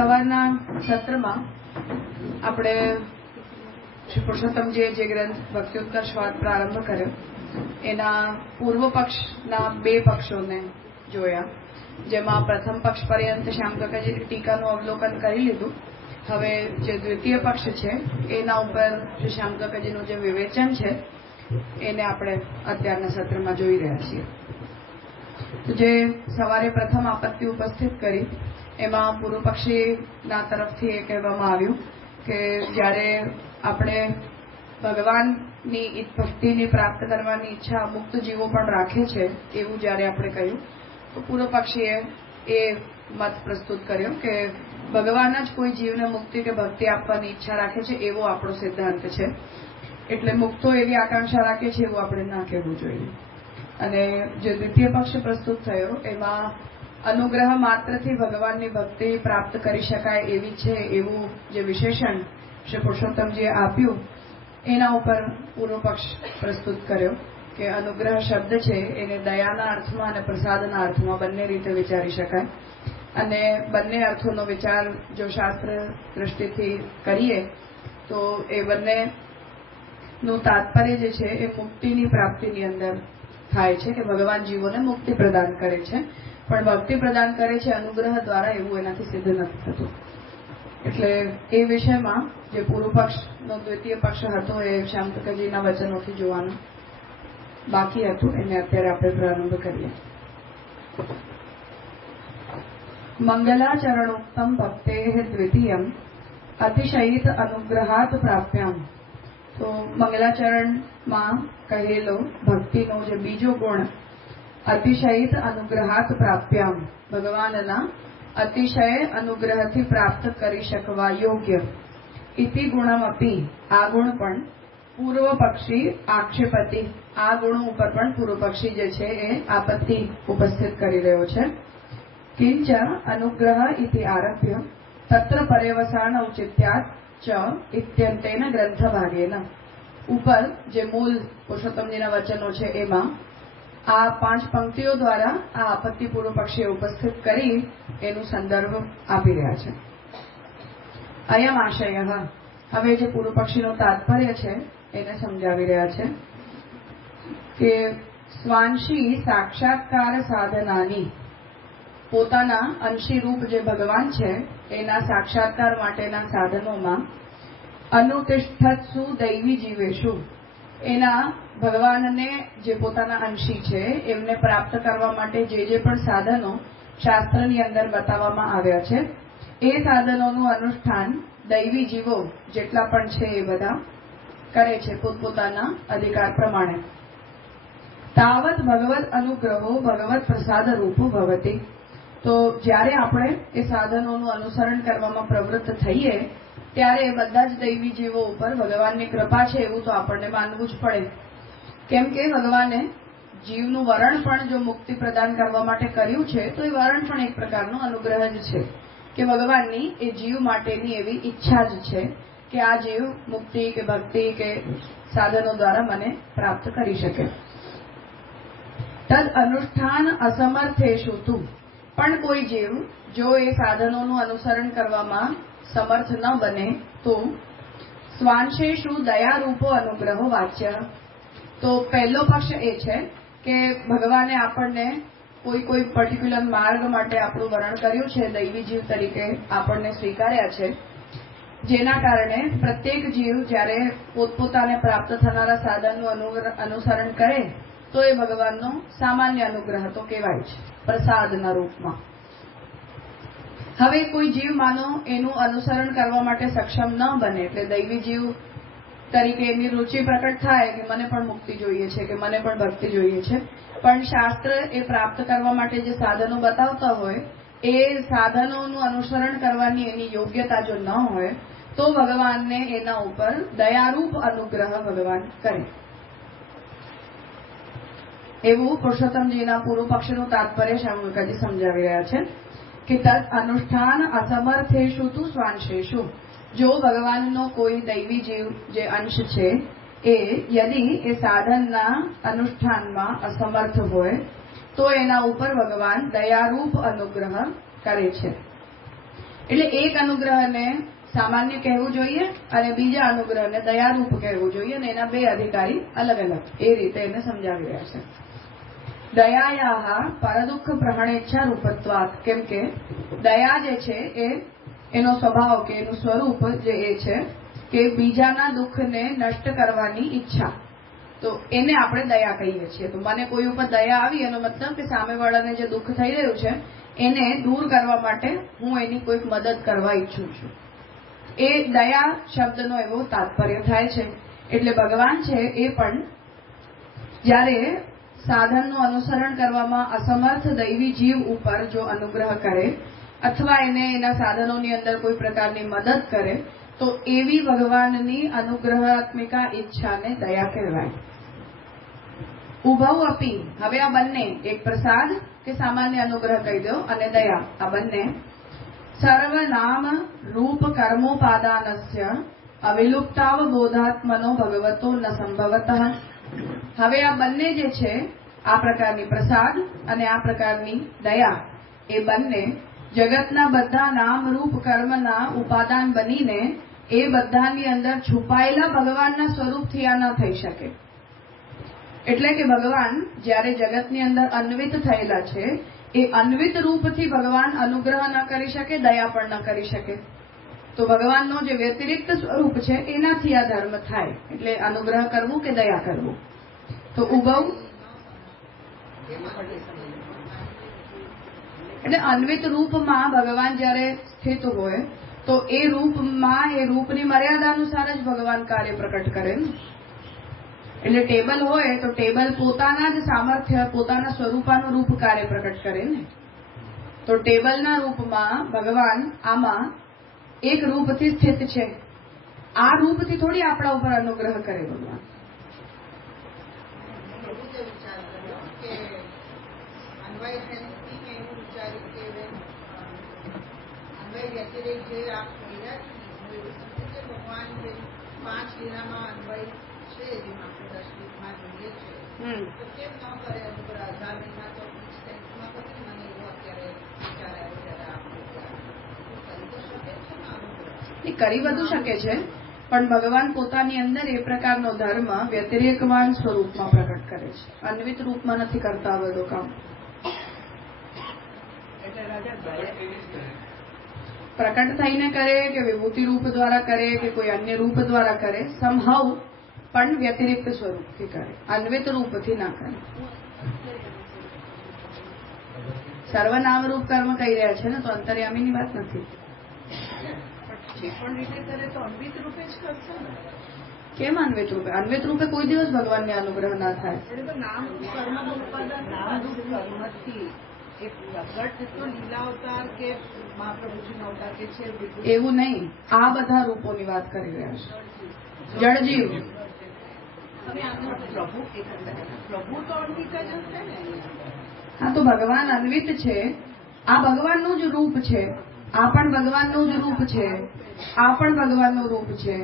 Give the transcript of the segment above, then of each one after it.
સવારના સત્રમાં આપણે શ્રી પુરુષોત્તમજીએ જે ગ્રંથ ભક્ત્યુત્કર્ષવાદ પ્રારંભ કર્યો એના પૂર્વ પક્ષના બે પક્ષોને જોયા, જેમાં પ્રથમ પક્ષ પર્યંત શ્યામકાકાજીની ટીકાનું અવલોકન કરી લીધું. હવે જે દ્વિતીય પક્ષ છે એના ઉપર શ્રી શ્યામકાકાજીનું જે વિવેચન છે એને આપણે અત્યારના સત્રમાં જોઈ રહ્યા છીએ. જે સવારે પ્રથમ આપત્તિ ઉપસ્થિત કરી એમાં પૂર્વ પક્ષીના તરફથી એ કહેવામાં આવ્યું કે જ્યારે આપણે ભગવાનની ભક્તિની પ્રાપ્ત કરવાની ઈચ્છા મુક્ત જીવો પણ રાખે છે એવું જ્યારે આપણે કહ્યું તો પૂર્વ પક્ષીએ એ મત પ્રસ્તુત કર્યો કે ભગવાન જ કોઈ જીવને મુક્તિ કે ભક્તિ આપવાની ઈચ્છા રાખે છે એવો આપણો સિદ્ધાંત છે. એટલે મુક્તો એવી આકાંક્ષા રાખે છે એવું આપણે ના કહેવું જોઈએ. અને જે દ્વિતીય પક્ષ પ્રસ્તુત થયો એમાં અનુગ્રહ માત્રથી ભગવાનની ભક્તિ પ્રાપ્ત કરી શકાય એવી છે એવું જે વિશેષણ શ્રી પુરુષોત્તમજીએ આપ્યું એના ઉપર પૂર્વ પક્ષ પ્રસ્તુત કર્યો કે અનુગ્રહ શબ્દ છે એને દયાના અર્થમાં અને પ્રસાદના અર્થમાં બંને રીતે વિચારી શકાય. અને બંને અર્થોનો વિચાર જો શાસ્ત્ર દૃષ્ટિથી કરીએ તો એ બંનેનું તાત્પર્ય જે છે એ મુક્તિની પ્રાપ્તિની અંદર થાય છે કે ભગવાન જીવોને મુક્તિ પ્રદાન કરે છે, પણ ભક્તિ પ્રદાન કરે છે અનુગ્રહ દ્વારા એવું એનાથી સિદ્ધ નથી થતું. એટલે એ વિષયમાં જે પૂર્વ પક્ષનો દ્વિતીય પક્ષ હતો એ શ્યામકાકાજીના વચનોથી જોવાનું બાકી હતું, એને અત્યારે આપણે પ્રારંભ કરીએ. મંગલાચરણોક્તમ ભક્તેઃ દ્વિતીયમ અતિશયિત અનુગ્રહાત પ્રાપ્યામ. તો મંગલાચરણમાં કહેલો ભક્તિનો જે બીજો ગુણ અતિશયિત અનુગ્રહાત પ્રાપ્યામ, ભગવાનના અતિશય અનુગ્રહથી પ્રાપ્ત કરી શકવા યોગ્ય ઇતિ ગુણમપી, આ ગુણ પણ પૂર્વ પક્ષી આક્ષેપતિ, આ ગુણ ઉપર પણ પૂર્વ પક્ષી જે છે એ આપત્તિ ઉપસ્થિત કરી રહ્યો છે. કિંચ અનુગ્રહ ઇતિ આરભ્ય તત્ર પર્યવસાન ઔચિત્યાત ચ ઇત્યંતેન ગ્રંથ ભાગેન. ઉપર જે મૂળ પુરુષોત્તમજીના વચનો છે એમાં આ 5 પંક્તિઓ દ્વારા આ આપત્તિ પૂર્વ પક્ષીએ ઉપસ્થિત કરી એનું સંદર્ભ આપી રહ્યા છે. અયમ આશય, હવે જે પૂર્વ પક્ષીનો તાત્પર્ય છે એને સમજાવી રહ્યા છે કે સ્વાંશી સાક્ષાત્કાર સાધનાની, પોતાના અંશી રૂપ જે ભગવાન છે એના સાક્ષાત્કાર માટેના સાધનોમાં અનુતિષ્ઠત્સુ દૈવી જીવેશુ, એના ભગવાનને જે પોતાના અંશી છે એમને પ્રાપ્ત કરવા માટે જે પણ સાધનો શાસ્ત્રની અંદર બતાવવામાં આવ્યા છે એ સાધનોનું અનુષ્ઠાન દૈવી જીવો જેટલા પણ છે એ બધા કરે છે પોતપોતાના અધિકાર પ્રમાણે. તાવત ભગવદ અનુગ્રહો ભગવત પ્રસાદ રૂપો ભવતી. તો જ્યારે આપણે એ સાધનોનું અનુસરણ કરવામાં પ્રવૃત્ત થઈએ ત્યારે એ બધા જ દૈવી જીવો ઉપર ભગવાનની કૃપા છે એવું તો આપણને માનવું જ પડે. કેમ કે ભગવાને જીવનું વરણ પણ જો મુક્તિ પ્રદાન કરવા માટે કર્યું છે તો એ વરણ પણ એક પ્રકારનો અનુગ્રહ જ છે કે ભગવાનની એ જીવ માટેની એવી ઈચ્છા જ છે કે આ જીવ મુક્તિ કે ભક્તિ કે સાધનો દ્વારા મને પ્રાપ્ત કરી શકે. તદ અનુષ્ઠાન અસમર્થેષુ તું, પણ કોઈ જીવ જો એ સાધનોનું અનુસરણ કરવામાં સમર્થ ન બને તો સ્વાંશેષુ દયારૂપો અનુગ્રહો વાચ્ય. તો પહેલો પક્ષ એ છે કે ભગવાને આપણને કોઈ પર્ટિક્યુલર માર્ગ માટે આપણું વરણ કર્યું છે, દૈવી જીવ તરીકે આપણને સ્વીકાર્યા છે, જેના કારણે પ્રત્યેક જીવ જ્યારે પોતપોતાને પ્રાપ્ત થનારા સાધનનું અનુસરણ કરે તો એ ભગવાનનો સામાન્ય અનુગ્રહ તો કહેવાય છે પ્રસાદના રૂપમાં. હવે કોઈ જીવ માનો એનું અનુસરણ કરવા માટે સક્ષમ ન બને, એટલે દૈવી જીવ તરીકે એની રુચિ પ્રકટ થાય કે મને પણ મુક્તિ જોઈએ છે કે મને પણ ભક્તિ જોઈએ છે, પણ શાસ્ત્ર એ પ્રાપ્ત કરવા માટે જે સાધનો બતાવતા હોય એ સાધનોનું અનુસરણ કરવાની એની યોગ્યતા જો ન હોય તો ભગવાનને એના ઉપર દયારૂપ અનુગ્રહ ભગવાન કરે. એવું પુરુષોત્તમજીના પૂર્વ પક્ષનું તાત્પર્ય શ્યામકાકાજી સમજાવી રહ્યા છે કે તદ અનુષ્ઠાન અસમર્થેષુ તુ સ્વાંશેષુ. જો ભગવાનનો કોઈ દૈવી જીવ જે અંશ છે એ યદી એ સાધનના અનુષ્ઠાનમાં અસમર્થ હોય તો એના ઉપર ભગવાન દયારૂપ અનુગ્રહ કરે છે. એટલે એક અનુગ્રહને સામાન્ય કહેવું જોઈએ અને બીજા અનુગ્રહને દયારૂપ કહેવું જોઈએ અને એના બે અધિકારી અલગ અલગ એ રીતે એને સમજાવી રહ્યા છે. દયાયા પરદુઃખ પ્રહણેચ્છા રૂપત્વાત, કેમ કે દયા જે છે એ એનો સ્વભાવ કે એનું સ્વરૂપ જે એ છે કે બીજાના દુઃખને નષ્ટ કરવાની ઈચ્છા, તો એને આપણે દયા કહીએ છીએ. તો મને કોઈ ઉપર દયા આવી એનો મતલબ કે સામેવાળાને જે દુઃખ થઈ રહ્યું છે એને દૂર કરવા માટે હું એની કોઈક મદદ કરવા ઈચ્છું છું. એ દયા શબ્દનો એવો તાત્પર્ય થાય છે. એટલે ભગવાન છે એ પણ જ્યારે સાધનનું અનુસરણ કરવામાં અસમર્થ દૈવી જીવ ઉપર જો અનુગ્રહ કરે અથવા એને એના સાધનોની અંદર કોઈ પ્રકારની મદદ કરે તો એવી ભગવાનની અનુગ્રહાત્મિકા ઈચ્છાને દયા કહેવાય. ઉભવ અપી, હવે આ બંને, એક પ્રસાદ કે સામાન્ય અનુગ્રહ કહી દો અને દયા, આ બંને સર્વનામ રૂપ કર્મોપાદાનસ્ય અવિલુપ્તાવબોધાત્મનો ભગવતો ન સંભવતઃ. હવે આ બંને જે છે, આ પ્રકારની પ્રસાદ અને આ પ્રકારની દયા, એ બંને જગતના બધા નામ રૂપ કર્મના ઉપાદાન બનીને એ બધાની અંદર છુપાયેલા ભગવાનના સ્વરૂપથી આ ન થઈ શકે. એટલે કે ભગવાન જ્યારે જગતની અંદર અન્વિત થયેલા છે એ અન્વિત રૂપથી ભગવાન અનુગ્રહ ન કરી શકે, દયા પણ ન કરી શકે. તો ભગવાનનો જે વ્યતિરિક્ત સ્વરૂપ છે એનાથી આ ધર્મ થાય. એટલે અનુગ્રહ કરવું કે દયા કરવું. તો ઉભવ એટલે અન્વિત રૂપમાં ભગવાન જ્યારે સ્થિત હોય તો એ રૂપમાં એ રૂપની મર્યાદા અનુસાર જ ભગવાન કાર્ય પ્રકટ કરે ને. એટલે ટેબલ હોય તો ટેબલ પોતાના જ સામર્થ્ય, પોતાના સ્વરૂપાનું રૂપ કાર્ય પ્રકટ કરે ને. તો ટેબલના રૂપમાં ભગવાન આમાં એક રૂપથી સ્થિત છે. આ રૂપથી થોડી આપણા ઉપર અનુગ્રહ કરે ભગવાન. કરી બધું શકે છે પણ ભગવાન પોતાની અંદર એ પ્રકારનો ધર્મ વ્યતિરેકવાન સ્વરૂપમાં પ્રકટ કરે છે. અન્વિત રૂપમાં નથી કરતા બધું કામ. પ્રકટ થઈને કરે કે વિભૂતિ રૂપ દ્વારા કરે કે કોઈ અન્ય રૂપ દ્વારા કરે, સમહાવ પણ વ્યતિરિક્ત સ્વરૂપથી કરે, અન્વિત રૂપથી ના કરે. સર્વનામ રૂપ કર્મ કહી રહ્યા છે ને, તો અંતર્યામીની વાત નથી. કેમ અન્વિત રૂપે? અન્વિત રૂપે કોઈ દિવસ ભગવાનને અનુગ્રહ ના થાય. એવું નહીં, આ બધા રૂપોની વાત કરી રહ્યા છે. જળજીવ હા, તો ભગવાન અન્વિત છે. આ ભગવાનનું જ રૂપ છે. આ પણ ભગવાનનું જ રૂપ છે. આ પણ ભગવાનનું રૂપ છે.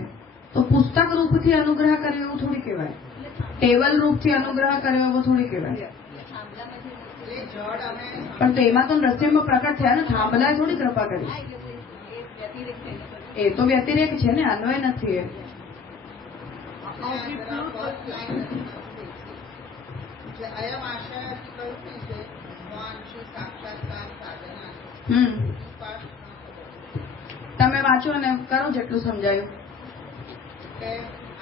તો પુસ્તક રૂપથી અનુગ્રહ કર્યો એવું થોડી કહેવાય. ટેબલ રૂપથી અનુગ્રહ કર્યો એવો થોડી કહેવાય. પણ તો એમાં તો નરસિંહ પ્રકટ થયા ને, થાંભલાએ થોડી કૃપા કરી. એ તો વ્યતિરેક છે ને, અન્વય નથી. તમે વાંચો અને કરો જેટલું સમજાયું.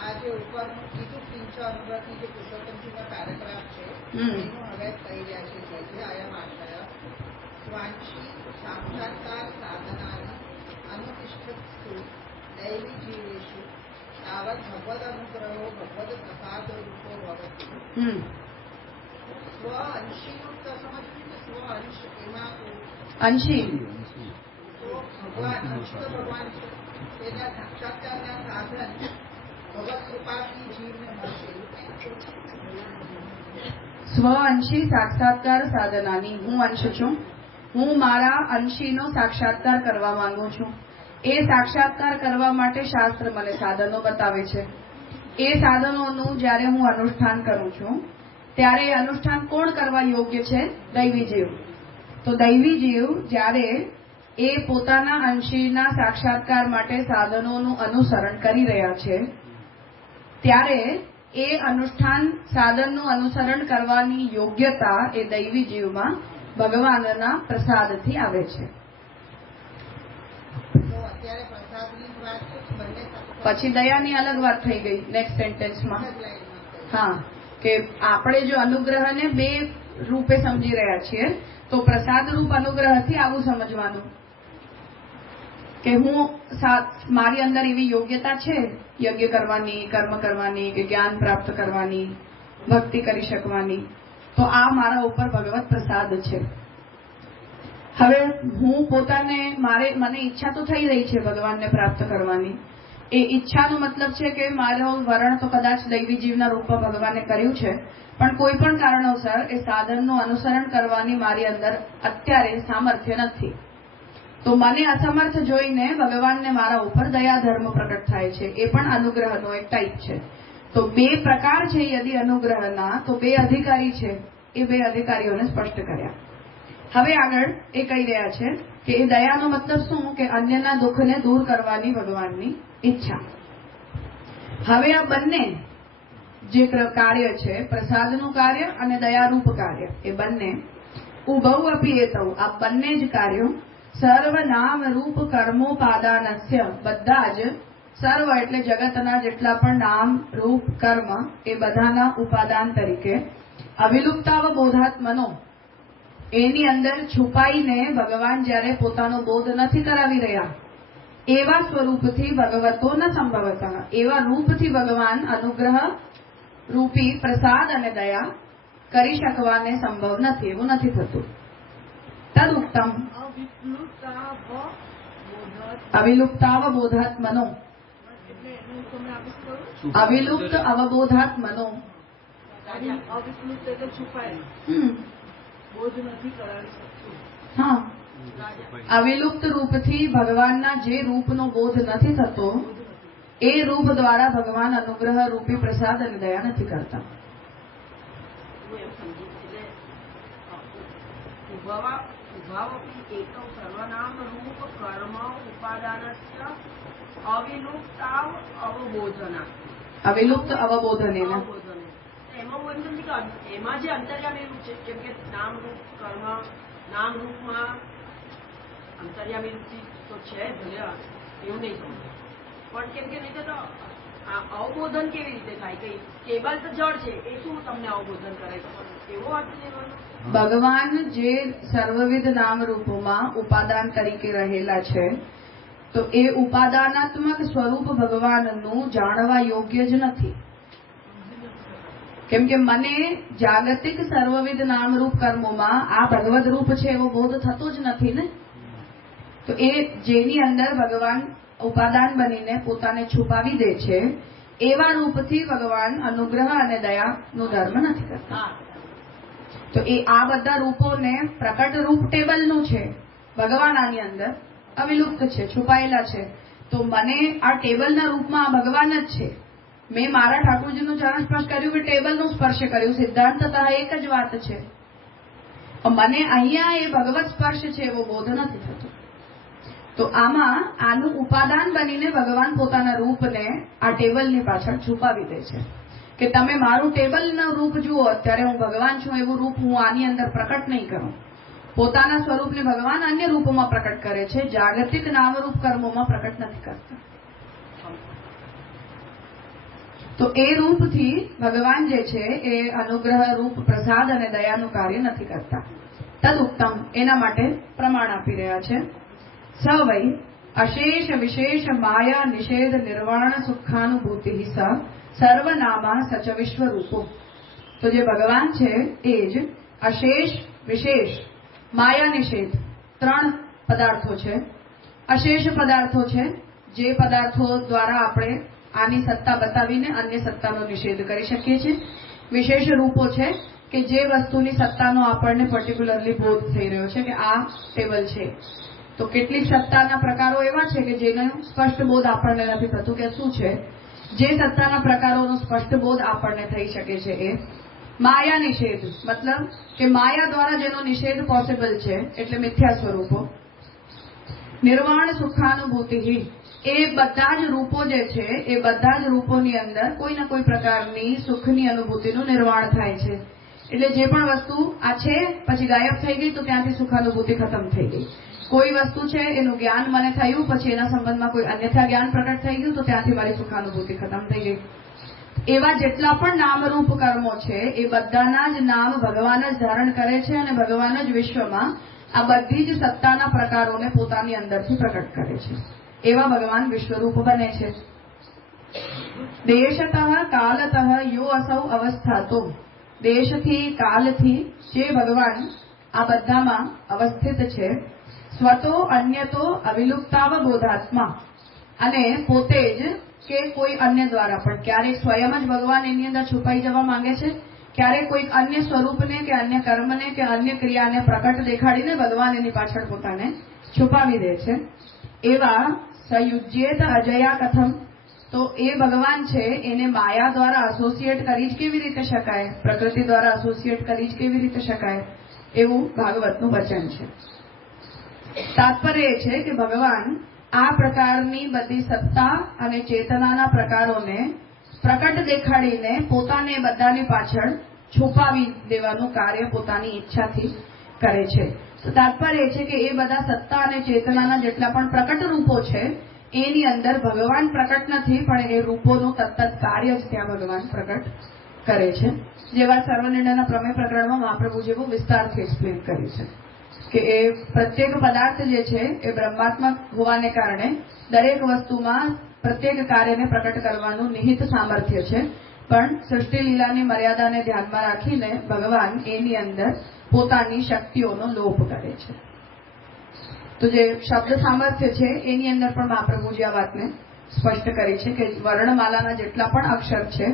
આજે ઉપરનું કીધું પિંચ અનુગ્રહની જે પુરુષોત્તમજીના પેરેગ્રાફ છે એનું હવે કહી રહ્યા છે જે અયમ આશય સ્વાંશી સાક્ષાત્કાર સાધનાની અનુતિષ્ઠત્સુ દૈવી જીવેશુ તાવત ભગવદ અનુગ્રહો ભગવદ પ્રસાદ રૂપો ભવતિ. સ્વ અંશીનું તો સમજવું કે સ્વ અંશ એમાં અંશી તો ભગવાન અંશ તો ભગવાન છે એના સાક્ષાત્કારના સાધન સ્વ અંશી સાક્ષાત્કાર સાધનાની. હું અંશ છું, હું મારા અંશીનો સાક્ષાત્કાર કરવા માંગુ છું. એ સાક્ષાત્કાર કરવા માટે શાસ્ત્ર મને સાધનો બતાવે છે. એ સાધનોનું જ્યારે હું અનુષ્ઠાન કરું છું ત્યારે એ અનુષ્ઠાન કોણ કરવા યોગ્ય છે? દૈવી જીવ. તો દૈવી જીવ જ્યારે એ પોતાના અંશીના સાક્ષાત્કાર માટે સાધનોનું અનુસરણ કરી રહ્યા છે, ત્યારે એ અનુષ્ઠાન સાધનનું અનુસરણ કરવાની યોગ્યતા એ દૈવી જીવમાં ભગવાનના પ્રસાદથી આવે છે. પછી દયાની અલગ વાત થઈ ગઈ નેક્સ્ટ સેન્ટેન્સમાં. હા, કે આપણે જો અનુગ્રહને બે રૂપે સમજી રહ્યા છીએ તો પ્રસાદ રૂપ અનુગ્રહથી આવું સમજવાનું કે હું મારી અંદર એવી યોગ્યતા છે યજ્ઞ કરવાની, કર્મ કરવાની, કે જ્ઞાન પ્રાપ્ત કરવાની, ભક્તિ કરી શકવાની, તો આ મારા ઉપર ભગવત પ્રસાદ છે. હવે હું પોતાને મને ઈચ્છા તો થઈ રહી છે ભગવાનને પ્રાપ્ત કરવાની. એ ઈચ્છાનો મતલબ છે કે મારો વરણ તો કદાચ દૈવી જીવના રૂપમાં ભગવાને કર્યું છે, પણ કોઈ પણ કારણોસર એ સાધનનું અનુસરણ કરવાની મારી અંદર અત્યારે સામર્થ્ય નથી. તો મને અસમર્થ જોઈને ભગવાનને મારા ઉપર દયા ધર્મ પ્રકટ થાય છે. એ પણ અનુગ્રહનો એક ટાઈપ છે. તો બે પ્રકાર છે યદિ અનુગ્રહના, તો બે અધિકારી છે. એ બે અધિકારીઓને સ્પષ્ટ કર્યા. હવે આગળ એ કહી રહ્યા છે કે એ દયાનો મતલબ શું, કે અન્યના દુઃખને દૂર કરવાની ભગવાનની ઈચ્છા. હવે આ બંને જે કાર્ય છે, પ્રસાદનું કાર્ય અને દયારૂપ કાર્ય, એ બંને ઉભૌ અપી એતૌ, આ બંને જ કાર્યો સર્વ નામ રૂપ કર્મોપાદાનસ્ય, બધા જ સર્વ એટલે જગતના જેટલા પણ નામ રૂપ કર્મ એ બધાના ઉપાદાન તરીકે અવિલુપ્તાવબોધાત્મનો, એની અંદર છુપાઈને ભગવાન જ્યારે પોતાનો બોધ નથી કરાવી રહ્યા એવા સ્વરૂપથી ભગવતો ન સંભવત, એવા રૂપથી ભગવાન અનુગ્રહ રૂપી પ્રસાદ અને દયા કરી શકવાને સંભવ નથી, એવું નથી થતું. તદુક્તમ અવિલુપ્તાવબોધાત્મનો, અવિલુપ્ત અવબોધાત્મનો, હા, અવિલુપ્ત રૂપથી ભગવાનના જે રૂપનો બોધ નથી થતો એ રૂપ દ્વારા ભગવાન અનુગ્રહ રૂપી પ્રસાદ અને દયા નથી કરતા. અવિલુપ્ત અવબોધનેના એમાં જે અંતર્યામી રૂપ છે, જેમ કે નામ રૂપ કર્મ, નામ રૂપમાં અંતર્યામી રૂપથી તો છે ભલે એવું નહીં સમજે, પણ કેમ કે નહીં તો અવબોધન કેવી રીતે થાય? કઈ કેબલ તો જળ છે, એ શું તમને અવબોધન કરાય? એવો અર્થ લેવાનો. ભગવાન જે સર્વવિધ નામ રૂપોમાં ઉપાદાન તરીકે રહેલા છે, તો એ ઉપાદાનાત્મક સ્વરૂપ ભગવાનનું જાણવા યોગ્ય જ નથી. કેમ કે મને જાગતિક સર્વવિધ નામરૂપ કર્મોમાં આ ભગવદ રૂપ છે એવો બોધ થતો જ નથી ને. તો એ જેની અંદર ભગવાન ઉપાદાન બનીને પોતાને છુપાવી દે છે એવા રૂપથી ભગવાન અનુગ્રહ અને દયાનો ધર્મ નથી કરતા. તો એ આ બધા રૂપોને પ્રકટ રૂપ ટેબલનું છે, ભગવાન આની અંદર અવિલુપ્ત છે, છુપાયેલા છે. તો મને આ ટેબલના રૂપમાં આ ભગવાન જ છે. મેં મારા ઠાકોરજીનું ચરણ સ્પર્શ કર્યું કે ટેબલનું સ્પર્શ કર્યું, સિદ્ધાંતતઃ એક જ વાત છે. મને અહીંયા એ ભગવત સ્પર્શ છે એવો બોધ નથી થતો. તો આમાં આનું ઉપાદાન બનીને ભગવાન પોતાના રૂપને આ ટેબલની પાછળ છુપાવી દે છે કે તમે મારું ટેબલનું રૂપ જુઓ, અત્યારે હું ભગવાન છું એવું રૂપ હું આની અંદર પ્રકટ નહીં કરું. પોતાના સ્વરૂપને ભગવાન અન્ય રૂપોમાં પ્રકટ કરે છે, જાગતિક નામરૂપ કર્મોમાં પ્રકટ નથી કરતા. તો એ રૂપથી ભગવાન જે છે એ અનુગ્રહ રૂપ પ્રસાદ અને દયાનું કાર્ય નથી કરતા. તદુક્તમ, એના માટે પ્રમાણ આપી રહ્યા છે. સ વૈ અશેષ વિશેષ માયા નિષેધ નિર્વાણ સુખાનુભૂતિ સ સર્વનામા સચ વિશ્વ રૂપો. તો જે ભગવાન છે એ જ અશેષ વિશેષ માયા નિષેધ, ત્રણ પદાર્થો છે. અશેષ પદાર્થો છે જે પદાર્થો દ્વારા આપણે આની સત્તા બતાવીને અન્ય સત્તાનો નિષેધ કરી શકીએ છીએ. વિશેષ રૂપો છે કે જે વસ્તુની સત્તાનો આપણને પર્ટિક્યુલરલી બોધ થઈ રહ્યો છે કે આ ટેબલ છે. તો કેટલીક સત્તાના પ્રકારો એવા છે કે જેનો સ્પષ્ટ બોધ આપણને નથી થતું કે શું છે. જે સત્તાના પ્રકારોનો સ્પષ્ટ બોધ આપણને થઈ શકે છે એ માયા નિષેધ, મતલબ કે માયા દ્વારા જેનો નિષેધ પોસિબલ છે, એટલે મિથ્યા સ્વરૂપો. નિર્વાણ સુખાનુભૂતિ એ બધા જ રૂપો જે છે એ બધા જ રૂપોની અંદર કોઈ ને કોઈ પ્રકારની સુખની અનુભૂતિનું નિર્વાણ થાય છે. એટલે જે પણ વસ્તુ આ છે પછી ગાયબ થઈ ગઈ તો ત્યાંથી સુખાનુભૂતિ ખતમ થઈ ગઈ. કોઈ વસ્તુ છે એનું જ્ઞાન મને થયું પછી એના સંબંધમાં કોઈ અન્યથા જ્ઞાન પ્રગટ થઈ ગયું તો ત્યાંથી મારી સુખાનુભૂતિ ખતમ થઈ ગઈ. એવા જેટલા પણ નામરૂપ કર્મો છે એ બધાના જ નામ ભગવાન જ ધારણ કરે છે અને ભગવાન જ વિશ્વમાં આ બધી જ સત્તાના પ્રકારોને પોતાની અંદરથી પ્રકટ કરે છે. એવા ભગવાન વિશ્વરૂપ બને છે. દેશતઃ કાલતઃ યો અસૌ અવસ્થાતો, દેશથી કાલથી જે ભગવાન આ બધામાં અવસ્થિત છે. સ્વતો અન્યતો અવિલુપ્તાવબોધાત્મા, અને પોતે જ કે કોઈ અન્ય દ્વારા પણ ક્યારેક સ્વયં જ ભગવાન એની અંદર છુપાઈ જવા માંગે છે, ક્યારેક કોઈક અન્ય સ્વરૂપને કે અન્ય કર્મને કે અન્ય ક્રિયાને પ્રકટ દેખાડીને ભગવાન એની પાછળ પોતાને છુપાવી દે છે. એવા સયુજ્યેત અજયા કથમ, તો એ ભગવાન છે એને માયા દ્વારા એસોસિએટ કરી જ કેવી રીતે શકાય, પ્રકૃતિ દ્વારા એસોસિએટ કરી જ કેવી રીતે શકાય, એવું ભાગવતનું વચન છે. તાત્પર્ય એ છે કે ભગવાન આ પ્રકારની બધી સત્તા અને ચેતનાના પ્રકારોને પ્રકટ દેખાડીને પોતાને બધાની પાછળ છુપાવી દેવાનું કાર્ય પોતાની ઈચ્છાથી કરે છે. તો તાત્પર્ય એ છે કે એ બધા સત્તા અને ચેતનાના જેટલા પણ પ્રકટ રૂપો છે એની અંદર ભગવાન પ્રકટ નથી, પણ એ રૂપોનું તત્ત કાર્ય જ ત્યાં ભગવાન પ્રકટ કરે છે. જેવા સર્વનિર્ણયના પ્રમેય પ્રકરણમાં મહાપ્રભુજી બહુ વિસ્તારથી એક્સપ્લેન કર્યું છે કે એ પ્રત્યેક પદાર્થ જે છે એ બ્રહ્માત્મક હોવાને કારણે દરેક વસ્તુમાં પ્રત્યેક કાર્યને પ્રકટ કરવાનું નિહિત સામર્થ્ય છે, પણ સૃષ્ટિ લીલાની મર્યાદાને ધ્યાનમાં રાખીને ભગવાન એની અંદર પોતાની શક્તિઓનો લોપ કરે છે. તો જે શબ્દ સામર્થ્ય છે એની અંદર પણ મહાપ્રભુજી આ વાતને સ્પષ્ટ કરી છે કે વર્ણમાલાના જેટલા પણ અક્ષર છે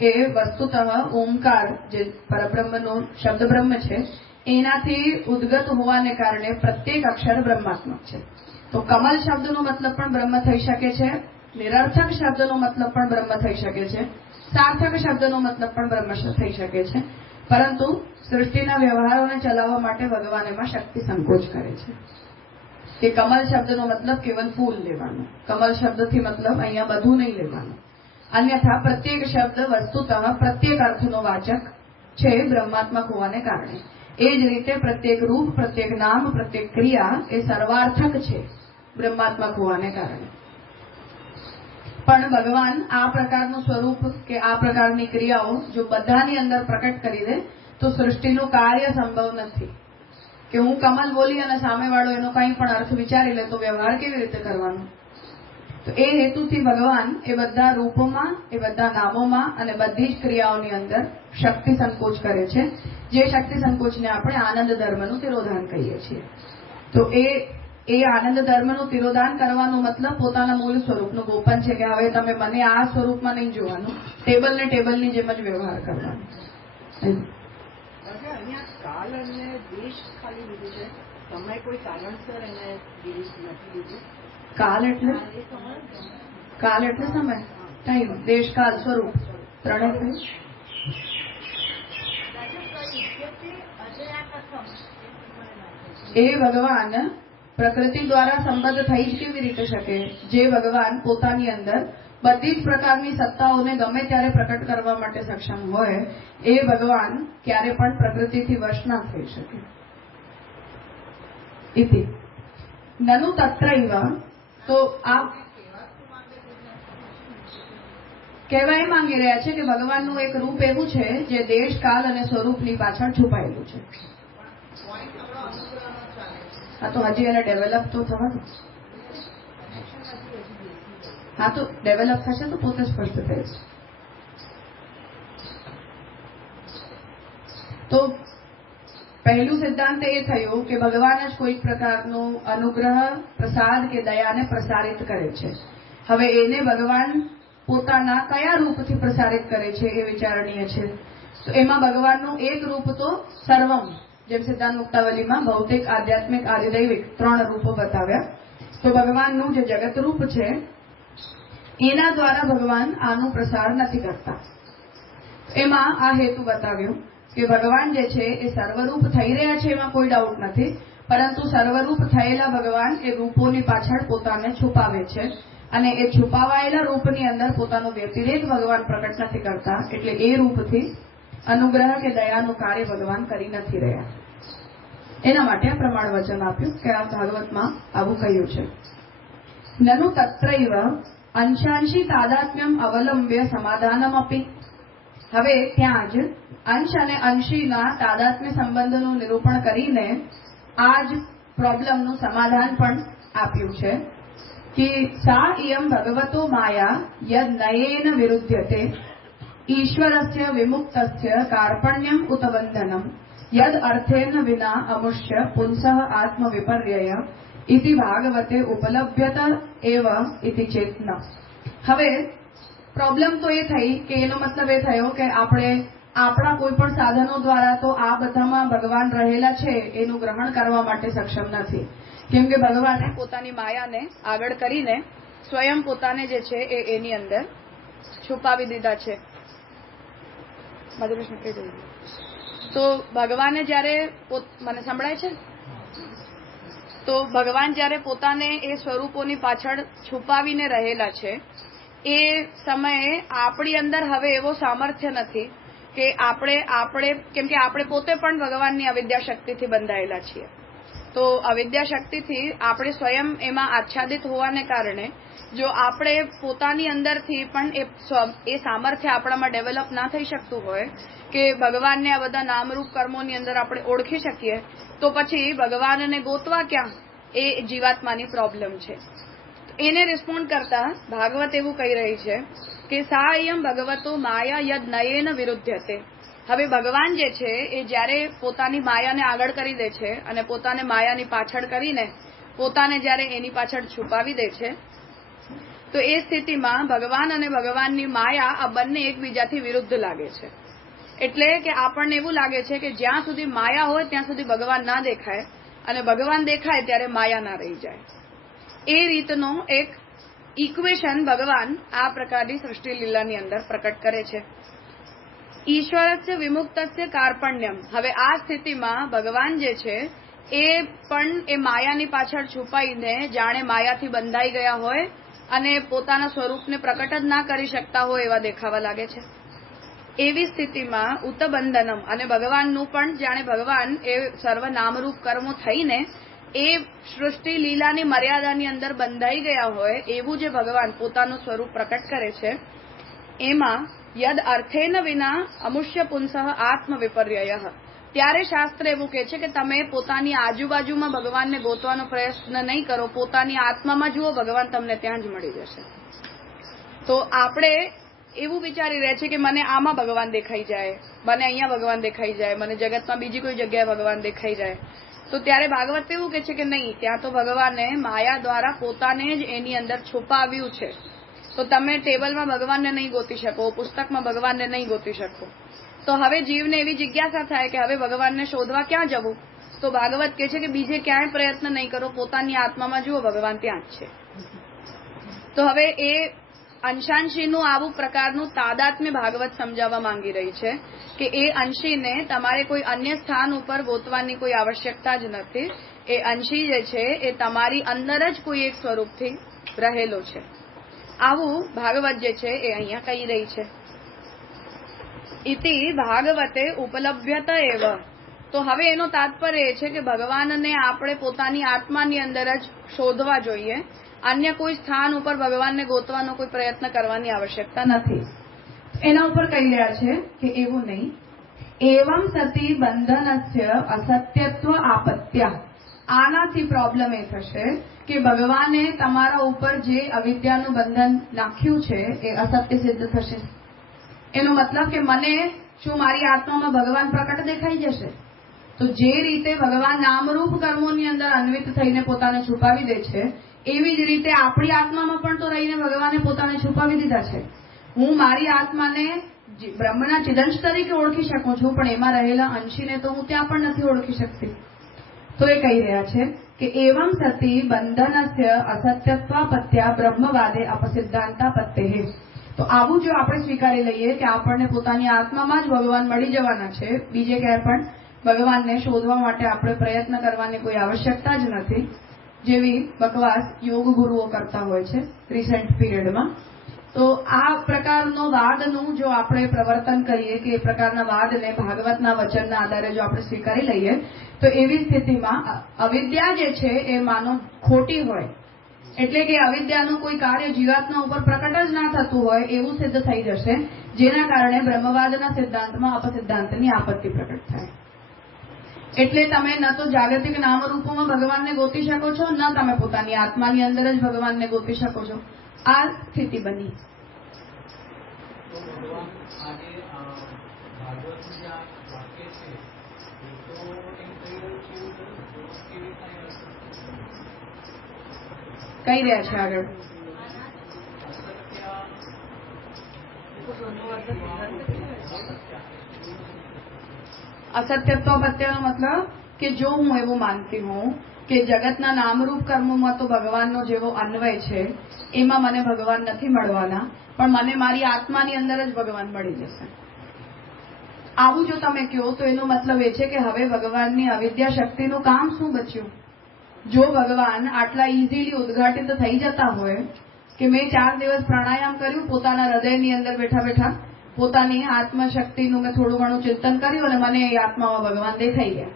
એ વસ્તુતઃ ઓમકાર જે પરબ્રહ્મનો શબ્દ બ્રહ્મ છે એનાથી ઉદ્ગત હોવાને કારણે પ્રત્યેક અક્ષર બ્રહ્માત્મક છે. તો કમલ શબ્દનો મતલબ પણ બ્રહ્મ થઈ શકે છે, નિરર્થક શબ્દનો મતલબ પણ બ્રહ્મ થઈ શકે છે, સાર્થક શબ્દનો મતલબ પણ બ્રહ્મ થઈ શકે છે, પરંતુ સૃષ્ટિના વ્યવહારોને ચલાવવા માટે ભગવાન એમાં શક્તિ સંકોચ કરે છે. કે કમલ શબ્દનો મતલબ કેવલ ફૂલ લેવાનો, કમલ શબ્દથી મતલબ અહીંયા બધું નહીં લેવાનું, અન્યથા પ્રત્યેક શબ્દ વસ્તુતઃ પ્રત્યેક અર્થનો વાચક છે બ્રહ્માત્મક હોવાને કારણે. એ જ રીતે પ્રત્યેક રૂપ, પ્રત્યેક નામ, પ્રત્યેક ક્રિયા એ સર્વાર્થક છે બ્રહ્માત્મક હોવાને કારણે. પણ ભગવાન આ પ્રકારનું સ્વરૂપ કે આ પ્રકારની ક્રિયાઓ જો બધાની અંદર પ્રકટ કરી દે તો સૃષ્ટિનું કાર્ય સંભવ નથી. કે હું કમલ બોલી અને સામેવાળો એનો કંઈ પણ અર્થ વિચારી લે તો વ્યવહાર કેવી રીતે કરવાનો. તો એ હેતુથી ભગવાન એ બધા રૂપોમાં, એ બધા નામોમાં અને બધી જ ક્રિયાઓની અંદર શક્તિ સંકોચ કરે છે, જે શક્તિ સંકોચને આપણે આનંદ ધર્મનું તિરોધાન કહીએ છીએ. તો એ આનંદ ધર્મનું તિરોધાન કરવાનો મતલબ પોતાના મૂળ સ્વરૂપનું ગોપન છે કે હવે તમે મને આ સ્વરૂપમાં નહીં જોવાનું, ટેબલને ટેબલની જેમ જ વ્યવહાર કરવાનો. અહીંયા કાલ અને દેશ ખાલી લીધું છે, તમે કોઈ કારણસર એને દેશ નથી લીધું. કાલ એટલે સમય, ટાઈમ, દેશ, કાલ, સ્વરૂપ ત્રણેય. એ ભગવાન પ્રકૃતિ દ્વારા સંબદ્ધ થઈ જ કેવી રીતે શકે, જે ભગવાન પોતાની અંદર બધી જ પ્રકારની સત્તાઓને ગમે ત્યારે પ્રકટ કરવા માટે સક્ષમ હોય એ ભગવાન ક્યારે પણ પ્રકૃતિથી વશ ના થઈ શકે. ઇતિ નનુ તત્રૈવ, તો આ કહેવા એ માંગી રહ્યા છે કે ભગવાનનું એક રૂપ એવું છે જે દેશ, કાલ અને સ્વરૂપની પાછળ છુપાયેલું છે. હા, તો હજી એને ડેવલપ તો થવા દો. હા, તો ડેવલપ થશે તો પોતે સ્પષ્ટ થશે. તો પહેલું સિદ્ધાંત એ થયું કે ભગવાન જ કોઈક પ્રકારનો અનુગ્રહ, પ્રસાદ કે દયાને પ્રસારિત કરે છે. હવે એને ભગવાન પોતાના કયા રૂપથી પ્રસારિત કરે છે એ વિચારણીય છે. તો એમાં ભગવાનનું એક રૂપ તો સર્વમ, જેમ સિદ્ધાંત મુક્તાવલીમાં ભૌતિક, આધ્યાત્મિક, આધિદૈવિક 3 રૂપો બતાવ્યા. તો ભગવાનનું જે જગત રૂપ છે એના દ્વારા ભગવાન આનું પ્રસાર નથી કરતા. એમાં આ હેતુ બતાવ્યો કે ભગવાન જે છે એ સર્વરૂપ થઈ રહ્યા છે એમાં કોઈ ડાઉટ નથી, પરંતુ સર્વરૂપ થયેલા ભગવાન એ રૂપોની પાછળ પોતાને છુપાવે છે અને એ છુપાવાયેલા રૂપની અંદર પોતાનો વ્યતિરેક ભગવાન પ્રકટ નથી કરતા, એટલે એ રૂપથી અનુગ્રહ કે દયાનું કાર્ય ભગવાન કરી નથી રહ્યા. એના માટે આ પ્રમાણ વચન આપ્યું કે આ ભાગવતમાં આવું કહ્યું છે. નનુ તત્રૈવ અંશાંશી તાદાત્મ્યમ અવલંબ્ય સમાધાનમ અપી. હવે ત્યાં જ અંશ અને અંશીના તાદાત્મ્ય સંબંધનું નિરૂપણ કરીને આ જ પ્રોબ્લેમનું સમાધાન પણ આપ્યું છે કે સા ઇયમ ભગવતો માયા યદ નયેન વિરુદ્ધ્યતે ઈશ્વરસ્ય વિમુક્તસ્ય કાર્પણ્યમ ઉત બંધનમ યદ અર્થેન વિના અમુષ્ય પુંસઃ આત્મવિપર્યય ઇતિ ભાગવતે ઉપલભ્યત એવ ઇતિ ચેતન. હવે પ્રોબ્લેમ તો એ થઈ કે એનો મતલબ એ થયો કે આપણે આપણા કોઈ પણ સાધનો દ્વારા તો આ બધામાં ભગવાન રહેલા છે એનું ગ્રહણ કરવા માટે સક્ષમ નથી, કેમ કે ભગવાને પોતાની માયાને આગળ કરીને સ્વયં પોતાને જે છે એની અંદર છુપાવી દીધા છે. તો ભગવાને જ્યારે મને સંભળાય છે, તો ભગવાન જ્યારે પોતાને એ સ્વરૂપોની પાછળ છુપાવીને રહેલા છે એ સમયે આપણી અંદર હવે એવો સામર્થ્ય નથી કે આપણે કેમ કે આપણે પોતે પણ ભગવાનની અવિદ્યા શક્તિથી બંધાયેલા છીએ. તો અવિદ્યા શક્તિથી આપણે સ્વયં એમાં આચ્છાદિત હોવાને કારણે જો આપણે પોતાની અંદરથી પણ એ સામર્થ્ય આપણામાં ડેવલપ ના થઈ શકતું હોય કે ભગવાનને આ બધા નામરૂપ કર્મોની અંદર આપણે ઓળખી શકીએ, તો પછી ભગવાનને ગોતવા ક્યાં, એ જીવાત્માની પ્રોબ્લેમ છે. એને રિસ્પોન્ડ કરતા ભાગવત એવું કહી રહી છે કે સા ઇયમ ભગવતો માયા યદ નયેન વિરુદ્ધ્યતે. હવે ભગવાન જે છે એ જ્યારે પોતાની માયાને આગળ કરી દે છે અને પોતાને માયાની પાછળ કરીને પોતાને જ્યારે એની પાછળ છુપાવી દે છે, તો એ સ્થિતિમાં ભગવાન અને ભગવાનની માયા આ બંને એકબીજાથી વિરુદ્ધ લાગે છે. એટલે કે આપણને એવું લાગે છે કે જ્યાં સુધી માયા હોય ત્યાં સુધી ભગવાન ના દેખાય અને ભગવાન દેખાય ત્યારે માયા ના રહી જાય. એ રીતનો એક ઇક્વેશન ભગવાન આ પ્રકારની સૃષ્ટિ લીલાની અંદર પ્રકટ કરે છે. ઈશ્વરસ્ય વિમુક્તસ્ય કાર્પણ્યમ. હવે આ સ્થિતિમાં ભગવાન જે છે એ પણ એ માયાની પાછળ છુપાઈને જાણે માયાથી બંધાઈ ગયા હોય અને પોતાના સ્વરૂપને પ્રકટ જ ના કરી શકતા હોય એવા દેખાવા લાગે છે. એવી સ્થિતિમાં ઉતબંધનમ, અને ભગવાનનું પણ જાણે ભગવાન એ સર્વ નામરૂપ કર્મો થઈને એ સૃષ્ટિ લીલાની મર્યાદાની અંદર બંધાઈ ગયા હોય એવું જે ભગવાન પોતાનું સ્વરૂપ પ્રકટ કરે છે, એમાં યદ અર્થેન વિના અમુષ્ય પુંસઃ આત્મ વિપર્યય. ત્યારે શાસ્ત્ર એવું કહે છે કે તમે પોતાની આજુબાજુમાં ભગવાનને ગોતવાનો પ્રયત્ન નહીં કરો, પોતાની આત્મામાં જુઓ, ભગવાન તમને ત્યાં જ મળી જશે. તો આપણે એવું વિચારી રહ્યા છે કે મને આમાં ભગવાન દેખાઈ જાય, મને અહીંયા ભગવાન દેખાઈ જાય, મને જગતમાં બીજી કોઈ જગ્યાએ ભગવાન દેખાઈ જાય. તો ત્યારે ભાગવત એવું કહે છે કે નહીં, ત્યાં તો ભગવાને માયા દ્વારા પોતાને જ એની અંદર છુપાવ્યું છે. તો તમે ટેબલમાં ભગવાનને નહીં ગોતી શકો, પુસ્તકમાં ભગવાનને નહીં ગોતી શકો. તો હવે જીવને એવી જિજ્ઞાસા થાય કે હવે ભગવાનને શોધવા ક્યાં જવું? તો ભાગવત કહે છે કે બીજે ક્યાંય પ્રયત્ન નહીં કરો, પોતાની આત્મામાં જુઓ, ભગવાન ત્યાં જ છે. તો હવે એ અંશાંશીનું આવું પ્રકારનું તાદાત્મ્ય ભાગવત સમજાવવા માંગી રહી છે કે એ અંશીને તમારે કોઈ અન્ય સ્થાન ઉપર ગોતવાની કોઈ આવશ્યકતા જ નથી. એ અંશી જે છે એ તમારી અંદર જ કોઈ એક સ્વરૂપથી રહેલો છે. આવું ભાગવત જે છે એ અહીંયા કહી રહી છે. ઇતિ ભાગવતે ઉપલભ્યત એવ. તો હવે એનો તાત્પર્ય એ છે કે ભગવાનને આપણે પોતાની આત્માની અંદર જ શોધવા જોઈએ, અન્ય કોઈ સ્થાન ઉપર ભગવાનને ગોતવાનો કોઈ પ્રયત્ન કરવાની આવશ્યકતા નથી. એના ઉપર કહી રહ્યા છે કે એવું નહીં. એવમ સતી બંધનસ્ય અસત્યત્વ આપત્યા. આનાથી પ્રોબ્લેમ એ થશે કે ભગવાને તમારા ઉપર જે અવિદ્યાનું બંધન નાખ્યું છે એ અસત્ય સિદ્ધ થશે. એનો મતલબ કે મને શું મારી આત્મામાં ભગવાન પ્રકટ દેખાઈ જશે? તો જે રીતે ભગવાન નામરૂપ કર્મોની અંદર અન્વિત થઈને પોતાને છુપાવી દે છે, એવી જ રીતે આપણી આત્મામાં પણ તો રહીને ભગવાને પોતાને છુપાવી દીધા છે. હું મારી આત્માને બ્રહ્મના ચિદંશ તરીકે ઓળખી શકું છું, પણ એમાં રહેલા અંશીને તો હું ત્યાં પણ નથી ઓળખી શકતી. તો એ કહી રહ્યા છે કે એવમ સતી બંધનસ્ય અસત્યત્વાપત્યા બ્રહ્મવાદે અપસિદ્ધાંતાપત્તે. તો આવું જો આપણે સ્વીકારી લઈએ કે આપણને પોતાની આત્મામાં જ ભગવાન મળી જવાના છે, બીજે ક્યાંય પણ ભગવાનને શોધવા માટે આપણે પ્રયત્ન કરવાની કોઈ આવશ્યકતા જ નથી, જેવી બકવાસ યોગ ગુરુઓ કરતા હોય છે રિસેન્ટ પીરિયડમાં. તો આ પ્રકારનો વાદનું જો આપણે પ્રવર્તન કરીએ કે એ પ્રકારના વાદને ભાગવતના વચનના આધારે જો આપણે સ્વીકારી લઈએ તો એવી સ્થિતિમાં અવિદ્યા જે છે એ માનો ખોટી હોય, એટલે કે અવિદ્યાનું કોઈ કાર્ય જીવાત્મા ઉપર પ્રકટ જ ના થતું હોય એવું સિદ્ધ થઈ જશે, જેના કારણે બ્રહ્મવાદના સિદ્ધાંતમાં અપસિદ્ધાંતની આપત્તિ પ્રકટ થાય. એટલે તમે ન તો જાગતિક નામરૂપોમાં ભગવાનને ગોતી શકો છો, ન તમે પોતાની આત્માની અંદર જ ભગવાનને ગોતી શકો છો. આ સ્થિતિ બની. કઈ રહ્યા છે આગળ? असत्यत्वपत्यનો મતલબ કે જો હું એવું માનતી હું કે જગતના નામરૂપ કર્મોમાં તો ભગવાનનો જેવો અન્વય છે એમાં મને ભગવાન નથી મળવાના, પણ મને મારી આત્માની અંદર જ ભગવાન મળી જશે. આવું જો તમે કહો તો એનો મતલબ એ છે કે હવે ભગવાનની અવિદ્યા શક્તિનું કામ શું બચ્યું? જો ભગવાન આટલા ઇઝીલી ઉદ્ઘાટિત થઈ જતા હોય કે મેં 4 દિવસ પ્રાણાયામ કર્યું, પોતાના હૃદયની અંદર બેઠા બેઠા પોતાની આત્મશક્તિનું મેં થોડું ઘણું ચિંતન કર્યું અને મને એ આત્મામાં ભગવાન દેખાઈ ગયા,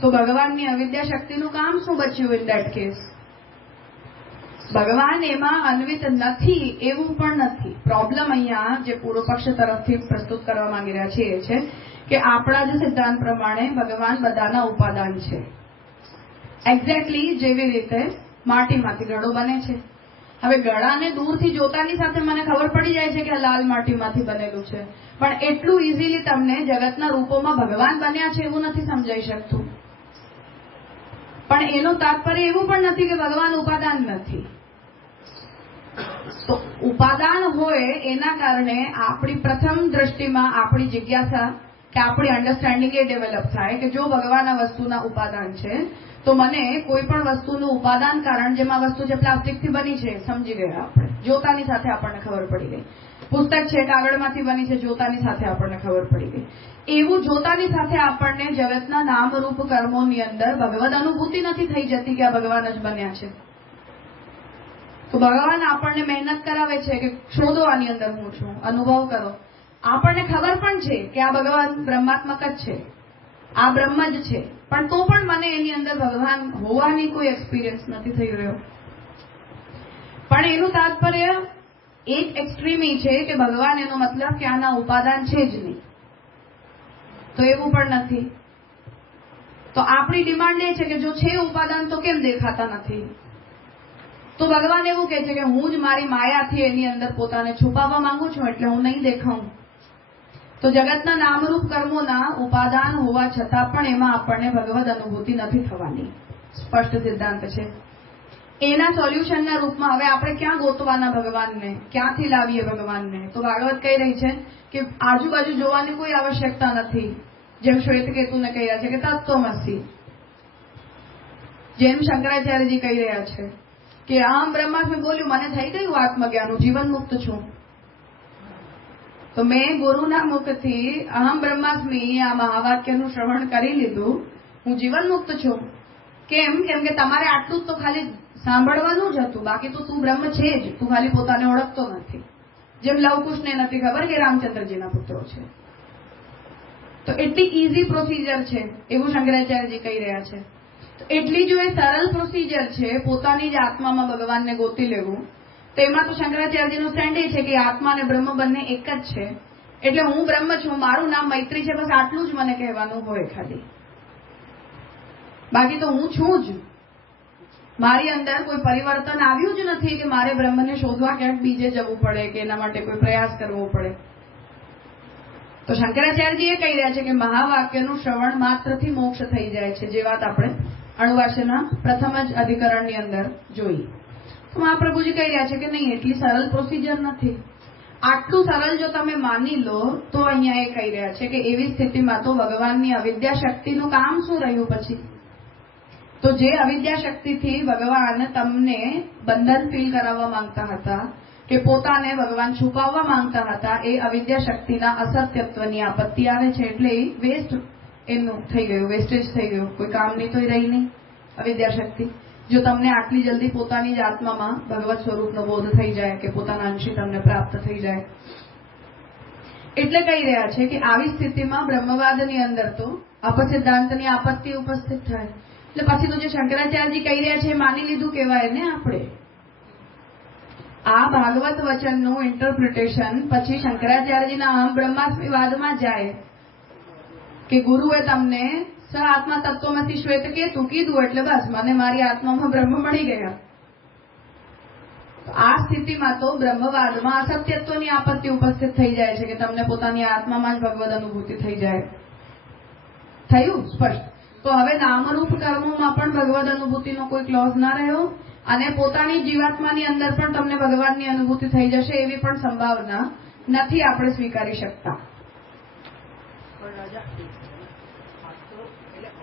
તો ભગવાનની અવિદ્યા શક્તિનું કામ શું બચ્યું? ઇન ધેટ કેસ ભગવાન એમાં અન્વિત નથી એવું પણ નથી. પ્રોબ્લેમ અહીંયા જે પૂર્વ પક્ષ તરફથી પ્રસ્તુત કરવા માંગી રહ્યા છે એ છે કે આપણા જ સિદ્ધાંત પ્રમાણે ભગવાન બધાના ઉપાદાન છે. એક્ઝેક્ટલી જેવી રીતે માટીમાંથી ઘડો બને છે. હવે ગળાને દૂરથી જોતાની સાથે મને ખબર પડી જાય છે કે લાલ માટીમાંથી બનેલું છે, પણ એટલું ઇઝીલી તમને જગતના રૂપોમાં ભગવાન બન્યા છે એવું નથી સમજાઈ શકતું. પણ એનું તાત્પર્ય એવું પણ નથી કે ભગવાન ઉપાદાન નથી. તો ઉપાદાન હોય એના કારણે આપણી પ્રથમ દ્રષ્ટિમાં આપણી જિજ્ઞાસા કે આપણી અન્ડરસ્ટેન્ડિંગ એ ડેવલપ થાય કે જો ભગવાન આ વસ્તુના ઉપાદાન છે તો મને કોઈ પણ વસ્તુનું ઉપાદાન કારણ, જેમાં વસ્તુ જે પ્લાસ્ટિકથી બની છે સમજી ગયા આપણે, જોતાની સાથે આપણને ખબર પડી ગઈ. પુસ્તક છે કાગળમાંથી બની છે, જોતાની સાથે આપણને ખબર પડી ગઈ. એવું જોતાની સાથે આપણને જગતના નામરૂપ કર્મોની અંદર ભગવદ અનુભૂતિ નથી થઈ જતી કે આ ભગવાન જ બન્યા છે. તો ભગવાન આપણને મહેનત કરાવે છે કે શોધો આની અંદર હું છું, અનુભવ કરો. આપણને ખબર પણ છે કે આ ભગવાન બ્રહ્માત્મક જ છે, આ બ્રહ્મ જ છે, પણ તો પણ મને એની અંદર ભગવાન હોવાની કોઈ એક્સપિરિયન્સ નથી થઈ રહ્યો. પણ એનું તાત્પર્ય એક એક્સ્ટ્રીમ છે કે ભગવાન એનો મતલબ કે આના ઉપાદાન છે જ નહીં, તો એવું પણ નથી. તો આપણી ડિમાન્ડ એ છે કે જો છે ઉપાદાન તો કેમ દેખાતા નથી? તો ભગવાન એવું કહે છે કે હું જ મારી માયાથી એની અંદર પોતાને છુપાવવા માંગુ છું એટલે હું નહીં દેખાઉં. તો જગતના નામરૂપ કર્મોના ઉપાદાન હોવા છતાં પણ એમાં આપણને ભગવદ અનુભૂતિ નથી થવાની, સ્પષ્ટ સિદ્ધાંત છે. એના સોલ્યુશનના રૂપમાં હવે આપણે ક્યાં ગોતવાના ભગવાનને, ક્યાંથી લાવીએ ભગવાનને? તો ભાગવત કહી રહી છે કે આજુબાજુ જોવાની કોઈ આવશ્યકતા નથી. જેમ શ્વેતકેતુને કહી રહ્યા છે કે તત્વમસી, જેમ શંકરાચાર્યજી કહી રહ્યા છે કે અહમ બ્રહ્માસ્મિ બોલ્યું, મને થઈ ગયું આત્મજ્ઞાન, હું જીવન મુક્ત છું. તો મેં ગુરુના મુખથી અહમ બ્રહ્માસ્મિ આ મહાવાક્યનું શ્રવણ કરી લીધું, હું જીવન મુક્ત છું. કેમ? કેમ કે તમારે આટલું જ તો ખાલી સાંભળવાનું જ હતું, બાકી તો તું બ્રહ્મ છે જ, તું ખાલી પોતાને ઓળખતો નથી. જેમ લવકુશને નથી ખબર કે રામચંદ્રજીના પુત્રો છે. તો એટલી ઇઝી પ્રોસિજર છે એવું શંકરાચાર્યજી કહી રહ્યા છે. તો એટલી જો એ સરળ પ્રોસિજર છે પોતાની જ આત્મામાં ભગવાનને ગોતી લેવું, તો એમાં તો શંકરાચાર્યજીનું સ્ટેન્ડ એ છે કે આત્મા અને બ્રહ્મ બંને એક જ છે. એટલે હું બ્રહ્મ છું, મારું નામ મૈત્રી છે, બસ આટલું જ મને કહેવાનું હોય ખાલી. બાકી તો હું છું જ, મારી અંદર કોઈ પરિવર્તન આવ્યું જ નથી કે મારે બ્રહ્મને શોધવા ક્યાંક બીજે જવું પડે કે એના માટે કોઈ પ્રયાસ કરવો પડે. તો શંકરાચાર્યજી એ કહી રહ્યા છે કે મહાવાક્યનું શ્રવણ માત્રથી મોક્ષ થઈ જાય છે, જે વાત આપણે અણુવાસ્યના પ્રથમ જ અધિકરણની અંદર જોઈ. તો મહાપ્રભુજી કહી રહ્યા છે કે નહીં, એટલી સરળ પ્રોસિજર નથી. આટલું સરળ જો તમે માની લો તો અહીંયા એ કહી રહ્યા છે કે એવી સ્થિતિમાં તો ભગવાનની અવિદ્યા શક્તિનું કામ શું રહ્યું પછી? તો જે અવિદ્યા શક્તિથી ભગવાન તમને બંધન ફીલ કરાવવા માંગતા હતા કે પોતાને ભગવાન છુપાવવા માંગતા હતા, એ અવિદ્યા શક્તિના અસત્યત્વની આપત્તિ આવે છે એટલે એ વેસ્ટ એમનું થઈ ગયું, વેસ્ટેજ થઈ ગયું, કોઈ કામની તો રહી નહીં અવિદ્યા શક્તિ. જો તમને આટલી જલ્દી પોતાની જ આત્મામાં ભગવત સ્વરૂપનો બોધ થઈ જાય કે પોતાના અંશી તમને પ્રાપ્ત થઈ જાય. એટલે કહી રહ્યા છે કે આવી સ્થિતિમાં બ્રહ્મવાદની અંદર તો અપસિદ્ધાંતની આપત્તિ ઉપસ્થિત થાય. એટલે પછી તો જે શંકરાચાર્યજી કહી રહ્યા છે એ માની લીધું કહેવાય ને આપણે. આ ભાગવત વચનનું ઇન્ટરપ્રિટેશન પછી શંકરાચાર્યજીના અહમ બ્રહ્માસ્મિ વાદમાં જાય કે ગુરુએ તમને સ આત્મા તત્વમાંથી શ્વેત કેતું કીધું એટલે બસ મને મારી આત્મામાં બ્રહ્મ મળી ગયા. આ સ્થિતિમાં તો બ્રહ્મવાદમાં અસત્યત્વની આપત્તિ ઉપસ્થિત થઈ જાય છે કે તમને પોતાની આત્મામાં જ ભગવદ અનુભૂતિ થઈ જાય. થયું સ્પષ્ટ? તો હવે નામરૂપ કર્મોમાં પણ ભગવદ અનુભૂતિનો કોઈ ક્લોઝ ના રહ્યો અને પોતાની જીવાત્માની અંદર પણ તમને ભગવાનની અનુભૂતિ થઈ જશે એવી પણ સંભાવના નથી આપણે સ્વીકારી શકતા.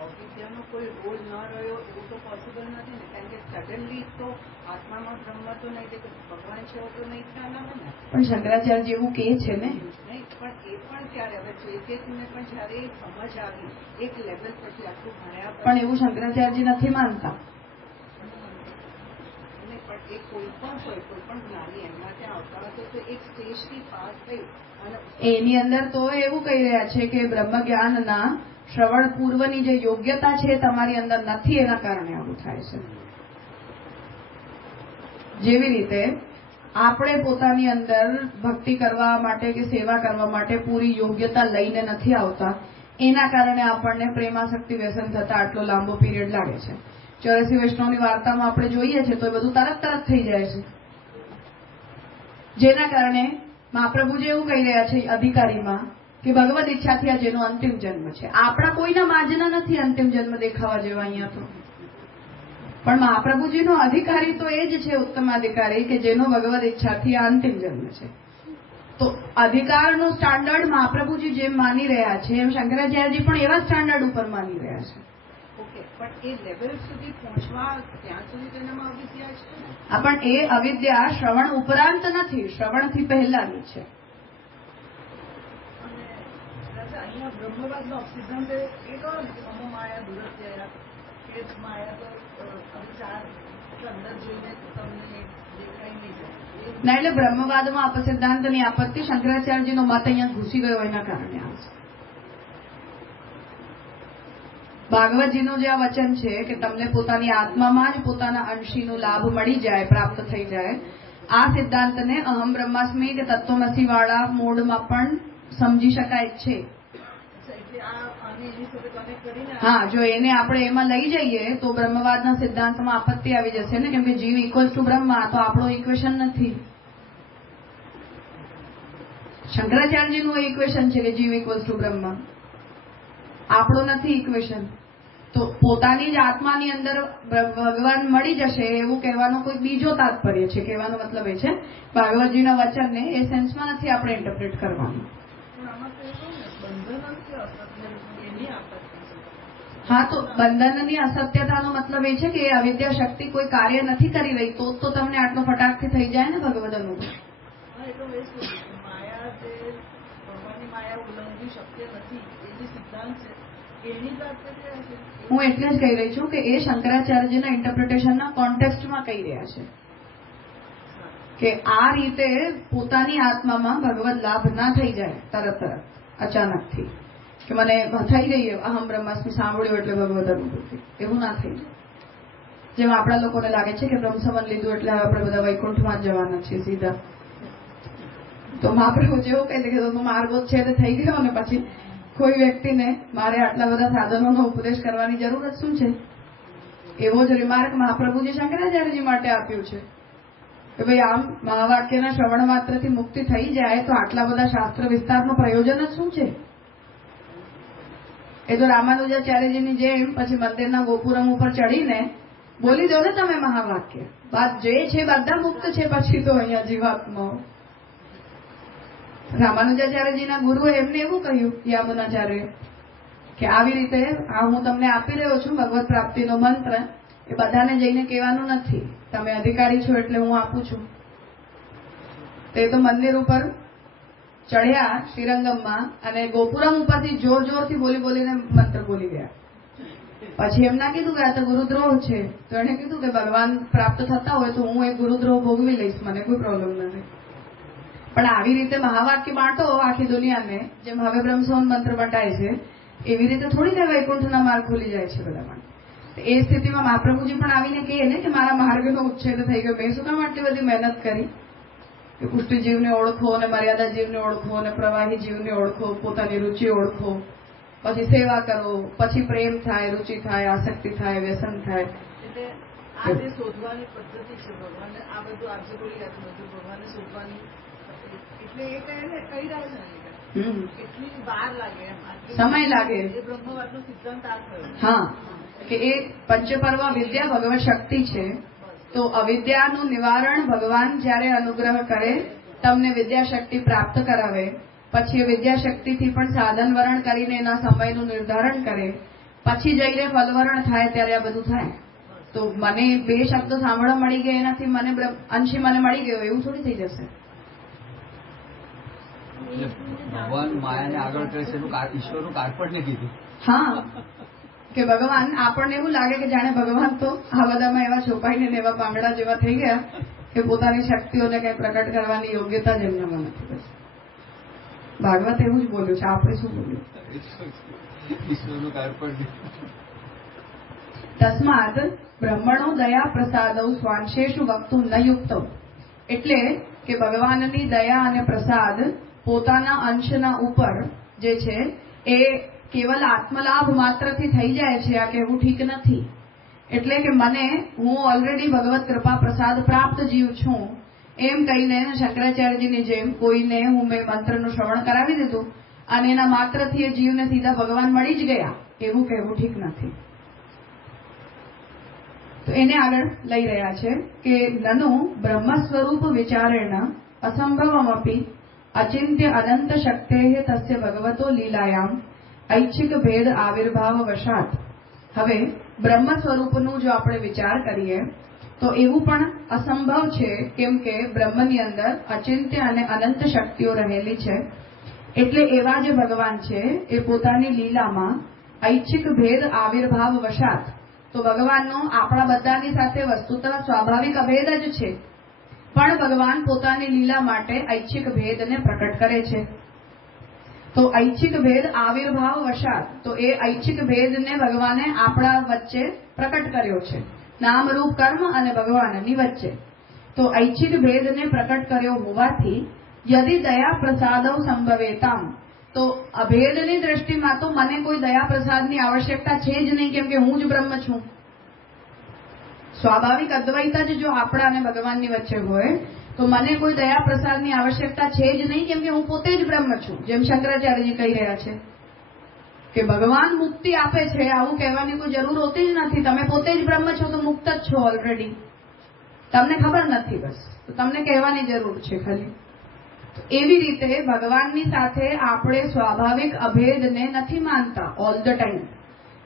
અવિદ્યાનો કોઈ રોલ ન રહ્યો એવું તો પોસિબલ નથી ને, કારણ કે સડનલી તો આત્મામાં બ્રહ્મ તો નહીં કે ભગવાન છે તો નહીં ખ્યાલ આવે ને. પણ શંકરાચાર્ય એવું કહે છે ને, નહીં પણ એ પણ ત્યારે હવે ચૈતન્યને પણ જયારે સમજ આવી એક લેવલ પછી આટલું ભણ્યા પણ એવું શંકરાચાર્યજી નથી માનતા. પણ એ કોઈ પણ જ્ઞાની એમના ત્યાં આવતા હતો તો એક સ્ટેજથી પાસ થઈ અને એની અંદર તો એવું કહી રહ્યા છે કે બ્રહ્મ જ્ઞાનના શ્રવણ પૂર્વની જે યોગ્યતા છે તમારી અંદર નથી, એના કારણે આવું થાય છે. જેવી રીતે આપણે પોતાની અંદર ભક્તિ કરવા માટે કે સેવા કરવા માટે પૂરી યોગ્યતા લઈને નથી આવતા, એના કારણે આપણને પ્રેમાસક્તિ વ્યસન થતા આટલો લાંબો પીરિયડ લાગે છે. 84 વૈષ્ણવની વાર્તામાં આપણે જોઈએ છે તો એ બધું તરત થઈ જાય છે. જેના કારણે મહાપ્રભુજી એવું કહી રહ્યા છે અધિકારીમાં કે ભગવદ ઈચ્છાથી આ જેનો અંતિમ જન્મ છે. આપણા કોઈના માજના નથી અંતિમ જન્મ દેખાવા જેવા અહીંયા તો. પણ મહાપ્રભુજીનો અધિકારી તો એ જ છે ઉત્તમ અધિકારી કે જેનો ભગવદ ઈચ્છાથી આ અંતિમ જન્મ છે. તો અધિકારનું સ્ટાન્ડર્ડ મહાપ્રભુજી જેમ માની રહ્યા છે એમ શંકરાચાર્યજી પણ એવા સ્ટાન્ડર્ડ ઉપર માની રહ્યા છે. ઓકે, પણ એ લેવલ સુધી પહોંચવા ત્યાં સુધી તેનામાં અવિદ્યા છે. હા, પણ એ અવિદ્યા શ્રવણ ઉપરાંત નથી, શ્રવણથી પહેલાની છે. અહીંયા બ્રહ્મવાદનો સિદ્ધાંત એ કહો ને કે સમમાયા દુરત્યા કે માયા તો અવિચાર અંદર જોઈને તમને દેખાઈ નહીં જાય ના, એટલે બ્રહ્મવાદમાં અપસિદ્ધાંતની આપત્તિ શંકરાચાર્યજીનો મત અહીંયા ઘૂસી ગયો એના કારણે આવશે. ભાગવતજીનું જે આ વચન છે કે તમને પોતાની આત્મામાં જ પોતાના અંશીનો લાભ મળી જાય, પ્રાપ્ત થઈ જાય, આ સિદ્ધાંતને અહમ બ્રહ્માસ્મિ કે તત્વમસી વાળા મોડમાં પણ સમજી શકાય છે. હા, જો એને આપણે એમાં લઈ જઈએ તો બ્રહ્મવાદના સિદ્ધાંતમાં આપત્તિ આવી જશે ને, કેમ કે જીવ ઇક્વલ્સ ટુ બ્રહ્મા તો આપણો ઇક્વેશન નથી. શંકરાચાર્યજીનું ઇક્વેશન છે કે જીવ ઇક્વલ્સ ટુ બ્રહ્મા, આપણો નથી ઇક્વેશન. તો પોતાની જ આત્માની અંદર ભગવાન મળી જશે એવું કહેવાનો કોઈ બીજો તાત્પર્ય છે. કહેવાનો મતલબ એ છે ભાગવતજીના વચનને એ સેન્સમાં નથી આપણે ઇન્ટરપ્રેટ કરવાનું. હા, તો બંધનની અસત્યતાનો મતલબ એ છે કે એ અવિદ્યા શક્તિ કોઈ કાર્ય નથી કરી રહી તો તમને આટલો ફટાકથી થઈ જાય ને ભગવદ અનુભવ. હું એટલે જ કહી રહી છું કે એ શંકરાચાર્યજીના ઇન્ટરપ્રિટેશનના કોન્ટેક્સ્ટમાં કહી રહ્યા છે કે આ રીતે પોતાની આત્મામાં ભગવદ લાભ ના થઈ જાય તરત અચાનકથી કે મને થઈ ગઈ અહમ બ્રહ્માસ્મિ સાંભળ્યું એટલે ભગવદ અનુભૂતિ, એવું ના થઈ જાય. જેમ આપણા લોકોને લાગે છે કે બ્રહ્મસમન લીધું એટલે આપણે બધા વૈકુંઠમાં જ જવાના છીએ સીધા. તો મહાપ્રભુ જેવું કહે છે કે માર્ગો છે તે થઈ ગયો અને પછી કોઈ વ્યક્તિને મારે આટલા બધા સાધનોનો ઉપદેશ કરવાની જરૂરત શું છે? એવો જ રિમાર્ક મહાપ્રભુજી શંકરાચાર્યજી માટે આપ્યું છે કે ભાઈ આમ મહાવાક્યના શ્રવણ માત્રથી મુક્તિ થઈ જાય તો આટલા બધા શાસ્ત્ર વિસ્તારનું પ્રયોજન જ શું છે? એ તો રામાનુજાચાર્યજીની જેમ પછી મંદિરના ગોપુરમ ઉપર ચડીને બોલી દો ને તમે મહાવાક્ય, બાદ જે છે બધા મુક્ત છે પછી તો અહીંયા જીવાત્માઓ. રામાનુજાચાર્યજીના ગુરુએ એમને એવું કહ્યું યામુનાચાર્ય કે આવી રીતે આ હું તમને આપી રહ્યો છું ભગવત પ્રાપ્તિનો મંત્ર, એ બધાને જઈને કહેવાનું નથી, તમે અધિકારી છો એટલે હું આપું છું. તે તો મંદિર ઉપર ચડ્યા શ્રીરંગમમાં અને ગોપુરમ ઉપરથી જોરથી બોલીને મંત્ર બોલી ગયા. પછી એમના કીધું કે આ તો ગુરુદ્રોહ છે. તો એને કીધું કે ભગવાન પ્રાપ્ત થતા હોય તો હું એક ગુરુદ્રોહ ભોગવી લઈશ, મને કોઈ પ્રોબ્લેમ નથી. પણ આવી રીતે મહાવાક્ય બાંટો આખી દુનિયાને, જેમ હવે બ્રહ્મસોન મંત્ર બટાય છે એવી રીતે થોડી ને વૈકુંઠના માર્ગ ખુલી જાય છે બધા માટે. એ સ્થિતિમાં મહાપ્રભુજી પણ આવીને કહે ને કે મારા માર્ગનો ઉચ્છેદ થઈ ગયો, મેં શું કામ આટલી બધી મહેનત કરી કે પુષ્ટિ જીવને ઓળખો અને મર્યાદા જીવને ઓળખો અને પ્રવાહી જીવને ઓળખો, પોતાની રુચિ ઓળખો, પછી સેવા કરો, પછી પ્રેમ થાય, રુચિ થાય, આસક્તિ થાય, વ્યસન થાય. એટલે આ જે શોધવાની પદ્ધતિ છે ભગવાનને, આ બધું આજે બોલી હતું બધું ભગવાનને શોધવાની, એટલે એ કહે ને કહી રહ્યા છે એટલી વાર લાગે, સમય લાગે. એ બ્રહ્મવાદનો સિદ્ધાંત આ થયો. હા, કે એ પંચપર્વ વિદ્યા ભગવત શક્તિ છે. તો અવિદ્યાનું નિવારણ ભગવાન જ્યારે અનુગ્રહ કરે, તમને વિદ્યાશક્તિ પ્રાપ્ત કરાવે, પછી એ વિદ્યાશક્તિથી પણ સાધન વરણ કરીને એના સમયનું નિર્ધારણ કરે, પછી જઈને ફલવરણ થાય ત્યારે આ બધું થાય. તો મને 2 શબ્દો સાંભળવા મળી ગયા એનાથી મને અંશી મને મળી ગયો એવું થોડી થઈ જશે. ભગવાન માયાને આગળ કરે છે ઈશ્વરનું કારપણને કીધું. હા, કે ભગવાન આપણને એવું લાગે કે જાણે ભગવાન તો આ બધામાં એવા ચોપાઈને એવા પાંગડા જેવા થઈ ગયા કે પોતાની શક્તિઓને કઈ પ્રકટ કરવાની યોગ્યતા જ એમનામાં નથી. બસ ભાગવત એવું જ બોલ્યું છે, આપણે શું બોલ્યું? ઈશ્વરનું કારપણ. તસ્માદ બ્રહ્મણો દયા પ્રસાદૌ સ્વાંશેષુ વક્તું ન યુક્તો. એટલે કે ભગવાનની દયા અને પ્રસાદ પોતાના અંશના ઉપર જે છે એ કેવલ આત્મલાભ માત્રથી થઈ જાય છે, આ કહેવું ઠીક નથી. એટલે કે હું ઓલરેડી ભગવત કૃપા પ્રસાદ પ્રાપ્ત જીવ છું એમ કહીને શંકરાચાર્યજીની જેમ કોઈને મેં મંત્રનું શ્રવણ કરાવી દીધું અને એના માત્રથી એ જીવને સીધા ભગવાન મળી જ ગયા, એવું કહેવું ઠીક નથી. તો એને આગળ લઈ રહ્યા છે કે નનુ બ્રહ્મ સ્વરૂપ વિચારેણ અસંભવમપી અચિંત્ય અનંત શક્તેઃ તસ્ય ભગવતો લીલાયામ ઐચ્છિક ભેદ આવિર્ભાવ વશાત. હવે બ્રહ્મ સ્વરૂપનું જો આપણે વિચાર કરીએ તો એવું પણ અસંભવ છે, કેમ કે બ્રહ્મની અંદર અચિંત્ય અને અનંત શક્તિઓ રહેલી છે. એટલે એવા જે ભગવાન છે એ પોતાની લીલામાં ઐચ્છિક ભેદ આવિર્ભાવ વશાત, તો ભગવાનનો આપણા બધાની સાથે વસ્તુતઃ સ્વાભાવિક અભેદ જ છે, પણ ભગવાન પોતાની લીલા માટે ઐચ્છિક ભેદને પ્રકટ કરે છે. તો ઐચ્છિક ભેદ આવિર્ભાવ વશાત, તો એ ઐચ્છિક ભેદને ભગવાને આપણા વચ્ચે પ્રકટ કર્યો છે, નામરૂપ કર્મ અને ભગવાનની વચ્ચે. તો ઐચ્છિક ભેદને પ્રકટ કર્યો હોવાથી યદિ દયા પ્રસાદૌ સંભવેતામ, તો અભેદની દ્રષ્ટિમાં તો મને કોઈ દયા પ્રસાદની આવશ્યકતા છે જ નહીં, કેમ કે હું જ બ્રહ્મ છું. સ્વાભાવિક અદ્વૈત જ જો આપણા અને ભગવાનની વચ્ચે હોય તો મને કોઈ દયા પ્રસાદની આવશ્યકતા છે જ નહીં, કેમ કે હું પોતે જ બ્રહ્મ છું. જેમ શંકરાચાર્યજી કહી રહ્યા છે કે ભગવાન મુક્તિ આપે છે, આવું કહેવાની કોઈ જરૂર હોતી જ નથી. તમે પોતે જ બ્રહ્મ છો તો મુક્ત જ છો ઓલરેડી, તમને ખબર નથી, બસ તો તમને કહેવાની જરૂર છે ખાલી. એવી રીતે ભગવાનની સાથે આપણે સ્વાભાવિક અભેદને નથી માનતા ઓલ ધ ટાઈમ.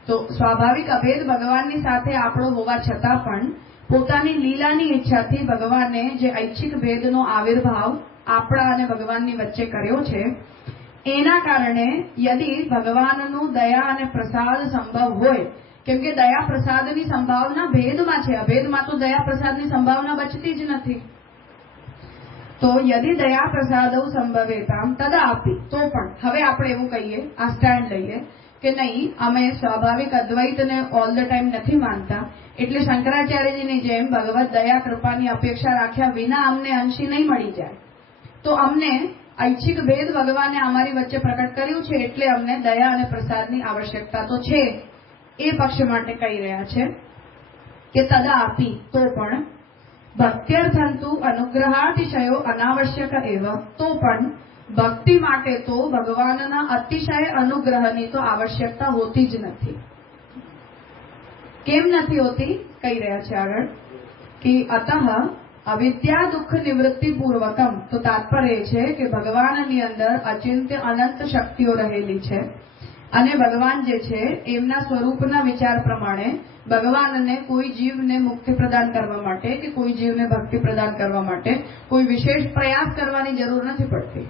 તો સ્વાભાવિક અભેદ ભગવાનની સાથે આપણો હોવા છતાં પણ પોતાની લીલાની ઈચ્છાથી ભગવાને જે ઐચ્છિક ભેદનો આવિર્ભાવ આપણા અને ભગવાનની વચ્ચે કર્યો છે, એના કારણે યદિ ભગવાનનું દયા અને પ્રસાદ સંભવ હોય, કેમ કે દયા પ્રસાદની સંભાવના ભેદમાં છે, અભેદમાં તો દયા પ્રસાદની સંભાવના બચતી જ નથી. તો યદિ દયા પ્રસાદૌ સંભવેતામ તદાપી, તો પણ હવે આપણે એવું કહીએ, આ સ્ટેન્ડ લઈએ કે નહીં, અમે સ્વાભાવિક અદ્વૈતને ઓલ ધ ટાઈમ નથી માનતા, એટલે શંકરાચાર્યજીની જેમ ભગવત દયા કૃપાની અપેક્ષા રાખ્યા વિના અમને અંશી નહીં મળી જાય. તો અમને ઐચ્છિક ભેદ ભગવાને અમારી વચ્ચે પ્રકટ કર્યું છે, એટલે અમને દયા અને પ્રસાદની આવશ્યકતા તો છે. એ પક્ષ માટે કહી રહ્યા છે કે તદાપી, તો પણ ભક્ત્યર્થંતુ અનુગ્રહાતિશયો અનાવશ્યક એવ, તો પણ ભક્તિ માટે તો ભગવાનના અતિશય અનુગ્રહની તો આવશ્યકતા હોતી જ નથી. કેમ નથી હોતી કહી રહ્યા છે આગળ કે અતઃ અવિદ્યા દુઃખ નિવૃત્તિ પૂર્વકમ. તો તાત્પર્ય છે કે ભગવાનની અંદર અચિંત્ય અનંત શક્તિઓ રહેલી છે અને ભગવાન જે છે એમના સ્વરૂપના વિચાર પ્રમાણે ભગવાનને કોઈ જીવને મુક્તિ પ્રદાન કરવા માટે કે કોઈ જીવને ભક્તિ પ્રદાન કરવા માટે કોઈ વિશેષ પ્રયાસ કરવાની જરૂર નથી પડતી.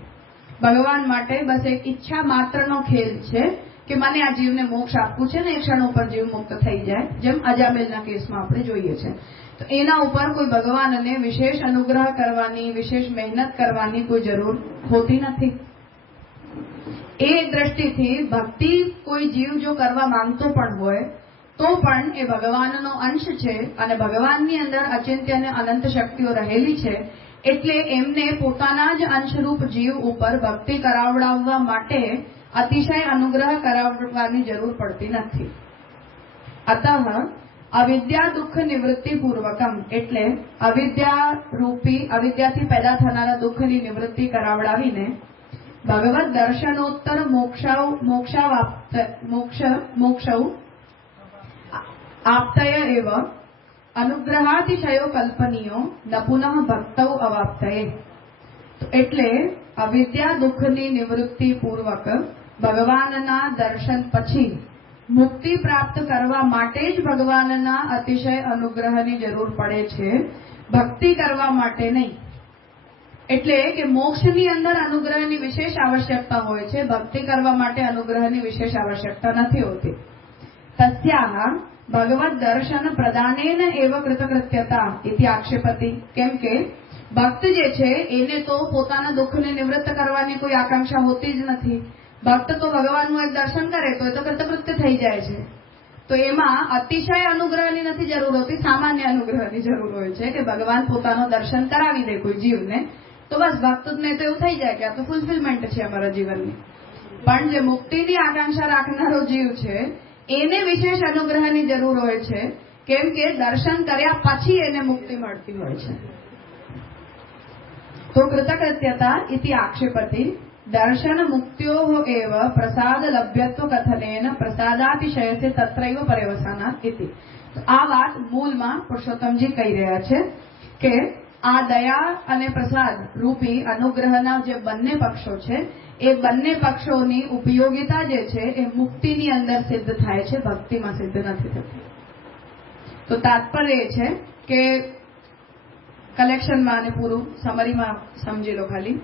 ભગવાન માટે બસ એક ઈચ્છા માત્રનો ખેલ છે કે મને આ જીવને મોક્ષ આપવું છે ને એક ક્ષણ ઉપર જીવ મુક્ત થઈ જાય, જેમ અજામેલના કેસમાં આપણે જોઈએ છે. તો એના ઉપર કોઈ ભગવાનને વિશેષ અનુગ્રહ કરવાની, વિશેષ મહેનત કરવાની કોઈ જરૂર હોતી નથી. એ દ્રષ્ટિથી ભક્તિ કોઈ જીવ જો કરવા માંગતો પણ હોય તો પણ એ ભગવાનનો અંશ છે અને ભગવાનની અંદર અચિંત્ય અને અનંત શક્તિઓ રહેલી છે, એટલે એમને પોતાના જ અંશરૂપ જીવ ઉપર ભક્તિ કરાવડાવવા માટે અતિશય અનુગ્રહ કરાવવાની જરૂર પડતી નથી. અતઃ અવિદ્યા દુઃખ નિવૃત્તિ પૂર્વકમ એટલે અવિદ્યાથી પેદા થનારા દુઃખની નિવૃત્તિ કરાવડાવીને ભગવદ દર્શનોત્તર મોક્ષૌ આપ્તય એવ અનુગ્રહાતિશયો કલ્પનીયો ન પુનઃ ભક્તૌ અવાપ્તયે. એટલે અવિદ્યા દુઃખની નિવૃત્તિ પૂર્વક ભગવાનના દર્શન પછી મુક્તિ પ્રાપ્ત કરવા માટે જ ભગવાનના અતિશય અનુગ્રહની જરૂર પડે છે, ભક્તિ કરવા માટે નહીં. એટલે કે મોક્ષની અંદર અનુગ્રહની વિશેષ આવશ્યકતા હોય છે, ભક્તિ કરવા માટે અનુગ્રહની વિશેષ આવશ્યકતા નથી હોતી. તસ્યાહ ભગવદ દર્શન પ્રદાનેન એવ કૃતકૃત્યતા ઇતિ આક્ષેપતિ. કેમ કે ભક્ત જે છે એને તો પોતાના દુઃખને નિવૃત્ત કરવાની કોઈ આકાંક્ષા હોતી જ નથી. ભક્ત તો ભગવાનનું એક દર્શન કરે તો એ તો કૃતકૃત્ય થઈ જાય છે. તો એમાં અતિશય અનુગ્રહની નથી જરૂર હોતી, સામાન્ય અનુગ્રહની જરૂર હોય છે કે ભગવાન પોતાનું દર્શન કરાવી દે કોઈ જીવને તો બસ ભક્તને તો એવું થઈ જાય કે આ તો ફુલફિલમેન્ટ છે અમારા જીવનની. પણ જે મુક્તિની આકાંક્ષા રાખનારો જીવ છે એને વિશેષ અનુગ્રહની જરૂર હોય છે, કેમ કે દર્શન કર્યા પછી એને મુક્તિ મળતી હોય છે. તો કૃતકૃત્યતા ઇતિ આક્ષેપતિ દર્શન મુક્ત્યો એવ પ્રસાદ લભ્યત્વ કથનેન પ્રસાદાતિશયસે તત્રૈવ પર્યવસાનાત ઇતિ. આ વાત મૂળમાં પુરુષોત્તમજી કહી રહ્યા છે કે આ દયા અને પ્રસાદ રૂપી અનુગ્રહના જે બંને પક્ષો છે એ બંને પક્ષોની ઉપયોગિતા જે છે એ મુક્તિની અંદર સિદ્ધ થાય છે, ભક્તિમાં સિદ્ધ નથી થતી. તો તાત્પર્ય એ છે કે કલેક્શનમાં અને પૂરું સમરીમાં સમજી લો ખાલી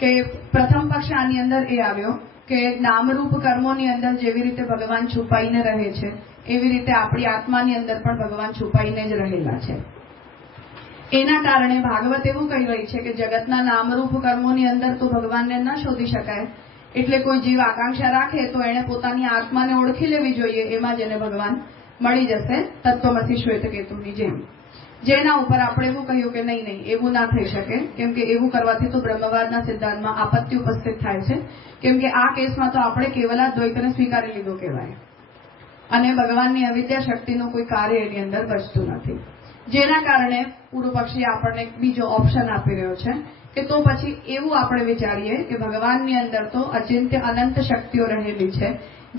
કે પ્રથમ પક્ષ આની અંદર એ આવ્યો કે નામરૂપ કર્મોની અંદર જેવી રીતે ભગવાન છુપાઈને રહે છે એવી રીતે આપણી આત્માની અંદર પણ ભગવાન છુપાઈને જ રહેલા છે. એના કારણે ભાગવત એવું કહી રહી છે કે જગતના નામરૂપ કર્મોની અંદર તો ભગવાનને ન શોધી શકાય, એટલે કોઈ જીવ આકાંક્ષા રાખે તો એણે પોતાની આત્માને ઓળખી લેવી જોઈએ, એમાં જ એને ભગવાન મળી જશે, તત્વમસી શ્વેતકેતુની જેમ. જેના ઉપર આપણે એવું કહ્યું કે નહીં એવું ના થઈ શકે, કેમ કે એવું કરવાથી તો બ્રહ્મવાદના સિદ્ધાંતમાં આપત્તિ ઉપસ્થિત થાય છે. કેમ કે આ કેસમાં તો આપણે કેવલાદ્વૈતને સ્વીકારી લીધો કહેવાય અને ભગવાનની અવિદ્યા શક્તિનું કોઈ કાર્ય એની અંદર બચતું નથી. જેના કારણે પૂર્વ પક્ષી આપણને બીજો ઓપ્શન આપી રહ્યો છે કે તો પછી એવું આપણે વિચારીએ કે ભગવાનની અંદર તો અચિંત્ય અનંત શક્તિઓ રહેલી છે,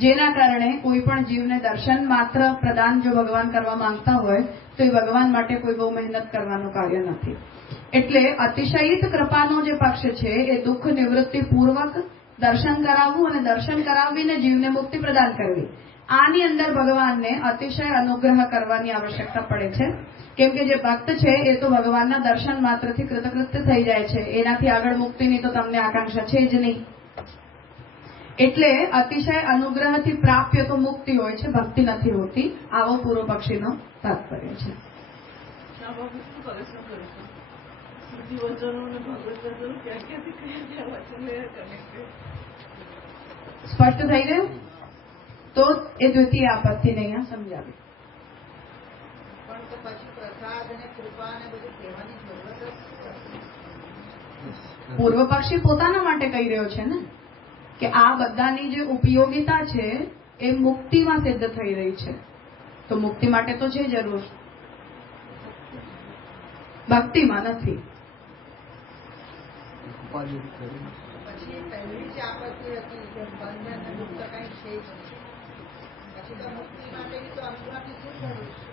જેના કારણે કોઈ પણ જીવને દર્શન માત્ર પ્રદાન જો ભગવાન કરવા માંગતા હોય તો એ ભગવાન માટે કોઈ બહુ મહેનત કરવાનું કાર્ય નથી. એટલે અતિશયિત કૃપાનો જે પક્ષ છે એ દુઃખ નિવૃત્તિ પૂર્વક દર્શન કરાવવું અને દર્શન કરાવીને જીવને મુક્તિ પ્રદાન કરવી, આની અંદર ભગવાનને અતિશય અનુગ્રહ કરવાની આવશ્યકતા પડે છે. કેમ કે જે ભક્ત છે એ તો ભગવાનના દર્શન માત્રથી કૃતકૃત્ય થઈ જાય છે, એનાથી આગળ મુક્તિની તો તમને આકાંક્ષા છે જ નહીં. એટલે અતિશય અનુગ્રહથી પ્રાપ્ય તો મુક્તિ હોય છે, ભક્તિ નથી હોતી, આવો પૂર્વ પક્ષીનો તાત્પર્ય છે. સ્પષ્ટ થઈ ગયું? તો એ દ્વિતીય આપત્તિને અહીંયા સમજાવી. પણ તો પછી પ્રસાદ અને કૃપા ને બધું કહેવાની જરૂરત જ પૂર્વ પક્ષી પોતાના માટે કહી રહ્યો છે ને કે આ બધાની જે ઉપયોગિતા છે એ મુક્તિમાં સિદ્ધ થઈ રહી છે, તો મુક્તિ માટે તો છે જરૂર, ભક્તિમાં નથી. પછી પહેલી જ આપત્તિ હતી કે બંધન અને મુક્ત કઈ છે જ નહીં. પછી તો મુક્તિ માટેની તો અનુગ્રહની શું જરૂર છે?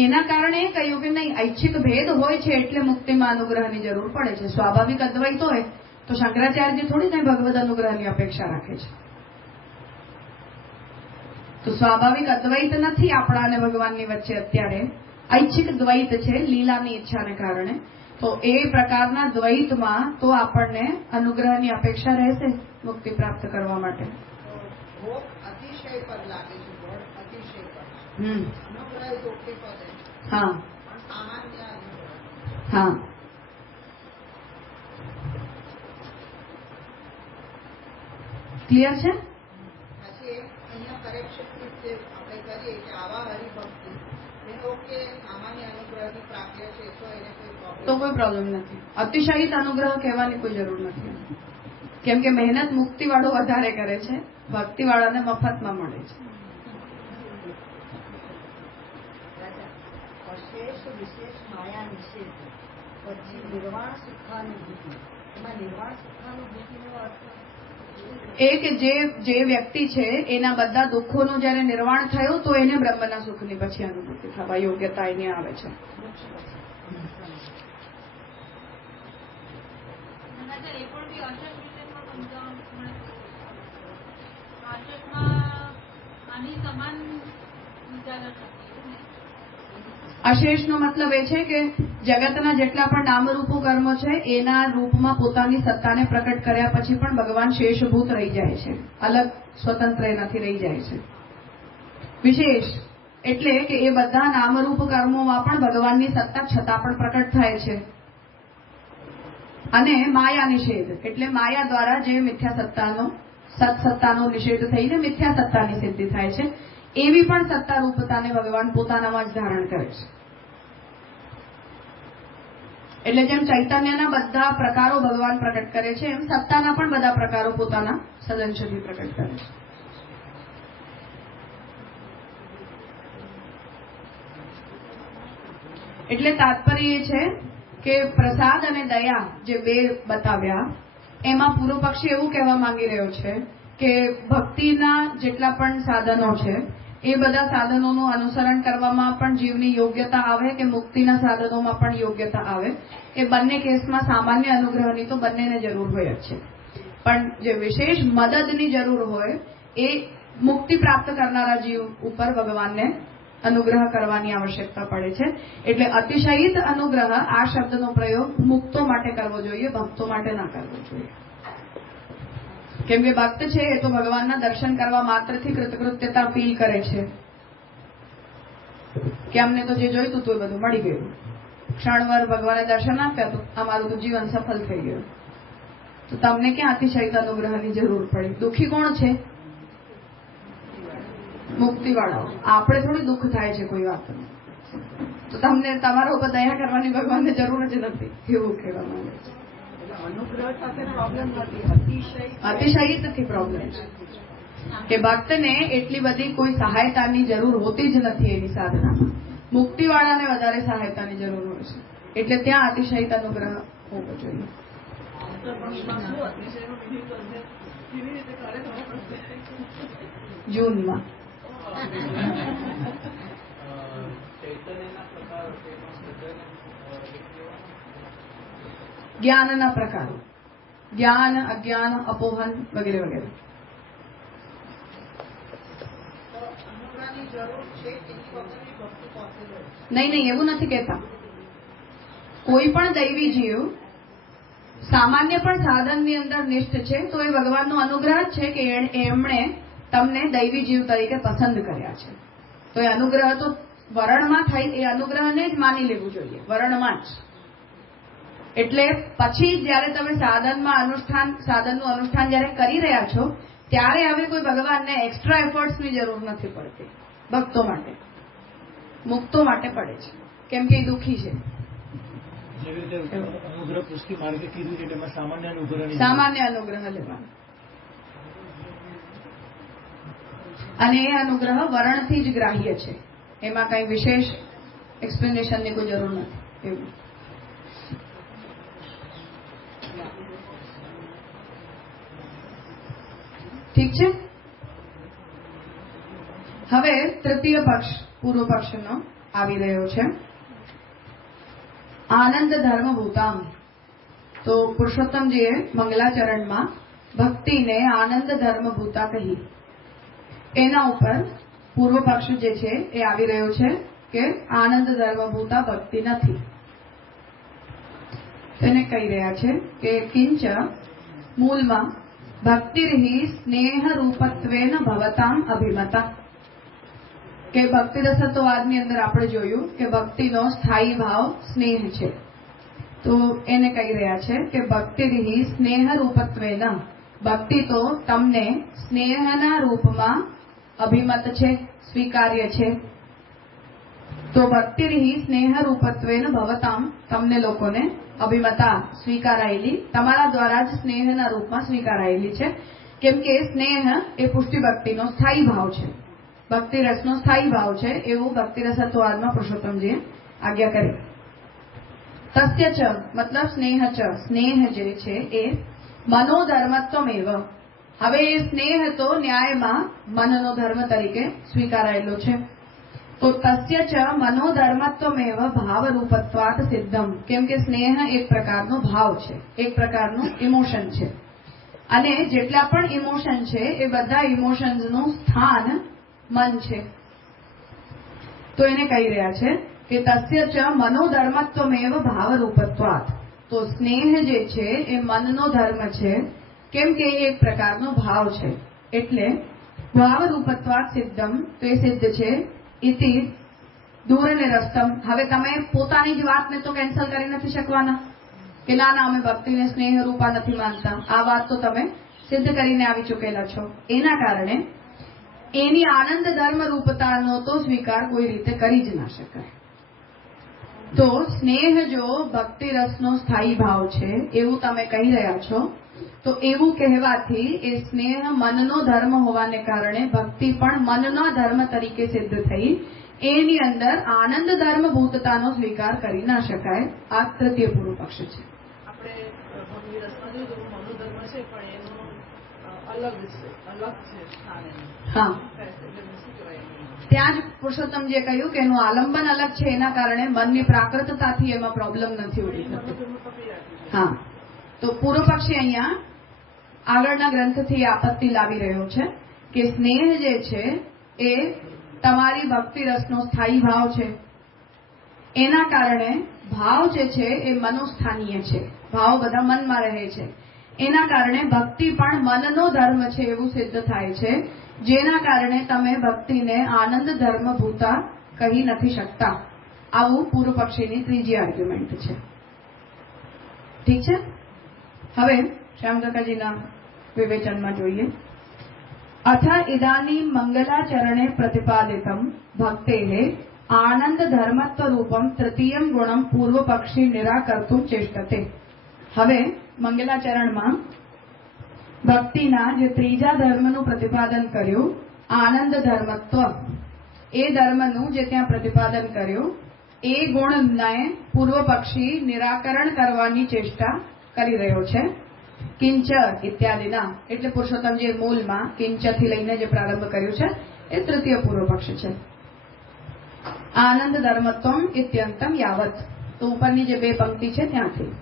એના કારણે એ કહ્યું કે નહીં, ઐચ્છિક ભેદ હોય છે એટલે મુક્તિમાં અનુગ્રહની જરૂર પડે છે. સ્વાભાવિક અદ્વૈત હોય તો શંકરાચાર્યજી થોડી કઈ ભગવદ અનુગ્રહની અપેક્ષા રાખે છે. તો સ્વાભાવિક અદ્વૈત નથી આપણા અને ભગવાનની વચ્ચે અત્યારે, ઐચ્છિક દ્વૈત છે લીલાની ઈચ્છાને કારણે. તો એ પ્રકારના દ્વૈતમાં તો આપણને અનુગ્રહની અપેક્ષા રહેશે મુક્તિ પ્રાપ્ત કરવા માટે. ભોગ અતિશય પર લાગે છે, ભોગ અતિશય પર. અનુગ્રહ is okay for them. હા પણ સામાન્ય અનુગ્રહ. હા ક્લિયર છે. પછી અહીંયા કરેક્શન જે આપણે કરીએ કે આવા હરિભક્તિ એનો કે સામાન્ય અનુગ્રહની પ્રાપ્ય છે તો એને કોઈ તો પ્રોબ્લેમ કોઈ પ્રોબ્લેમ નથી. અતિશયિત અનુગ્રહ કહેવાની કોઈ જરૂર નથી, કેમ કે મહેનત મુક્તિ વાળો વધારે કરે છે, ભક્તિ વાળાને મફતમાં મળે છે. અશેષ વિશેષ માયા નિષેધ પછી નિર્વાણ સુખાનુભૂતિ. એમાં નિર્વાણ સુખાનુભૂતિનો અર્થ એક જે વ્યક્તિ છે એના બધા દુઃખોનું જયારે નિર્વાણ થયું તો એને બ્રહ્મના સુખની પછી અનુભૂતિ થવા યોગ્યતા એની આવે છે. અશેષનો મતલબ એ છે કે જગતના જેટલા પણ નામરૂપો કર્મો છે એના રૂપમાં પોતાની સત્તાને પ્રકટ કર્યા પછી પણ ભગવાન શેષભૂત રહી જાય છે, અલગ સ્વતંત્ર એનાથી રહી જાય છે. વિશેષ એટલે કે એ બધા નામરૂપ કર્મોમાં પણ ભગવાનની સત્તા છતાં પણ પ્રકટ થાય છે. અને માયા નિષેધ એટલે માયા દ્વારા જે મિથ્યા સત્તાનો સત્સત્તાનો નિષેધ થઈને મિથ્યા સત્તાની સિદ્ધિ થાય છે, એવી પણ સત્તા રૂપતાને ભગવાન પોતાનામાં જ ધારણ કરે છે. એટલે જેમ ચૈતન્યના બધા પ્રકારો ભગવાન પ્રકટ કરે છે એમ સત્તાના પણ બધા પ્રકારો પોતાના સદંશથી પ્રકટ કરે છે. એટલે તાત્પર્ય એ છે કે પ્રસાદ અને દયા જે બે બતાવ્યા એમાં પૂર્વ પક્ષી એવું કહેવા માંગી રહ્યો છે કે ભક્તિના જેટલા પણ સાધનો છે એ બધા સાધનોનું અનુસરણ કરવામાં પણ જીવની યોગ્યતા આવે કે મુક્તિના સાધનોમાં પણ યોગ્યતા આવે, એ બંને કેસમાં સામાન્ય અનુગ્રહની તો બંનેને જરૂર હોય જ છે. પણ જે વિશેષ મદદની જરૂર હોય એ મુક્તિ પ્રાપ્ત કરનારા જીવ ઉપર ભગવાનને અનુગ્રહ કરવાની આવશ્યકતા પડે છે. એટલે અતિશયિત અનુગ્રહ આ શબ્દનો પ્રયોગ મુક્તો માટે કરવો જોઈએ, ભક્તો માટે ના કરવો જોઈએ. કેમ કે ભક્ત છે એ તો ભગવાનના દર્શન કરવા માત્રથી કૃતકૃત્યતા ફીલ કરે છે કે અમને તો જે જોઈતું હતું એ બધું મળી ગયું, ક્ષણભર ભગવાને દર્શન આપ્યા તો અમારું તો જીવન સફળ થઈ ગયું. તો તમને ક્યાં અતિશયિત અનુગ્રહની જરૂર પડી? દુઃખી કોણ છે? મુક્તિવાળાઓ. આપણે થોડી દુઃખ થાય છે કોઈ વાત, તો તમને તમારા ઉપર દયા કરવાની ભગવાનને જરૂર જ નથી, એવું કહેવા માંગે છે. અનુગ્રહ સાથે પ્રોબ્લેમ નથી, અતિશયિતથી પ્રોબ્લેમ છે કે ભક્તને એટલી બધી કોઈ સહાયતાની જરૂર હોતી જ નથી એની સાધનામાં. મુક્તિવાળાને વધારે સહાયતાની જરૂર હોય છે, એટલે ત્યાં અતિશયિત અનુગ્રહ હોવો જોઈએ. જૂનમાં જ્ઞાનના પ્રકારો, જ્ઞાન, અજ્ઞાન, અપોહન વગેરે વગેરે. અનુગ્રહની જરૂર છે એની વગરની ભક્તિ પોસિબલ. નહીં, એવું નથી કહેતા. કોઈ પણ દૈવી જીવ સામાન્ય પણ સાધનની અંદર નિષ્ઠ છે તો એ ભગવાનનો અનુગ્રહ જ છે કે એમણે તમને દૈવી જીવ તરીકે પસંદ કર્યા છે. તો એ અનુગ્રહ તો વરણમાં થઈ, એ અનુગ્રહને જ માની લેવું જોઈએ, વરણમાં જ. એટલે પછી જયારે તમે સાધનનું અનુષ્ઠાન જયારે કરી રહ્યા છો ત્યારે હવે કોઈ ભગવાનને એક્સ્ટ્રા એફર્ટ્સની જરૂર નથી પડતી. ભક્તો માટે, મુક્તો માટે પડે છે, કેમ કે એ દુઃખી છે. જેવી રીતે અનુગ્રહ પુષ્ટિ માર્ગે કીધું છે તેમાં સામાન્ય અનુગ્રહ લેવાનો, અને એ અનુગ્રહ વર્ણથી જ ગ્રાહ્ય છે, એમાં કઈ વિશેષ એક્સપ્લેનેશનની કોઈ જરૂર નથી. એવું ઠીક છે. હવે તૃતીય પક્ષ પૂર્વ પક્ષનો આવી રહ્યો છે. આનંદ ધર્મ ભૂતામ. તો પુરુષોત્તમજીએ મંગલાચરણમાં ભક્તિને આનંદ ધર્મ ભૂતા કહી. એના ઉપર પૂર્વ પક્ષ જે છે એ આવી રહ્યો છે કે આનંદ ધર્મ ભૂતા ભક્તિ નથી. તેને કહી રહ્યા છે કે કિંચ મૂળમાં ભક્તિર્હિ સ્નેહ રૂપત્વેન ભવતામ અભિમતા, કે ભક્તિ રસત્વવાદની અંદર આપણે જોયું કે ભક્તિનો સ્થાયી ભાવ સ્નેહ છે. તો એને કહી રહ્યા છે કે ભક્તિર્હિ સ્નેહ રૂપત્વેન, ભક્તિ તો તમને સ્નેહના રૂપમાં અભિમત છે, સ્વીકાર્ય છે. તો ભક્તિર્હિ સ્નેહ રૂપત્વેન ભવતામ, તમને લોકોને અભિમતા સ્વીકારાયેલી, તમારા દ્વારા જ સ્નેહના રૂપમાં સ્વીકારાયેલી છે. કેમ કે સ્નેહ એ પુષ્ટિ ભક્તિનો સ્થાયી ભાવ છે, ભક્તિ રસનો સ્થાયી ભાવ છે, એવું ભક્તિ રસત્વવાદમાં પુરુષોત્તમજીએ આજ્ઞા કરી. તસ્ય ચ મતલબ સ્નેહ ચ, સ્નેહ જે છે એ મનોધર્મત્વમેવ. હવે એ સ્નેહ તો ન્યાયમાં મનનો ધર્મ તરીકે સ્વીકારાયેલો છે. તો તસ્ય ચ મનોધર્મત્વમેવ ભાવરૂપત્વાત સિદ્ધમ, કેમ કે સ્નેહ એક પ્રકારનો ભાવ છે, એક પ્રકારનું ઇમોશન છે. અને જેટલા પણ ઇમોશન છે એ બધા ઇમોશન્સનું સ્થાન મન છે. તો એને કહી રહ્યા છે કે તસ્ય ચ મનોધર્મત્વમેવ ભાવરૂપત્વાત. તો સ્નેહ જે છે એ મનનો ધર્મ છે, કેમ કે એ એક પ્રકારનો ભાવ છે, એટલે ભાવરૂપત્વાત સિદ્ધમ, તો એ સિદ્ધ છે. ઇતિ દૂર નિરસ્તમ. હવે તમે પોતાની જ વાતને તો કેન્સલ કરી નથી શકવાના કે ના ના અમે ભક્તિને સ્નેહ રૂપા નથી માનતા. આ વાત તો તમે સિદ્ધ કરીને આવી ચૂકેલા છો. એના કારણે એની આનંદ ધર્મ રૂપતાનો તો સ્વીકાર કોઈ રીતે કરી જ ના શકાય. તો સ્નેહ જો ભક્તિ રસનો સ્થાયી ભાવ છે એવું તમે કહી રહ્યા છો, તો એવું કહેવાથી એ સ્નેહ મનનો ધર્મ હોવાને કારણે ભક્તિ પણ મનના ધર્મ તરીકે સિદ્ધ થઈ. એની અંદર આનંદ ધર્મ ભૂતતાનો સ્વીકાર કરી ના શકાય. આ તૃતીય પૂર્વ પક્ષ છે. આપણે ભક્તિ રસમાં જોયું તો મનોધર્મ છે, પણ એનું અલગ છે સ્થાન એનું. હા, એટલે શું કહેવાય ત્યાં જ પુરુષોત્તમજીએ કહ્યું કે એનું આલંબન અલગ છે, એના કારણે મનની પ્રાકૃતતાથી એમાં પ્રોબ્લેમ નથી ઉભી થતી. હા, તો પૂર્વ પક્ષી અહીંયા આગળના ગ્રંથથી આપત્તિ લાવી રહ્યો છે કે સ્નેહ જે છે એ તમારી ભક્તિ રસનો સ્થાયી ભાવ છે. એના કારણે ભાવ જે છે એ મનોસ્થાનીય છે, ભાવ બધા મનમાં રહે છે. એના કારણે ભક્તિ પણ મનનો ધર્મ છે એવું સિદ્ધ થાય છે, જેના કારણે તમે ભક્તિને આનંદ ધર્મ ભૂતા કહી નથી શકતા. આવું પૂર્વ પક્ષીની ત્રીજી આર્ગ્યુમેન્ટ છે. ઠીક છે. હવે શ્યામકાકાજીના વિવેચનમાં જોઈએ. અથ ઇદાની મંગલાચરણે પ્રતિપાદિતમ ભક્તેઃ આનંદ ધર્મત્વ રૂપમ તૃતીયમ ગુણમ પૂર્વ પક્ષી નિરાકર્તુમ ચેષ્ટતે. હવે મંગલાચરણમાં ભક્તિના જે ત્રીજા ધર્મનું પ્રતિપાદન કર્યું, આનંદ ધર્મત્વ, એ ધર્મનું જે ત્યાં પ્રતિપાદન કર્યું, એ ગુણને પૂર્વ પક્ષી નિરાકરણ કરવાની ચેષ્ટા કરી રહ્યો છે. કિંચ ઇત્યાદિના, એટલે પુરુષોત્તમજીએ મૂળમાં કિંચથી લઈને જે પ્રારંભ કર્યું છે એ તૃતીય પૂર્વ પક્ષ છે. આનંદ ધર્મત્વમ ઇત્યંતમ યાવત, તો ઉપરની જે બે પંક્તિ છે ત્યાંથી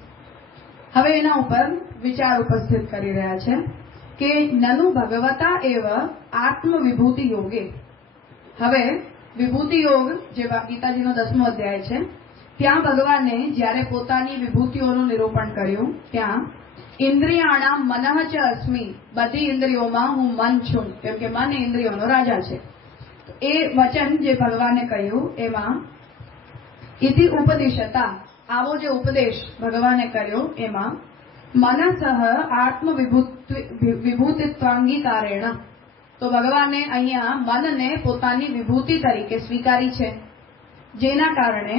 હવે એના ઉપર વિચાર ઉપસ્થિત કરી રહ્યા છે કે નનુ ભગવતા એવ આત્મવિભૂતિ યોગે. હવે વિભૂતિ યોગ જે ગીતાજીનો 10મો અધ્યાય છે, ત્યાં ભગવાને જ્યારે પોતાની વિભૂતિઓનું નિરૂપણ કર્યું, ત્યાં ઇન્દ્રિયાણામ મનઃ ચ અસ્મિ, બધી ઇન્દ્રિયોમાં હું મન છું, કેમ કે મન ઇન્દ્રિયોનો રાજા છે. એ વચન જે ભગવાને કહ્યું એમાં ઇતિ ઉપદિશતા, આવો જે ઉપદેશ ભગવાને કર્યો એમાં મનસઃ આત્મવિભૂતિત્વાંગીકારેણ, તો ભગવાને અહીંયા મનને પોતાની વિભૂતિ તરીકે સ્વીકારી છે, જેના કારણે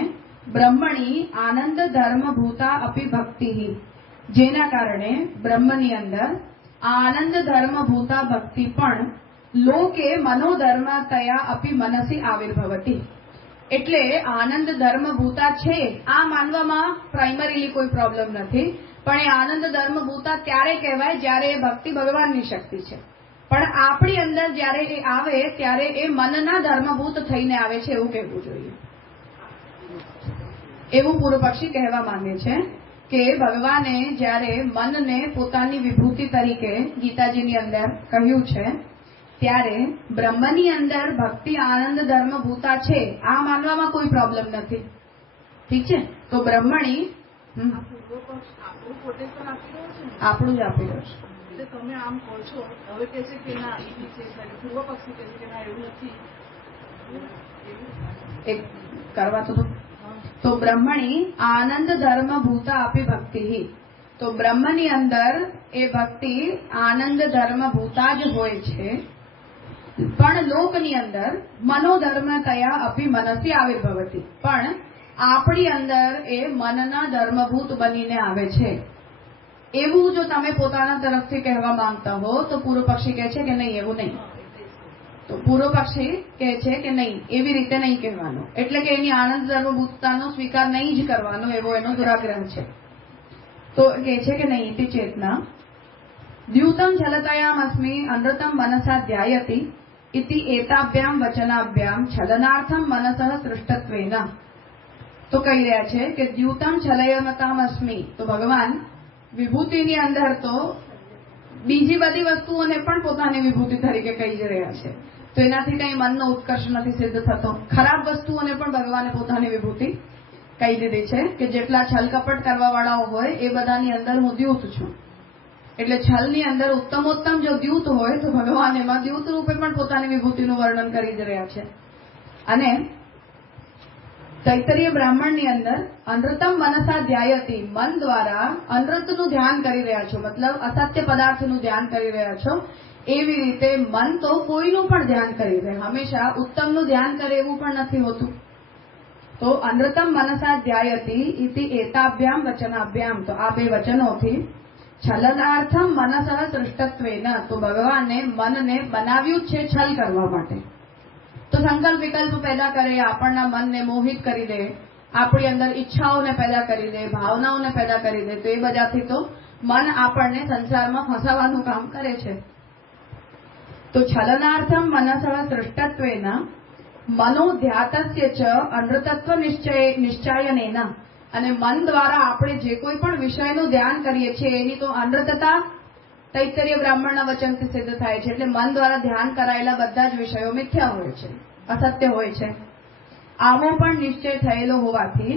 બ્રહ્મણી આનંદ ધર્મ ભૂતા અપી ભક્તિ, જેના કારણે બ્રહ્મની અંદર આનંદ ધર્મ ભૂતા ભક્તિ પણ લોકે મનોધર્મતયા અપી મનસી આવિર્ભવતી. એટલે આનંદ ધર્મ ભૂતા છે આ માનવામાં પ્રાઇમરીલી કોઈ પ્રોબ્લેમ નથી, પણ એ આનંદ ધર્મ ભૂતા ત્યારે કહેવાય જ્યારે એ ભક્તિ ભગવાનની શક્તિ છે. પણ આપણી અંદર જ્યારે એ આવે ત્યારે એ મનના ધર્મભૂત થઈને આવે છે એવું કહેવું જોઈએ. એવું પૂર્વ પક્ષી કહેવા માંગે છે કે ભગવાને જ્યારે મનને પોતાની વિભૂતિ તરીકે ગીતાજીની અંદર કહ્યું છે, ત્યારે બ્રહ્મની અંદર ભક્તિ આનંદ ધર્મ ભૂતા છે આ માનવામાં કોઈ પ્રોબ્લેમ નથી. ઠીક છે. તો બ્રહ્મણી આ પૂર્વ પક્ષ આપણું કોટેશન આપી રહ્યો છે ને? આપણું જ આપી રહ્યો છે. એટલે તમે આમ કહો છો, હવે કે છે કે ના ઈ છે, પૂર્વ પક્ષી કહે છે કે ના એવું નથી. એક કરવા તો બ્રહ્મણી આનંદ ધર્મ ભૂતા આપી ભક્તિ. તો બ્રહ્મની અંદર એ ભક્તિ આનંદ ધર્મ ભૂતા જ હોય છે, પણ લોકની અંદર મનોધર્મ તયા અપી મનસી આવિર્ભવતી, પણ આપણી અંદર એ મનના ધર્મભૂત બનીને આવે છે. એવું જો તમે પોતાના તરફથી કહેવા માંગતા હો તો પૂર્વ પક્ષી કહે છે કે નહીં, એવું નહીં. તો પૂર્વ પક્ષી કહે છે કે નહીં, એવી રીતે નહીં કહેવાનું, એટલે કે એની આનંદ ધર્મભૂતતાનો સ્વીકાર નહીં જ કરવાનો, એવો એનો દુરાગ્રહ છે. તો કહે છે કે નહીં, ઇતિ ચેતના દ્યુતમ છલતાયામ અસ્મિ અનૃતમ મનસા ધ્યાયતિ ઇતિ એતાભ્યામ વચનાભ્યામ છલનાર્થમ મનસઃ સૃષ્ટત્વેન. તો કહી રહ્યા છે કે દ્યુતમ છલયમતામ અસ્મિ, તો ભગવાન વિભૂતિની અંદર તો બીજી બધી વસ્તુઓને પણ પોતાની વિભૂતિ તરીકે કહી જ રહ્યા છે. તો એનાથી કંઈ મનનો ઉત્કર્ષ નથી સિદ્ધ થતો. ખરાબ વસ્તુઓને પણ ભગવાને પોતાની વિભૂતિ કહી દીધી છે કે જેટલા છલ કપટ કરવા વાળાઓ હોય એ બધાની અંદર હું દ્યુત છું. એટલે છલની અંદર ઉત્તમોત્તમ જો દ્યુત હોય તો ભગવાન એમાં દ્યુત રૂપે પણ પોતાની વિભૂતિનું વર્ણન કરી જ રહ્યા છે. અને તૈત્તરીય બ્રાહ્મણની અંદર અનૃતમ મનસા ધ્યાયતી, મન દ્વારા અનૃતનું ધ્યાન કરી રહ્યા છો, મતલબ અસત્ય પદાર્થનું ધ્યાન કરી રહ્યા છો. એવી રીતે મન તો કોઈનું પણ ધ્યાન કરી રહે, હંમેશા ઉત્તમનું ધ્યાન કરે એવું પણ નથી હોતું. તો અનૃતમ મનસા ધ્યાયતી ઇતિ એતાભ્યામ વચનાભ્યામ, તો આ બે વચનોથી છલનાર્થમ મનસઃ સૃષ્ટત્વેન, તો ભગવાને મનને બનાવ્યું છે છલ કરવા માટે. તો સંકલ્પ વિકલ્પ પેદા કરે, આપણના મનને મોહિત કરી દે, આપણી અંદર ઈચ્છાઓને પેદા કરી દે, ભાવનાઓને પેદા કરી દે. તો એ બધાથી તો મન આપણને સંસારમાં ફસાવાનું કામ કરે છે. તો છલનાર્થમ મનસઃ સૃષ્ટત્વેન મનોધ્યાતસ્ય ચ અનૃતત્વ નિશ્ચયનેન, અને મન દ્વારા આપણે જે કોઈ પણ વિષયનું ધ્યાન કરીએ છીએ એની તો અનૃતતા તૈત્તરીય બ્રાહ્મણના વચનથી સિદ્ધ થાય છે. એટલે મન દ્વારા ધ્યાન કરાયેલા બધા જ વિષયો મિથ્યા હોય છે, અસત્ય હોય છે. આવો પણ નિશ્ચય થયેલો હોવાથી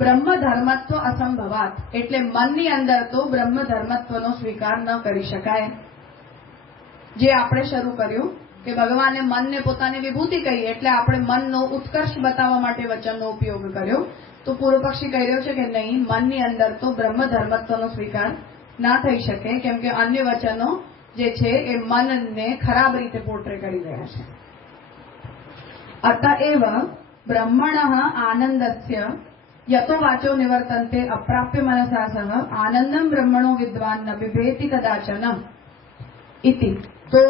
બ્રહ્મ ધર્મત્વ અસંભવાત, એટલે મનની અંદર તો બ્રહ્મ ધર્મત્વનો સ્વીકાર ન કરી શકાય. જે આપણે શરૂ કર્યું કે ભગવાને મનને પોતાની વિભૂતિ કહી, એટલે આપણે મનનો ઉત્કર્ષ બતાવવા માટે વચનનો ઉપયોગ કર્યો. તો પૂર્વ પક્ષી કહી રહ્યો છે કે નહીં, મનની અંદર તો બ્રહ્મ ધર્મત્વનો સ્વીકાર ના થઈ શકે, કેમ કે અન્ય વચનો જે છે એ મનને ખરાબ રીતે પોર્ટ્રે કરી રહ્યા છે. અતએવ બ્રહ્મણ આનંદસ્ય યતો વાચો નિવર્તન્તે અપ્રાપ્ય મનસા સહ આનંદમ બ્રહ્મણો વિદ્વાન ન બિભેતિ કદાચન ઇતિ. તો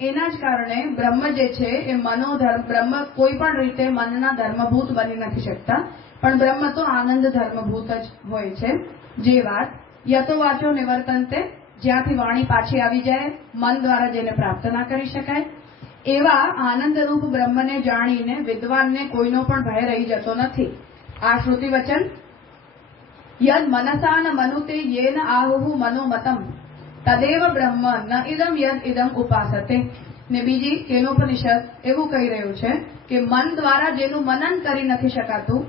એના જ કારણે બ્રહ્મ જે છે એ મનોધર્મ, બ્રહ્મ કોઈ પણ રીતે મનના ધર્મભૂત બની નથી શકતા, પણ બ્રહ્મ તો આનંદ ધર્મભૂત જ હોય છે. જે વાત યતો વાચો નિવર્તન્તે, જ્યાંથી વાણી પાછી આવી જાય, મન દ્વારા જેને પ્રાપ્ત ના કરી શકાય, એવા આનંદરૂપ બ્રહ્મને જાણીને વિદ્વાનને કોઈનો પણ ભય રહી જતો નથી. આ શ્રુતિ વચન યદ મનસા ન મનુતે યેન આહુહુ મનોમતમ તદેવ બ્રહ્મ ન ઇદમ યદ ઇદમ ઉપાસતે. ને બીજી કેનોપનિષદ એવું કહી રહ્યું છે કે મન દ્વારા જેનું મનન કરી નથી શકાતું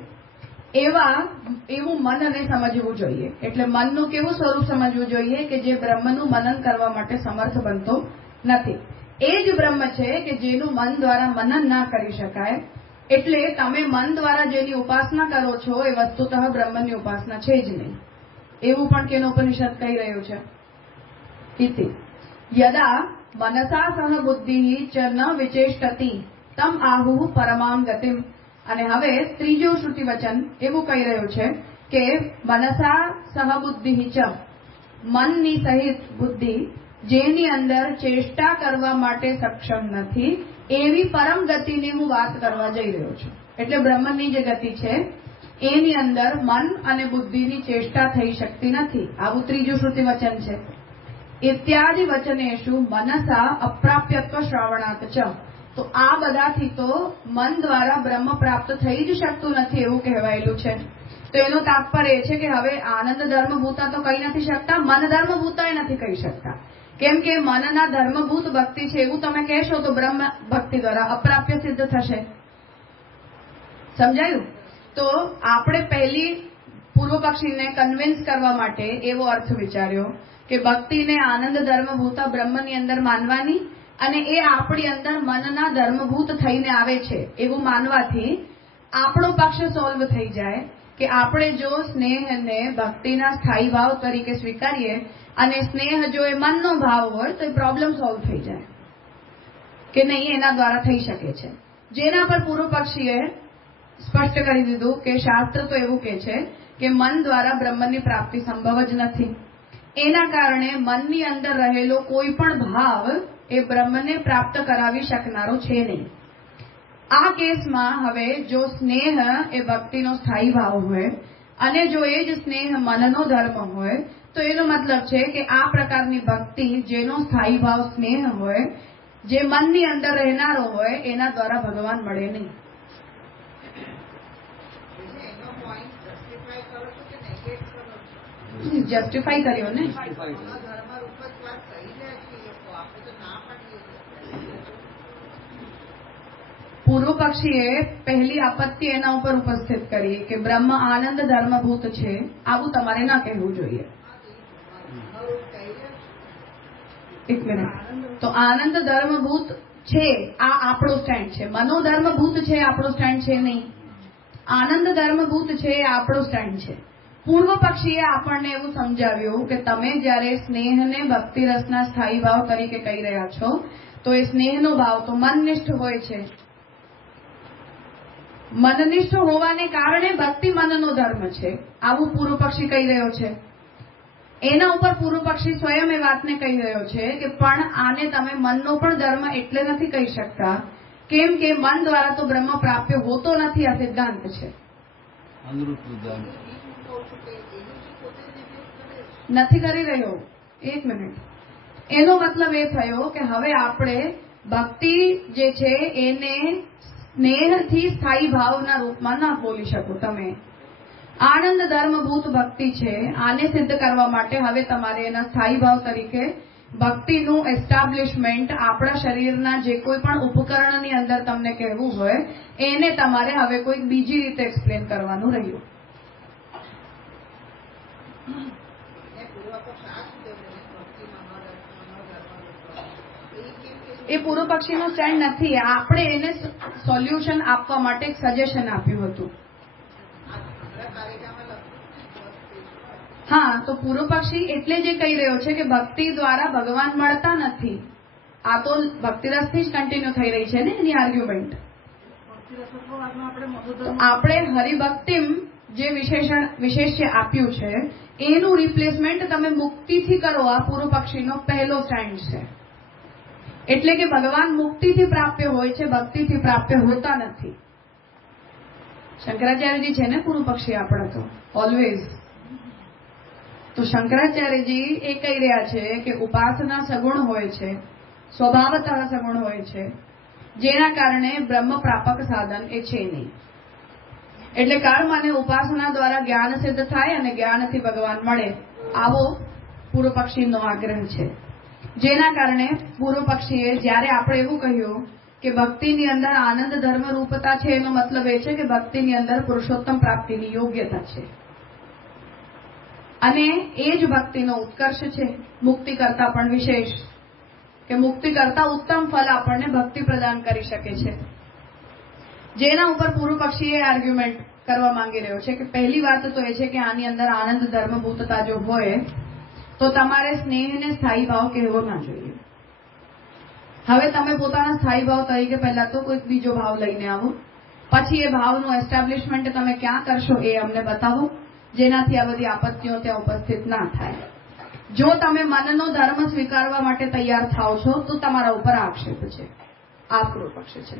એવું મનને સમજવું જોઈએ. એટલે મનનું કેવું સ્વરૂપ સમજવું જોઈએ કે જે બ્રહ્મનું મનન કરવા માટે સમર્થ બનતો નથી. એ જ બ્રહ્મ છે કે જેનું મન દ્વારા મનન ના કરી શકાય. એટલે તમે મન દ્વારા જેની ઉપાસના કરો છો એ વસ્તુતઃ બ્રહ્મની ઉપાસના છે જ નહીં, એવું પણ કેનોપનિષદ કહી રહ્યું છે. ઇતિ યદા મનસા સહ બુદ્ધિ ચ ન વિચેષ્ટતિ તમ આહુઃ પરમામ ગતિમ. અને હવે ત્રીજું શ્રુતિ વચન એવું કહી રહ્યું છે કે મનસા સહ બુદ્ધિ ચ, મનની સહિત બુદ્ધિ જેની અંદર ચેષ્ટા કરવા માટે સક્ષમ નથી, એવી પરમ ગતિની હું વાત કરવા જઈ રહ્યો છું. એટલે બ્રહ્મની જે ગતિ છે એની અંદર મન અને બુદ્ધિની ચેષ્ટા થઈ શકતી નથી. આવું ત્રીજું શ્રુતિ વચન છે. ઇત્યાદિ વચનેશુ મનસા અપ્રાપ્યત્વ શ્રાવણાત ચ. તો આ બધાથી તો મન દ્વારા બ્રહ્મ પ્રાપ્ત થઈ જ શકતું નથી એવું કહેવાયેલું છે. તો એનો તાત્પર્ય છે કે હવે આનંદ ધર્મભૂતા તો કહી નથી શકતા, મન ધર્મભૂતા નથી કહી શકતા, કેમ કે મનના ધર્મભૂત ભક્તિ છે એવું તમે કહેશો તો બ્રહ્મ ભક્તિ દ્વારા અપ્રાપ્ય સિદ્ધ થશે. સમજાયું? તો આપણે પહેલી પૂર્વ પક્ષીને કન્વિન્સ કરવા માટે એવો અર્થ વિચાર્યો કે ભક્તિને આનંદ ધર્મભૂતા બ્રહ્મની અંદર માનવાની અને એ આપણી અંદર મનના ધર્મભૂત થઈને આવે છે એવું માનવાથી આપણો પક્ષ સોલ્વ થઈ જાય કે આપણે જો સ્નેહને ભક્તિના સ્થાયી ભાવ તરીકે સ્વીકારીએ અને સ્નેહ જો એ મનનો ભાવ હોય તો એ પ્રોબ્લેમ સોલ્વ થઈ જાય કે નહીં, એના દ્વારા થઈ શકે છે. જેના પર પૂર્વ પક્ષીએ સ્પષ્ટ કરી દીધું કે શાસ્ત્ર તો એવું કહે છે કે મન દ્વારા બ્રહ્મની પ્રાપ્તિ સંભવ જ નથી. એના કારણે મનની અંદર રહેલો કોઈ પણ ભાવ એ બ્રહ્મને પ્રાપ્ત કરાવી શકનારો છે નહીં. આ કેસમાં હવે જો સ્નેહ એ ભક્તિનો સ્થાયી ભાવ હોય અને જો એ જ સ્નેહ મનનો ધર્મ હોય તો એનો મતલબ છે કે આ પ્રકારની ભક્તિ જેનો સ્થાયી ભાવ સ્નેહ હોય, જે મનની અંદર રહેનારો હોય, એના દ્વારા ભગવાન મળે નહીં. એનો પોઈન્ટ જસ્ટિફાય કરો છો કે નેગેટ કરો છો? જસ્ટિફાઈ કર્યો ને. ધર્મ રૂપ જ વાત કહી રહ્યા છીએ તો આપણે તો ના પાડીએ છીએ. પૂર્વ પક્ષીએ પહેલી આપત્તિ એના ઉપર ઉપસ્થિત કરી કે બ્રહ્મ આનંદ ધર્મભૂત છે, આવું તમારે ના કહેવું જોઈએ. એક મિનિટ. તો આનંદ ધર્મભૂત છે આ આપણો સ્ટેન્ડ છે, મનોધર્મભૂત છે આપણો સ્ટેન્ડ છે નહીં. આનંદ ધર્મભૂત છે એ આપણો સ્ટેન્ડ છે. પૂર્વ પક્ષીએ આપણને એવું સમજાવ્યું કે તમે જ્યારે સ્નેહને ભક્તિ રસના સ્થાયી ભાવ તરીકે કહી રહ્યા છો તો એ સ્નેહનો ભાવ તો મનનિષ્ઠ હોય છે. મનનિષ્ઠ હોવાને કારણે ભક્તિ મનનો ધર્મ છે, આવું પૂર્વ પક્ષી કહી રહ્યો છે. એના ઉપર પૂર્વ પક્ષી સ્વયં એ વાતને કહી રહ્યો છે કે પણ આને તમે મનનો પણ ધર્મ એટલે નથી કહી શકતા કેમ કે મન દ્વારા તો બ્રહ્મ પ્રાપ્ય હોતો નથી. આ સિદ્ધાંત છે, નથી કરી રહ્યો. એક મિનિટ. એનો મતલબ એ થયો કે હવે આપણે ભક્તિ જે છે એને સ્નેહથી સ્થાયી ભાવના રૂપમાં ના બોલી શકો. તમે આનંદ ધર્મભૂત ભક્તિ છે, આને સિદ્ધ કરવા માટે હવે તમારે એના સ્થાયી ભાવ તરીકે ભક્તિનું એસ્ટાબ્લિશમેન્ટ આપણા શરીરના જે કોઈ પણ ઉપકરણની અંદર તમને કહેવું હોય એને તમારે હવે કોઈક બીજી રીતે એક્સપ્લેન કરવાનું રહ્યું. એ પૂર્વ પક્ષીનો સ્ટેન્ડ નથી. આપણે એને સોલ્યુશન આપવા માટે એક સજેશન આપ્યું હતું. હા, તો પૂર્વ પક્ષી એટલે જે કહી રહ્યો છે કે ભક્તિ દ્વારા ભગવાન મળતા નથી. આ તો ભક્તિરસથી જ કન્ટિન્યુ થઈ રહી છે ને એની આર્ગ્યુમેન્ટ. આપણે હરિભક્તિમ જે વિશેષ્ય આપ્યું છે એનું રિપ્લેસમેન્ટ તમે મુક્તિથી કરો. આ પૂર્વ પક્ષીનો પહેલો સ્ટેન્ડ છે. એટલે કે ભગવાન મુક્તિથી પ્રાપ્ય હોય છે, ભક્તિથી પ્રાપ્ય હોતા નથી. શંકરાચાર્યજી છે ને પૂર્વ પક્ષી આપણા તો ઓલવેઝ. તો શંકરાચાર્યજી એ કહી રહ્યા છે કે ઉપાસના સગુણ હોય છે, સ્વભાવતઃ સગુણ હોય છે, જેના કારણે બ્રહ્મ પ્રાપક સાધન એ છે નહીં. એટલે કર્મ અને ઉપાસના દ્વારા જ્ઞાન સિદ્ધ થાય અને જ્ઞાનથી ભગવાન મળે, આવો પૂર્વ પક્ષીનો આગ્રહ છે. જેના કારણે પૂર્વ પક્ષીએ જ્યારે આપણે એવું કહ્યું કે ભક્તિની અંદર આનંદ ધર્મ રૂપતા છે, એનો મતલબ એ છે કે ભક્તિની અંદર પુરુષોત્તમ પ્રાપ્તિની યોગ્યતા છે અને એ જ ભક્તિનો ઉત્કર્ષ છે. મુક્તિ કરતા પણ વિશેષ કે મુક્તિ કરતા ઉત્તમ ફલ આપણને ભક્તિ પ્રદાન કરી શકે છે. જેના ઉપર પૂર્વ પક્ષીએ આર્ગ્યુમેન્ટ કરવા માંગી રહ્યો છે કે પહેલી વાત તો એ છે કે આની અંદર આનંદ ધર્મભૂતતા જો હોય તો તમારે સ્નેહને સ્થાયી ભાવ કહેવો ના જોઈએ. હવે તમે પોતાના સ્થાયી ભાવ તરીકે પહેલા તો કોઈક બીજો ભાવ લઈને આવો, પછી એ ભાવનું એસ્ટાબ્લિશમેન્ટ તમે ક્યાં કરશો એ અમને બતાવો, જેનાથી આ બધી આપત્તિઓ ત્યાં ઉપસ્થિત ના થાય. જો તમે મનનો ધર્મ સ્વીકારવા માટે તૈયાર થાવ છો તો તમારા ઉપર આક્ષેપ છે. આ પૂર્વ પક્ષ છે.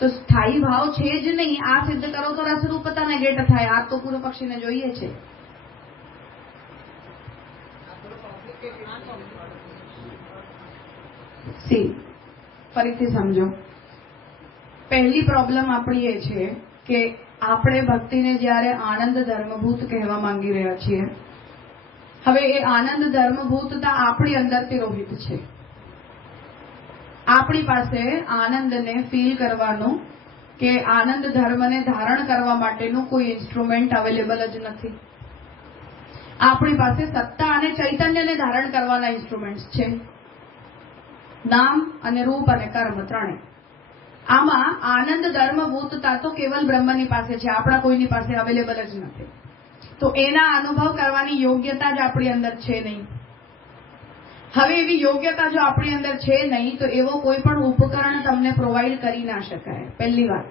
તો સ્થાયી ભાવ છે જ નહીં. આ સિદ્ધ કરો તો રસરૂપતા નેગેટ થાય. આ તો પૂર્વ પક્ષીને જોઈએ છે. ફરીથી સમજો. પહેલી પ્રોબ્લેમ આપણી એ છે કે આપણે ભક્તિને જ્યારે આનંદ ધર્મભૂત કહેવા માંગી રહ્યા છીએ, હવે એ આનંદ ધર્મભૂતતા આપણી અંદરથી રોહિત છે. આપણી પાસે આનંદને ફીલ કરવાનું કે આનંદ ધર્મને ધારણ કરવા માટેનું કોઈ ઇન્સ્ટ્રુમેન્ટ અવેલેબલ જ નથી. આપણી પાસે સત્તા અને ચૈતન્યને ધારણ કરવાના ઇન્સ્ટ્રુમેન્ટ્સ છે, નામ અને રૂપ અને કર્મ ત્રણે. આમાં આનંદ ધર્મભૂતતા તો કેવલ બ્રહ્મની પાસે છે, આપણા કોઈની પાસે અવેલેબલ જ નથી. તો એના અનુભવ કરવાની યોગ્યતા જ આપણી અંદર છે નહીં. હવે એવી યોગ્યતા જો આપણી અંદર છે નહીં તો એવો કોઈ પણ ઉપકરણ તમને પ્રોવાઈડ કરી ના શકાય. પહેલી વાત,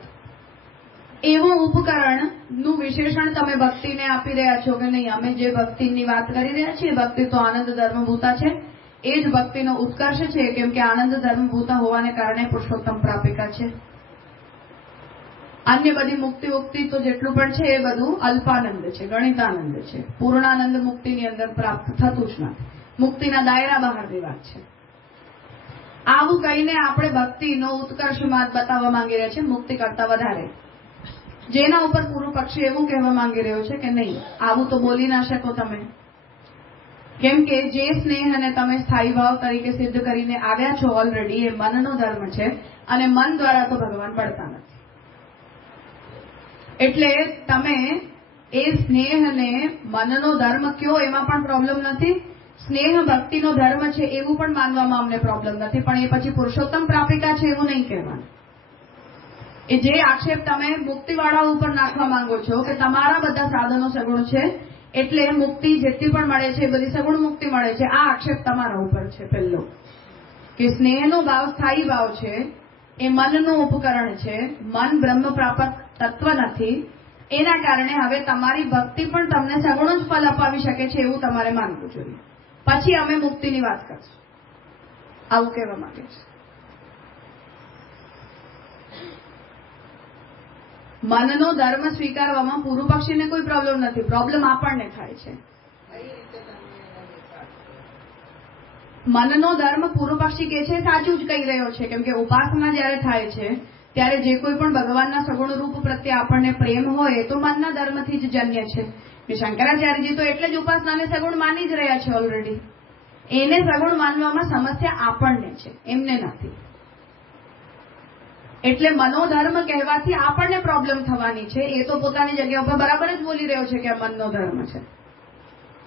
એવો ઉપકરણનું વિશેષણ તમે ભક્તિને આપી રહ્યા છો કે નહીં, અમે જે ભક્તિની વાત કરી રહ્યા છીએ ભક્તિ તો આનંદ ધર્મભૂતા છે, એ જ ભક્તિનો ઉત્કર્ષ છે, કેમ કે આનંદ ધર્મભૂતા હોવાને કારણે પુરુષોત્તમ પ્રાપિકા છે. અન્ય બધી મુક્તિ મુક્તિ તો જેટલું પણ છે એ બધું અલ્પાનંદ છે, ગણિતાનંદ છે. પૂર્ણાનંદ મુક્તિની અંદર પ્રાપ્ત થતું જ નથી, મુક્તિના દાયરા બહારની વાત છે. આવું કહીને આપણે ભક્તિનો ઉત્કર્ષ માર્ગ બતાવવા માંગી રહ્યા છે, મુક્તિ કરતા વધારે. જેના ઉપર પૂર્વ પક્ષી એવું કહેવા માંગી રહ્યો છે કે નહીં, આવું તો બોલી ના શકો તમે, કેમ કે જે સ્નેહને તમે સ્થાયી ભાવ તરીકે સિદ્ધ કરીને આવ્યા છો ઓલરેડી, એ મનનો ધર્મ છે અને મન દ્વારા તો ભગવાન પડતા નથી. એટલે તમે એ સ્નેહને મનનો ધર્મ કયો એમાં પણ પ્રોબ્લેમ નથી, સ્નેહ ભક્તિનો ધર્મ છે એવું પણ માનવામાં અમને પ્રોબ્લેમ નથી, પણ એ પછી પુરુષોત્તમ પ્રાપિકા છે એવું નહીં કહેવાનું. એ જે આક્ષેપ તમે મુક્તિવાળા ઉપર નાખવા માંગો છો કે તમારા બધા સાધનો સગુણ છે એટલે મુક્તિ જેટલી પણ મળે છે એ બધી સગુણ મુક્તિ મળે છે, આ આક્ષેપ તમારા ઉપર છે. પહેલો કે સ્નેહનો ભાવ સ્થાયી ભાવ છે, એ મનનું ઉપકરણ છે, મન બ્રહ્મ પ્રાપક તત્વ નથી, એના કારણે હવે તમારી ભક્તિ પણ તમને સગુણ જ ફલ અપાવી શકે છે એવું તમારે માનવું જોઈએ. પછી અમે મુક્તિની વાત કરશું, આવું કહેવા માંગે છે. મનનો ધર્મ સ્વીકારવામાં પૂર્વ પક્ષીને કોઈ પ્રોબ્લેમ નથી, પ્રોબ્લેમ આપણને થાય છે. મનનો ધર્મ પૂર્વ પક્ષી કે છે સાચું જ કહી રહ્યો છે, કેમ કે ઉપાસના જયારે થાય છે ત્યારે જે કોઈ પણ ભગવાનના સગુણ રૂપ પ્રત્યે આપણને પ્રેમ હોય તો મનના ધર્મથી જ જન્ય છે. શંકરાચાર્યજી તો એટલે જ ઉપાસનાને સગુણ માની જ રહ્યા છે ઓલરેડી. એને સગુણ માનવામાં સમસ્યા આપણને છે, એમને નથી. એટલે મનોધર્મ કહેવાથી આપણને પ્રોબ્લેમ થવાની છે. એ તો પોતાની જગ્યા ઉપર બરાબર જ બોલી રહ્યો છે કે આ મનનો ધર્મ છે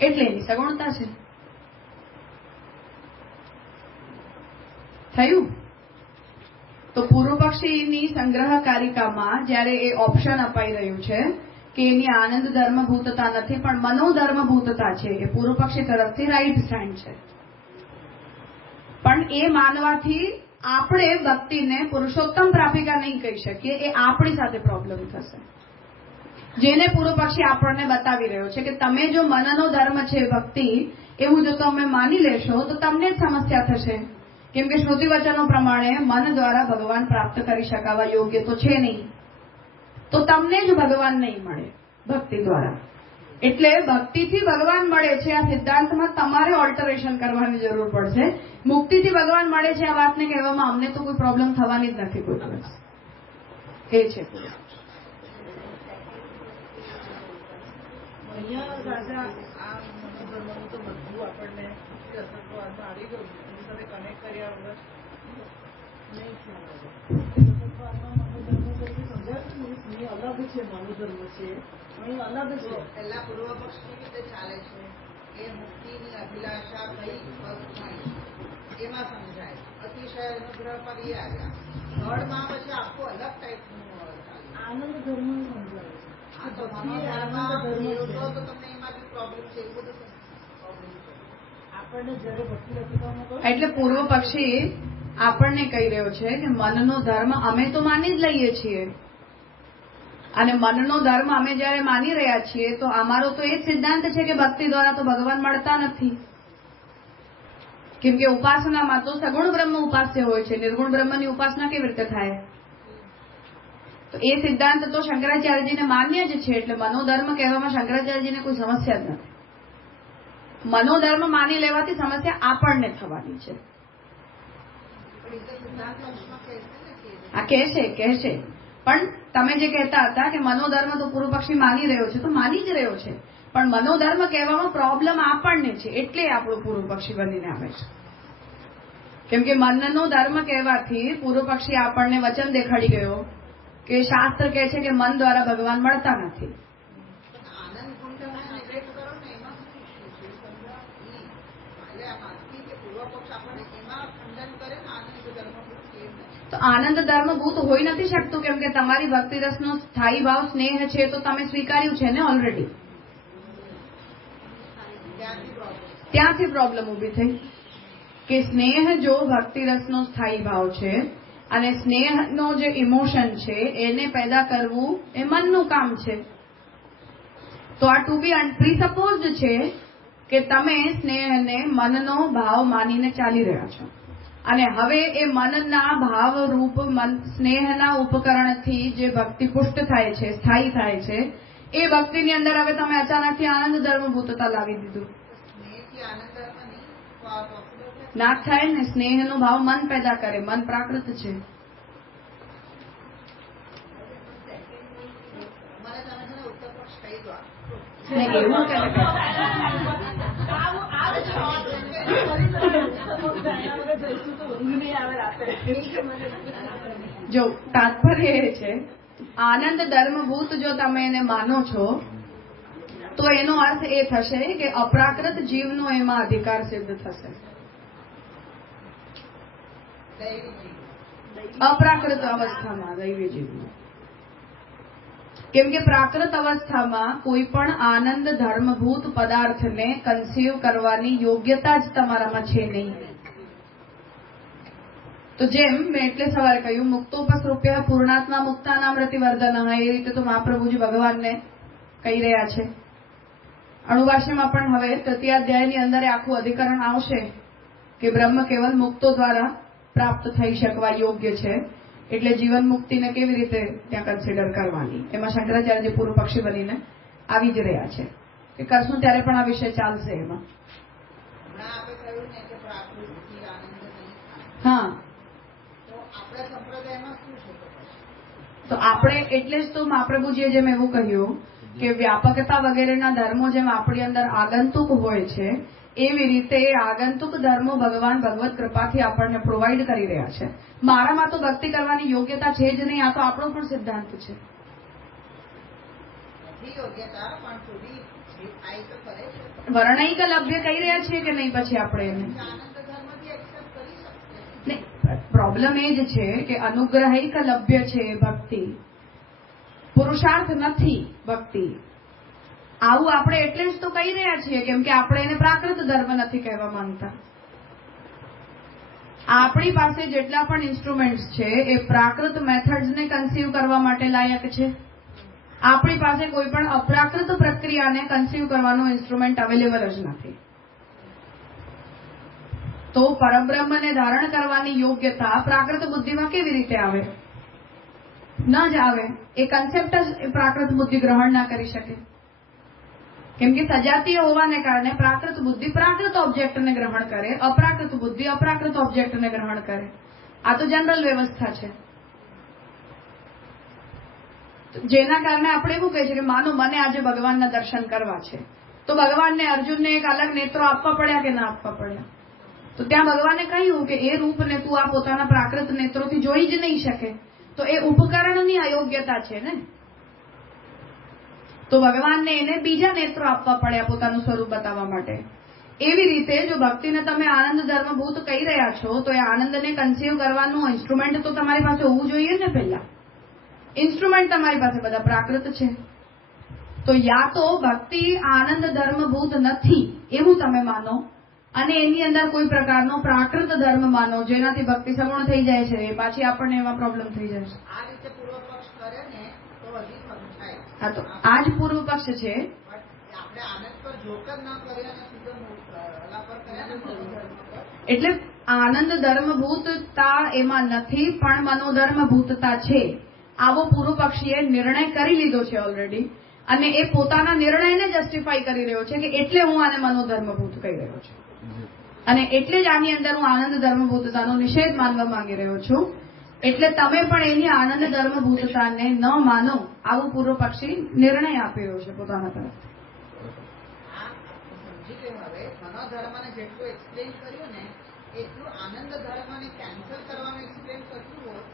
એટલે એની સગુણતા છે. થયું? તો પૂર્વ પક્ષીની સંગ્રહકારિકામાં જ્યારે એ ઓપ્શન અપાઈ રહ્યું છે કે એની આનંદ ધર્મભૂતતા નથી પણ મનોધર્મભૂતતા છે, એ પૂર્વ પક્ષી તરફથી રાઈટ સ્ટેન્ડ છે. પણ એ માનવાથી આપણે ભક્તિને પુરુષોત્તમ પ્રાપિકા નહીં કહી શકીએ, એ આપણી સાથે પ્રોબ્લેમ થશે. જેને પૂર્વ પક્ષી આપણને બતાવી રહ્યો છે કે તમે જો મનનો ધર્મ છે ભક્તિ એવું જો તમે માની લેશો તો તમને જ સમસ્યા થશે, કેમ કે શ્રુતિ વચનો પ્રમાણે મન દ્વારા ભગવાન પ્રાપ્ત કરી શકાવા યોગ્ય તો છે નહીં, તો તમને જ ભગવાન નહીં મળે ભક્તિ દ્વારા. એટલે ભક્તિથી ભગવાન મળે છે આ સિદ્ધાંતમાં તમારે ઓલ્ટરેશન કરવાની જરૂર પડશે. મુક્તિથી ભગવાન મળે છે આ વાતને કહેવામાં અમને તો કોઈ પ્રોબ્લેમ થવાની જ નથી કોઈ દિવસ. એ છે અહીંયા રાજા આ મનોધર્મનું તો બધું આપણને અસત્વવાદમાં આવી ગયું, એની સાથે કનેક્ટ કર્યા વગર નહીં ખ્યાલ આવે. અસત્વવાદમાં મનોધર્મ સમજાયું ને, સ્નેહ અલગ છે, મનોધર્મ છે અહીં અલગ છે. પહેલા પૂર્વ પક્ષ કેવી રીતે ચાલે છે એ મુક્તિની અભિલાષા કઈ એમાં સમજાય, અતિશય અનુગ્રહ પર એ આવ્યા. થર્ડમાં પછી આખું અલગ ટાઈપનું આનંદ ધર્મ સમજાય છે. આ તો તમને એમાં બી પ્રોબ્લેમ છે એવું બધું આપણને જયારે ભક્તિ રચનામાં એટલે પૂર્વ પક્ષી આપણને કહી રહ્યો છે કે મનનો ધર્મ અમે તો માની જ લઈએ છીએ, અને મનનો ધર્મ અમે જયારે માની રહ્યા છીએ તો અમારો તો એ જ સિદ્ધાંત છે કે ભક્તિ દ્વારા તો ભગવાન મળતા નથી, કેમ કે ઉપાસનામાં તો સગુણ બ્રહ્મ ઉપાસ્ય હોય છે, નિર્ગુણ બ્રહ્મની ઉપાસના કેવી રીતે થાય? તો એ સિદ્ધાંત તો શંકરાચાર્યજીને માન્ય જ છે. એટલે મનોધર્મ કહેવામાં શંકરાચાર્યજીને કોઈ સમસ્યા જ નથી. મનોધર્મ માની લેવાથી સમસ્યા આપણને થવાની છે. આ કહેશે પણ તમે જે કહેતા હતા કે મનોધર્મ તો પૂર્વ પક્ષી માની રહ્યો છે, તો માની જ રહ્યો છે, પણ મનોધર્મ કહેવામાં પ્રોબ્લેમ આપણને છે એટલે આપણું પૂર્વ પક્ષી બનીને આવે છે. કેમ કે મનનો ધર્મ કહેવાથી પૂર્વ પક્ષી આપણને વચન દેખાડી ગયો કે શાસ્ત્ર કહે છે કે મન દ્વારા ભગવાન મળતા નથી. આનંદ ગુણ તમે નેગ્લેક્ટ કરો ને એમાં શું ઇસ્યુ છે? સમજા એટલે આ માનવી કે પૂર્વ પક્ષ આપણને એમાં ખંડન કરે ને આનંદ ધર્મભૂત કેમ નથી? તો આનંદ ધર્મભૂત હોઈ નથી શકતું કેમ કે તમારી ભક્તિ રસનો સ્થાયી ભાવ સ્નેહ છે તો તમે સ્વીકાર્યું છે ને ઓલરેડી. ત્યાંથી પ્રોબ્લેમ ઊભી થઈ કે સ્નેહ જો ભક્તિ રસનો સ્થાયી ભાવ છે અને સ્નેહનો જે ઇમોશન છે એને પેદા કરવું એ મનનું કામ છે. તો આ ટુ બી પ્રીસપોઝડ છે કે તમે સ્નેહને મનનો ભાવ માનીને ચાલી રહ્યા છો અને હવે એ મનના ભાવરૂપ સ્નેહના ઉપકરણથી જે ભક્તિ પુષ્ટ થાય છે, સ્થાયી થાય છે, એ ભક્તિની અંદર હવે તમે અચાનકથી આનંદ ધર્મભૂતતા લાવી દીધું. સ્નેહથી આનંદ ધર્મ નહીં પોસિબલ છે. ના થાય ને. સ્નેહનો ભાવ મન પેદા કરે. મન પ્રાકૃત છે. મને તમે છે ને ઉત્તર પક્ષ કહી દો. નહીં, એવું કે જો તાત્પર્ય એ છે આનંદ ધર્મભૂત જો તમે એને માનો છો તો એનો અર્થ એ થશે કે અપ્રાકૃત જીવનો એમાં અધિકાર સિદ્ધ થશે. અપ્રાકૃત અવસ્થામાં દૈવી જીવનો. કેમ કે પ્રાકૃત અવસ્થામાં કોઈ પણ આનંદ ધર્મભૂત પદાર્થને કન્સીવ કરવાની યોગ્યતા જ તમારામાં છે નહીં. તો જેમ મેં એટલે સવારે કહ્યું મુક્તોપસૃપ્ય પૂર્ણાત્મા મુક્તાનામ રતિવર્ધન, એ રીતે તો મહાપ્રભુજી ભગવાનને કહી રહ્યા છે. અણુભાષ્યમાં પણ હવે તૃતીયાધ્યાયની અંદર આખું અધિકરણ આવશે કે બ્રહ્મ કેવલ મુક્તો દ્વારા પ્રાપ્ત થઈ શકવા યોગ્ય છે. એટલે જીવન મુક્તિને કેવી રીતે ત્યાં કન્સિડર કરવાની એમાં શંકરાચાર્ય પૂર્વ પક્ષી બનીને આવી જ રહ્યા છે કે કરશું ત્યારે પણ આ વિષય ચાલશે એમાં. હમણાં આપણે કહ્યું ને કે પ્રાકૃતિક આનંદ નહીં. હા, તો આપણા સંપ્રદાયમાં શું છે તો પછી? તો આપણે એટલે જ તો મહાપ્રભુજીએ જેમ એવું કહ્યું કે વ્યાપકતા વગેરેના ધર્મો જેમ આપણી અંદર આગંતુક હોય છે એવી રીતે આગંતુક ધર્મો ભગવાન ભગવત કૃપાથી આપણને પ્રોવાઈડ કરી રહ્યા છે. મારામાં તો ભક્તિ કરવાની યોગ્યતા છે જ નહીં. આ તો આપણો પણ સિદ્ધાંત છે. નથી યોગ્યતા પણ થોડી આઈ તો કરે છે. વર્ણૈક લભ્ય કહી રહ્યા છીએ કે નહીં પછી આપણે એને આનંદ ધર્મથી એક્સેપ્ટ કરી શકશે. નહીં. પ્રોબ્લેમ એ જ છે કે અનુગ્રહિક લભ્ય છે ભક્તિ, પુરુષાર્થ નથી ભક્તિ. આવું આપણે એટલે જ તો કહી રહ્યા છીએ કેમ કે આપણે એને પ્રાકૃત ધર્મ નથી કહેવા માંગતા. આપણી પાસે જેટલા પણ ઇન્સ્ટ્રુમેન્ટ્સ છે એ પ્રાકૃત મેથડ્સને કન્સીવ કરવા માટે લાયક છે. આપણી પાસે કોઈ પણ અપ્રાકૃત પ્રક્રિયાને કન્સીવ કરવાનું ઇન્સ્ટ્રુમેન્ટ અવેલેબલ જ નથી. તો પરબ્રહ્મને ધારણ કરવાની યોગ્યતા પ્રાકૃત બુદ્ધિમાં કેવી રીતે આવે? ન જ આવે. એ કન્સેપ્ટ જ પ્રાકૃત બુદ્ધિ ગ્રહણ ના કરી શકે. કેમ કે સજાતીય હોવાને કારણે પ્રાકૃત બુદ્ધિ પ્રાકૃત ઓબ્જેક્ટને ગ્રહણ કરે, અપ્રાકૃત બુદ્ધિ અપ્રાકૃત ઓબ્જેક્ટને ગ્રહણ કરે. આ તો જનરલ વ્યવસ્થા છે. જેના કારણે આપણે એવું કહીએ છીએ કે માનો મને આજે ભગવાનના દર્શન કરવા છે તો ભગવાનને અર્જુનને એક અલગ નેત્રો આપવા પડ્યા કે ના આપવા પડ્યા? તો ત્યાં ભગવાને કહ્યું કે એ રૂપને તું આ પોતાના પ્રાકૃત નેત્રોથી જોઈ જ નહીં શકે. તો એ ઉપકરણની અયોગ્યતા છે ને. તો ભગવાનને એને બીજા નેત્રો આપવા પડ્યા પોતાનું સ્વરૂપ બતાવવા માટે. એવી રીતે જો ભક્તિને તમે આનંદ ધર્મભૂત કહી રહ્યા છો તો એ આનંદને કન્સીવ કરવાનું ઇન્સ્ટ્રુમેન્ટ તો તમારી પાસે હોવું જોઈએ ને. પહેલા ઇન્સ્ટ્રુમેન્ટ તમારી પાસે બધા પ્રાકૃત છે. તો યા તો ભક્તિ આનંદ ધર્મભૂત નથી એવું તમે માનો અને એની અંદર કોઈ પ્રકારનો પ્રાકૃત ધર્મ માનો જેનાથી ભક્તિ સગુણ થઈ જાય છે. એ પાછી આપણને એવા પ્રોબ્લેમ થઈ જાય છે. આ રીતે પૂર્વ પક્ષ કરે ને તો હજી સમજાય. હા, તો આ જ પૂર્વ પક્ષ છે. આપણે આનંદ પર જોક જ ના કર્યા ને સીધો ઓલા પર કર્યા ને મનોધર્મ પર. એટલે આનંદ ધર્મભૂતતા એમાં નથી પણ મનોધર્મભૂતતા છે આવો પૂર્વ પક્ષીએ નિર્ણય કરી લીધો છે ઓલરેડી. અને એ પોતાના નિર્ણયને જસ્ટિફાઈ કરી રહ્યો છે કે એટલે હું આને મનોધર્મભૂત કહી રહ્યો છું અને એટલે જ આની અંદર હું આનંદ ધર્મભૂતતાનો નિષેધ માનવા માંગી રહ્યો છું. એટલે તમે પણ એની આનંદ ધર્મભૂતતાને ન માનો આવું પૂર્વ પક્ષી નિર્ણય આપી રહ્યો છે પોતાના તરફ. સમજી ગયું. હવે મનોધર્મને જેટલું એક્સપ્લેન કર્યું ને એટલું આનંદ ધર્મને કેન્સલ કરવાનું એક્સપ્લેન કરતું હોત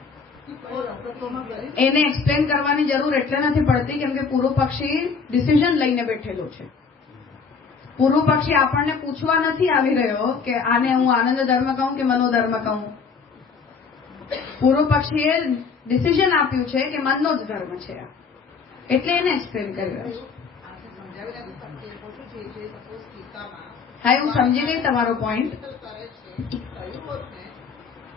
તો રસત્વમાં કરી એને એક્સપ્લેન કરવાની જરૂર એટલે નથી પડતી કેમ કે પૂર્વ પક્ષી ડિસિઝન લઈને બેઠેલો છે. પૂર્વ પક્ષી આપણને પૂછવા નથી આવી રહ્યો કે આને હું આનંદ ધર્મ કહું કે મનોધર્મ કહું. પૂર્વ પક્ષીએ ડિસિઝન આપ્યું છે કે મનનો જ ધર્મ છે એટલે એને એક્સપ્લેન કરી રહ્યો છે. સમજાવી ઓછું છે જે સપોઝ ટીકામાં હા, હું સમજી ગઈ તમારો પોઈન્ટ. કરે છે કહ્યું હોત ને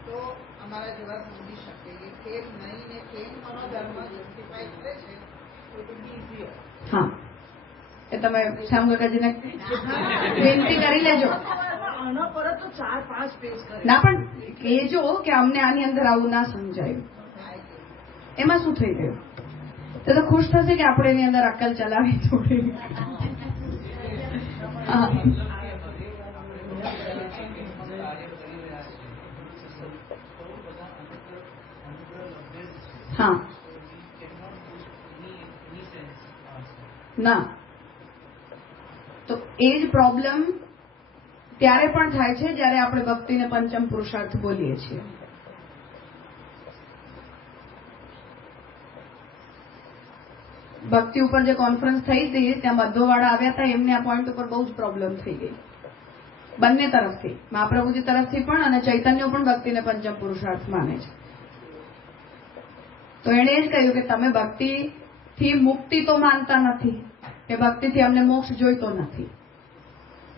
તો અમારા જેવા સમજી શકે કે કેમ નહીં ને કેમ મનોધર્મ જસ્ટિફાઈ કરે છે તો ઇટ બી ઇઝીયર. હા, એ તમે શ્યામ કાકાજીને વિનંતી કરી લેજો. આના પર તો 4-5 પેજ કરે. ના પણ કહેજો કે અમને આની અંદર આવું ના સમજાયું. એમાં શું થઈ ગયું? તો ખુશ થશે કે આપણે એની અંદર અક્કલ ચલાવી થોડી. હા. હા, ના તો એ જ પ્રોબ્લેમ ત્યારે પણ થાય છે જ્યારે આપણે ભક્તિને પંચમ પુરુષાર્થ બોલીએ છીએ. ભક્તિ ઉપર જે કોન્ફરન્સ થઈ હતી ત્યાં મધ્વવાળા આવ્યા હતા, એમને આ પોઈન્ટ ઉપર બહુ જ પ્રોબ્લેમ થઈ ગઈ બંને તરફથી, મહાપ્રભુજી તરફથી પણ અને ચૈતન્ય પણ ભક્તિને પંચમ પુરુષાર્થ માને છે. તો એણે જ કહ્યું કે તમે ભક્તિથી મુક્તિ તો માનતા નથી કે ભક્તિથી અમને મોક્ષ જોઈતો નથી,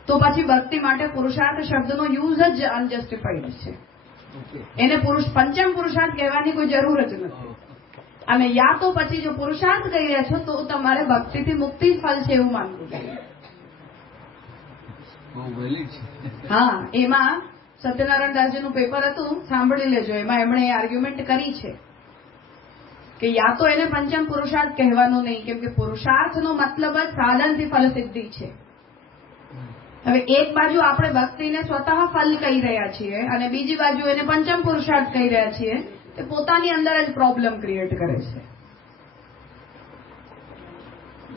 તો પછી ભક્તિ માટે પુરુષાર્થ શબ્દનો યુઝ જ અનજસ્ટિફાઈડ છે. એને પંચમ પુરુષાર્થ કહેવાની કોઈ જરૂર જ નથી. અને યા તો પછી જો પુરુષાર્થ કહી રહ્યા છો તો તમારે ભક્તિથી મુક્તિ જ ફલ છે એવું માનવું જોઈએ. હા, એમાં સત્યનારાયણ દાસજીનું પેપર હતું, સાંભળી લેજો. એમાં એમણે આર્ગ્યુમેન્ટ કરી છે કે યા તો એને પંચમ પુરુષાર્થ કહેવાનો નહીં કેમ કે પુરુષાર્થનો મતલબ જ સાધનથી ફલ સિદ્ધિ છે. હવે એક બાજુ આપણે ભક્તિને સ્વતઃ ફલ કહી રહ્યા છીએ અને બીજી બાજુ એને પંચમ પુરુષાર્થ કહી રહ્યા છીએ, તે પોતાની અંદર જ પ્રોબ્લેમ ક્રિએટ કરે છે.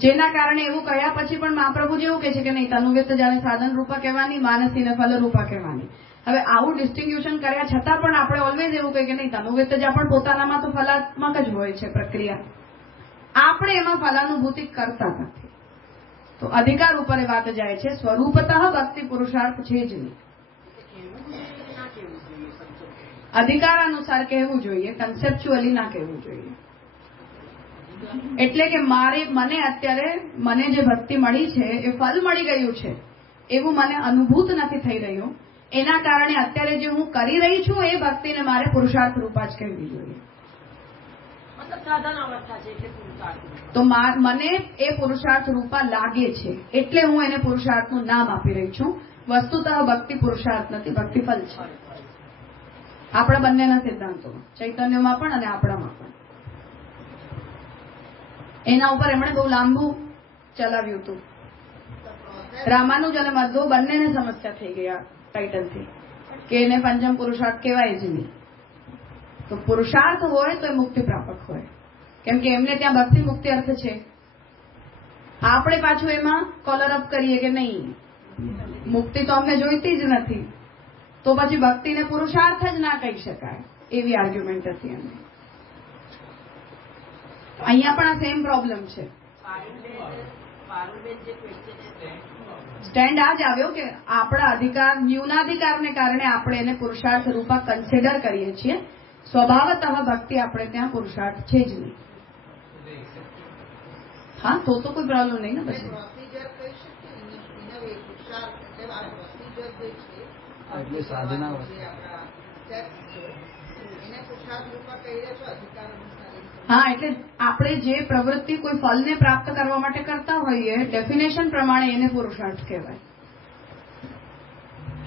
જેના કારણે એવું કહ્યા પછી પણ મહાપ્રભુજી એવું કહે છે કે નહીં, તનુવ્યત જાણે સાધન રૂપા કહેવાની, માનસીને ફલ રૂપા કહેવાની. હવે આવું ડિસ્ટિંગ્યુશન કર્યા છતાં પણ આપણે ઓલવેઝ એવું કહીએ કે નહીં, તનુવ્યત જા પણ પોતાનામાં તો ફલાત્મક જ હોય છે પ્રક્રિયા, આપણે એમાં ફલાનુભૂતિ કરતા નથી. તો અધિકાર ઉપર એ વાત જાય છે, સ્વરૂપતઃ ભક્તિ પુરુષાર્થ છે જ નહીં. અધિકાર અનુસાર કહેવું જોઈએ, કન્સેપ્ચ્યુઅલી ના કહેવું જોઈએ. એટલે કે મને અત્યારે મને જે ભક્તિ મળી છે એ ફલ મળી ગયું છે એવું મને અનુભૂત નથી થઈ રહ્યું, એના કારણે અત્યારે જે હું કરી રહી છું એ ભક્તિને મારે પુરુષાર્થ રૂપા જ કહેવી જોઈએ. તો મને એ પુરુષાર્થ રૂપા લાગે છે એટલે હું એને પુરુષાર્થનું નામ આપી રહી છું. વસ્તુતઃ ભક્તિ પુરુષાર્થ નથી, ભક્તિ ફલ છે. આપણા બંનેના સિદ્ધાંતોમાં, ચૈતન્યમાં પણ અને આપણામાં પણ. એના ઉપર એમણે બહુ લાંબુ ચલાવ્યું હતું. રામાનુજ અને મધ્વ બંનેને સમસ્યા થઈ ગયા ટાઇટલથી કે એને પંચમ પુરુષાર્થ કહેવાય જ નહીં. તો પુરુષાર્થ હોય તો એ મુક્તિ પ્રાપક હોય, કેમ કે એમને ત્યાં ભક્તિ મુક્તિ અર્થ છે. આપણે પાછું એમાં કોલર અપ કરીએ કે નહીં, મુક્તિ તો અમને જોઈતી જ નથી, તો પછી ભક્તિને પુરુષાર્થ જ ના કહી શકાય, એવી આર્ગ્યુમેન્ટ હતી એમને. અહીંયા પણ આ સેમ પ્રોબ્લેમ છે. સ્ટેન્ડ આ જ આવ્યો કે આપણા અધિકાર ન્યૂનાધિકારને કારણે આપણે એને પુરુષાર્થ રૂપા કન્સિડર કરીએ છીએ. સ્વભાવતઃ ભક્તિ આપણે ત્યાં પુરુષાર્થ છે જ નહીં. હા, તો કોઈ પ્રોબ્લેમ નહીં ને પછી. પ્રોસિજર કહી શકીએ પુરુષાર્થ એટલે આ પ્રોસિજર જે છે એટલે સાધના જે આપણા steps છે એને પુરુષાર્થ રૂપા કહી રહ્યા છો અધિકાર અનુસાર. હા, એટલે આપણે જે પ્રવૃત્તિ કોઈ ફલને પ્રાપ્ત કરવા માટે કરતા હોઈએ ડેફિનેશન પ્રમાણે એને પુરુષાર્થ કહેવાય.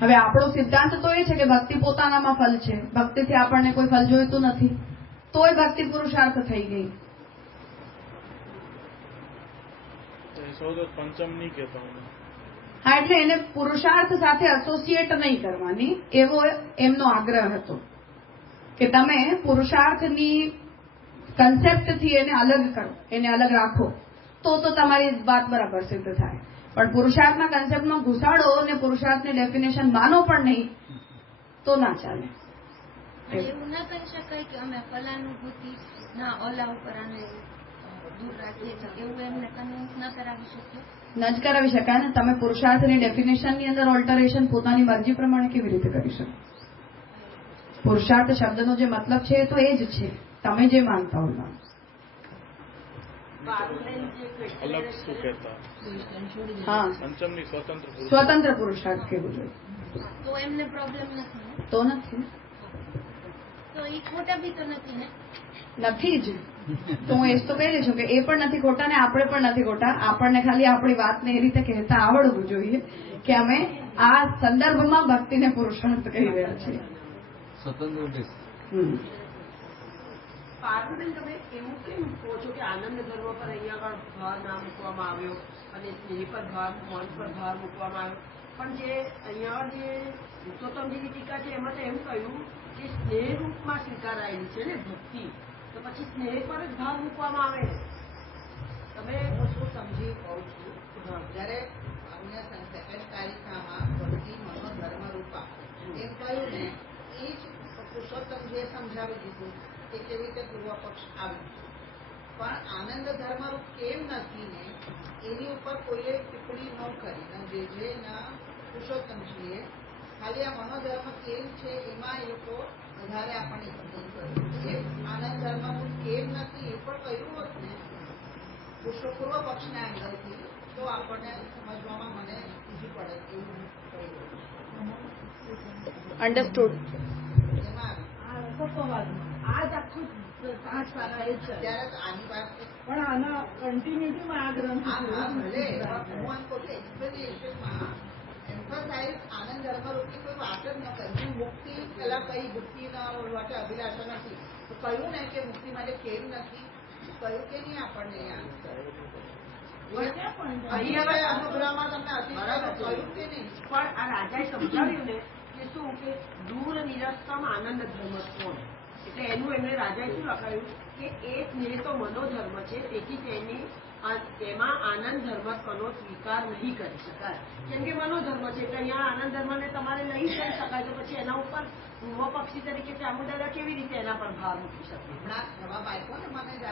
હવે આપણો સિદ્ધાંત તો એ છે કે ભક્તિ પોતાનામાં ફલ છે, ભક્તિથી આપણને કોઈ ફલ જોઈતું નથી, તોય ભક્તિ પુરુષાર્થ થઈ ગઈ. પંચમ નહીં કહેતા. હા, એટલે એને પુરુષાર્થ સાથે એસોસિએટ નહીં કરવાની એવો એમનો આગ્રહ હતો કે તમે પુરુષાર્થની કન્સેપ્ટથી એને અલગ કરો, એને અલગ રાખો, તો તમારી વાત બરાબર સિદ્ધ થાય. પણ પુરુષાર્થના કન્સેપ્ટમાં ઘુસાડો અને પુરુષાર્થની ડેફિનેશન માનો પણ નહીં, તો ના ચાલે. એવું ના કરી શકાય કે અમે ફલાનુભૂતિ ના ઓલા ઉપર આને દૂર રાખીએ છીએ, એવું એમને કન્વિન્સ ના કરાવી શકીએ? ન જ કરાવી શકાય ને. તમે પુરુષાર્થની ડેફિનેશનની અંદર ઓલ્ટરેશન પોતાની મરજી પ્રમાણે કેવી રીતે કરી શકો? પુરુષાર્થ શબ્દનો જે મતલબ છે એ તો એ જ છે, તમે જે માનતા હો. અલગ શું કહેતા? હા, પંચમની સ્વતંત્ર સ્વતંત્ર પુરુષાર્થ કેવું જોઈએ તો એમને પ્રોબ્લેમ નથી ને? તો નથી. તો એ ખોટા બી તો નથી ને? નથી જ. તો હું એ જ તો કહી રહી છું કે એ પણ નથી ખોટા ને આપણે પણ નથી ખોટા. આપણને ખાલી આપણી વાતને એ રીતે કહેતા આવડવું જોઈએ કે અમે આ સંદર્ભમાં ભક્તિને પુરુષાર્થ કહી રહ્યા છીએ. સ્વતંત્ર પાર્વતીબેન, તમે એવું કેમ કહો છો કે આનંદ ધર્મ પર અહીંયા આગળ ભાર ના મૂકવામાં આવ્યો અને સ્નેહ પર ભાર, મન પર ભાર મૂકવામાં આવ્યો? પણ જે અહીંયા જે પુરુષોત્તમજીની ટીકા છે એમાં તો એવું કહ્યું કે સ્નેહ રૂપમાં સ્વીકારાયેલી છે ને ભક્તિ, તો પછી સ્નેહ પર જ ભાર મૂકવામાં આવે. તમે હું શું સમજી કહું છું, જયારે અમને સેકન્ડ તારીખામાં ભક્તિ મનોધર્મ રૂપા એમ કહ્યું ને, એ જ પુરુષોત્તમજીએ સમજાવી દીધું કે કેવી રીતે પૂર્વ પક્ષ આવ્યું. પણ આનંદ ધર્મરૂપ કેમ નથી ને એની ઉપર કોઈએ ટિપ્પણી ન કરી, ન જે ના પુરુષોત્તમજીએ. ખાલી આ મનોધર્મ કેમ છે એમાં એ લોકો વધારે આપણને સમજણ કર્યું. આનંદ ધર્મરૂપ કેમ નથી એ પણ કહ્યું હોત ને પૂર્વ પક્ષના એંગલથી, તો આપણને સમજવામાં મને ઈઝી પડે એવું કહ્યું. અન્ડરસ્ટુડ. એમાં આ જ આખું 5 પાના એ જ છે. ત્યારે તો આની વાત પણ આના કન્ટિન્યુટીમાં આ ગ્રંથ ભલે હું એમ કહું છું એક્સપ્લેનેશનમાં એમ્ફસાઇઝ આનંદ ધર્મરૂપની કોઈ વાત જ ન કરી. મુક્તિ પેલા કઈ મુક્તિના માટે અભિલાષા નથી તો કહ્યું ને કે મુક્તિ માટે કેમ નથી કહ્યું કે નહીં આપણને અનુગ્રહમાં તમને અતિશય કહ્યું કે નહીં. પણ આ રાજાએ સમજાવ્યું ને કે શું કે દૂર નિરસ્તમ આનંદ ધર્મ કોણ, એટલે એનું એમને રાજાએ શું લખાયું કે એ સ્નેહ તો મનોધર્મ છે, તેથી તેમાં આનંદ ધર્મત્વનો સ્વીકાર નહીં કરી શકાય. કેમ કે મનોધર્મ છે એટલે અહીંયા આનંદ ધર્મને તમારે નહીં કરી શકાય, તો પછી એના ઉપર પૂર્વ પક્ષી તરીકે ચામુંડા કેવી રીતે એના પર ભાર મૂકી શકે? હમણાં જવાબ આપ્યો ને મને જ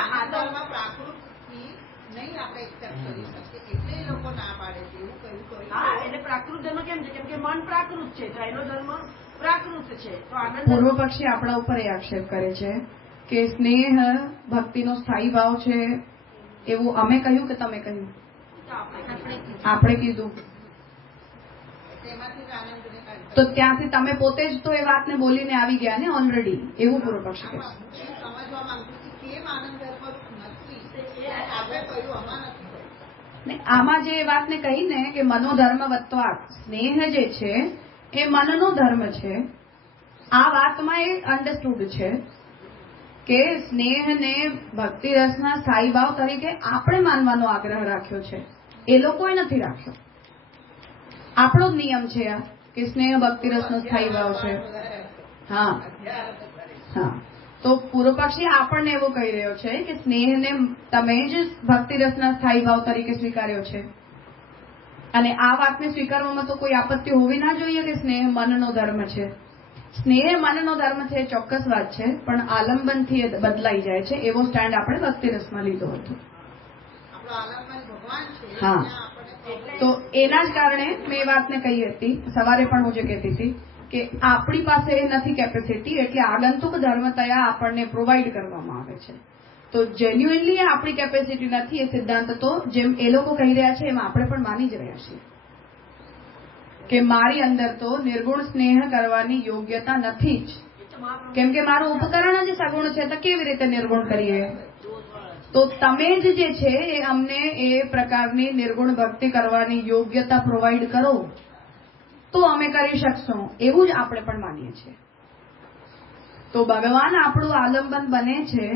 આધારમાં પ્રાકૃતથી નહીં આપણે એક્સેપ્ટ કરી શકીએ એટલે એ લોકો ના પાડે છે એવું કહ્યું. હા, એટલે પ્રાકૃત ધર્મ કેમ છે? કેમ કે મન પ્રાકૃત છે તો એનો ધર્મ પ્રાકૃત છે. તો આનંદ પૂર્વ પક્ષી આપણા ઉપર એ આક્ષેપ કરે છે કે સ્નેહ ભક્તિનો સ્થાયી ભાવ છે એવું અમે કહ્યું કે તમે કહ્યું? આપણે કીધું. તેમાંથી જ આનંદને કાઢી તો ત્યાંથી તમે પોતે જ તો એ વાતને બોલીને આવી ગયા ને ઓલરેડી, એવું પૂર્વ પક્ષી કહે છે. સમજવા માંગુ છું કેમ આનંદ ધર્મરૂપ નથી આપણે કહ્યું આમાં નથી કહ્યું. ને આમાં જે વાતને કહી ને કે મનોધર્મ વત્વાત, સ્નેહ જે છે એ મનનો ધર્મ છે, આ વાતમાં એ અન્ડરસ્ટુડ છે કે સ્નેહને ભક્તિ રસના સ્થાયી ભાવ તરીકે આપણે માનવાનો આગ્રહ રાખ્યો છે, એ લોકોએ નથી રાખ્યો. આપણો જ નિયમ છે આ કે સ્નેહ ભક્તિ રસનો સ્થાયી ભાવ છે. હા હા, તો પૂર્વ પક્ષી આપણને એવું કહી રહ્યો છે કે સ્નેહને તમે જ ભક્તિ રસના સ્થાયી ભાવ તરીકે સ્વીકાર્યો છે, અને આ વાતને સ્વીકારવામાં તો કોઈ આપત્તિ હોવી ના જોઈએ કે સ્નેહ મનનો ધર્મ છે. સ્નેહ મનનો ધર્મ છે ચોક્કસ વાત છે, પણ આલંબનથી એ બદલાઈ જાય છે, એવો સ્ટેન્ડ આપણે ભક્તિ રસમાં લીધો હતો. આપણો આલંબન ભગવાન છે. હા, તો એના જ કારણે મેં એ વાતને કહી હતી સવારે પણ હું જે કહેતી હતી કે આપણી પાસે એ નથી કેપેસિટી, એટલે આગંતુક ધર્મતયા આપણને પ્રોવાઈડ કરવામાં આવે છે. તો જેન્યુઇનલી આપણી કેપેસિટી નથી એ સિદ્ધાંત તો જેમ એ લોકો કહી રહ્યા છે એમ આપણે પણ માની જ રહ્યા છીએ કે મારી અંદર તો નિર્ગુણ સ્નેહ કરવાની યોગ્યતા નથી જ, કેમ કે મારું ઉપકરણ જ સગુણ છે, તો કેવી રીતે નિર્ગુણ કરીએ? તો તમે જ જે છે એ અમને એ પ્રકારની નિર્ગુણ ભક્તિ કરવાની યોગ્યતા પ્રોવાઈડ કરો તો અમે કરી શકશું, એવું જ આપણે પણ માનીએ છીએ. તો ભગવાન આપણું આલંબન બને છે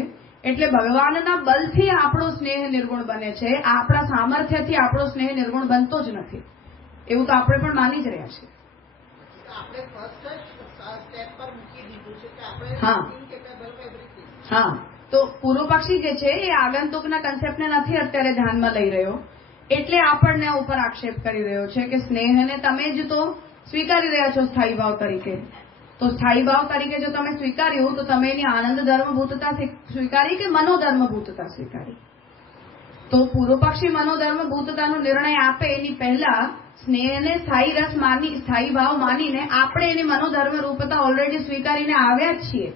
એટલે ભગવાનના બલથી આપણો સ્નેહ નિર્ગુણ બને છે, આપણા સામર્થ્યથી આપણો સ્નેહ નિર્ગુણ બનતો જ નથી, એવું તો આપણે પણ માની જ રહ્યા છીએ. આપણે ફર્સ્ટ સ્ટેપ પર મૂકી દીધું છે કે આપણે હા હા, તો પૂર્વ પક્ષી જે છે એ આગંતુકના કન્સેપ્ટને નથી અત્યારે ધ્યાનમાં લઈ રહ્યો, એટલે આપણને ઉપર આક્ષેપ કરી રહ્યો છે કે સ્નેહને તમે જ તો સ્વીકારી રહ્યા છો સ્થાયી ભાવ તરીકે. તો સ્થાયી ભાવ તરીકે જો તમે સ્વીકાર્યું તો તમે એની આનંદ ધર્મભૂતતા સ્વીકારી કે મનોધર્મભૂતતા સ્વીકારી? તો પૂર્વ પક્ષી મનોધર્મભૂતતાનો નિર્ણય આપે એની પહેલા સ્નેહને સ્થાયી રસ માની, સ્થાયી ભાવ માનીને આપણે એની મનોધર્મ રૂપતા ઓલરેડી સ્વીકારીને આવ્યા જ છીએ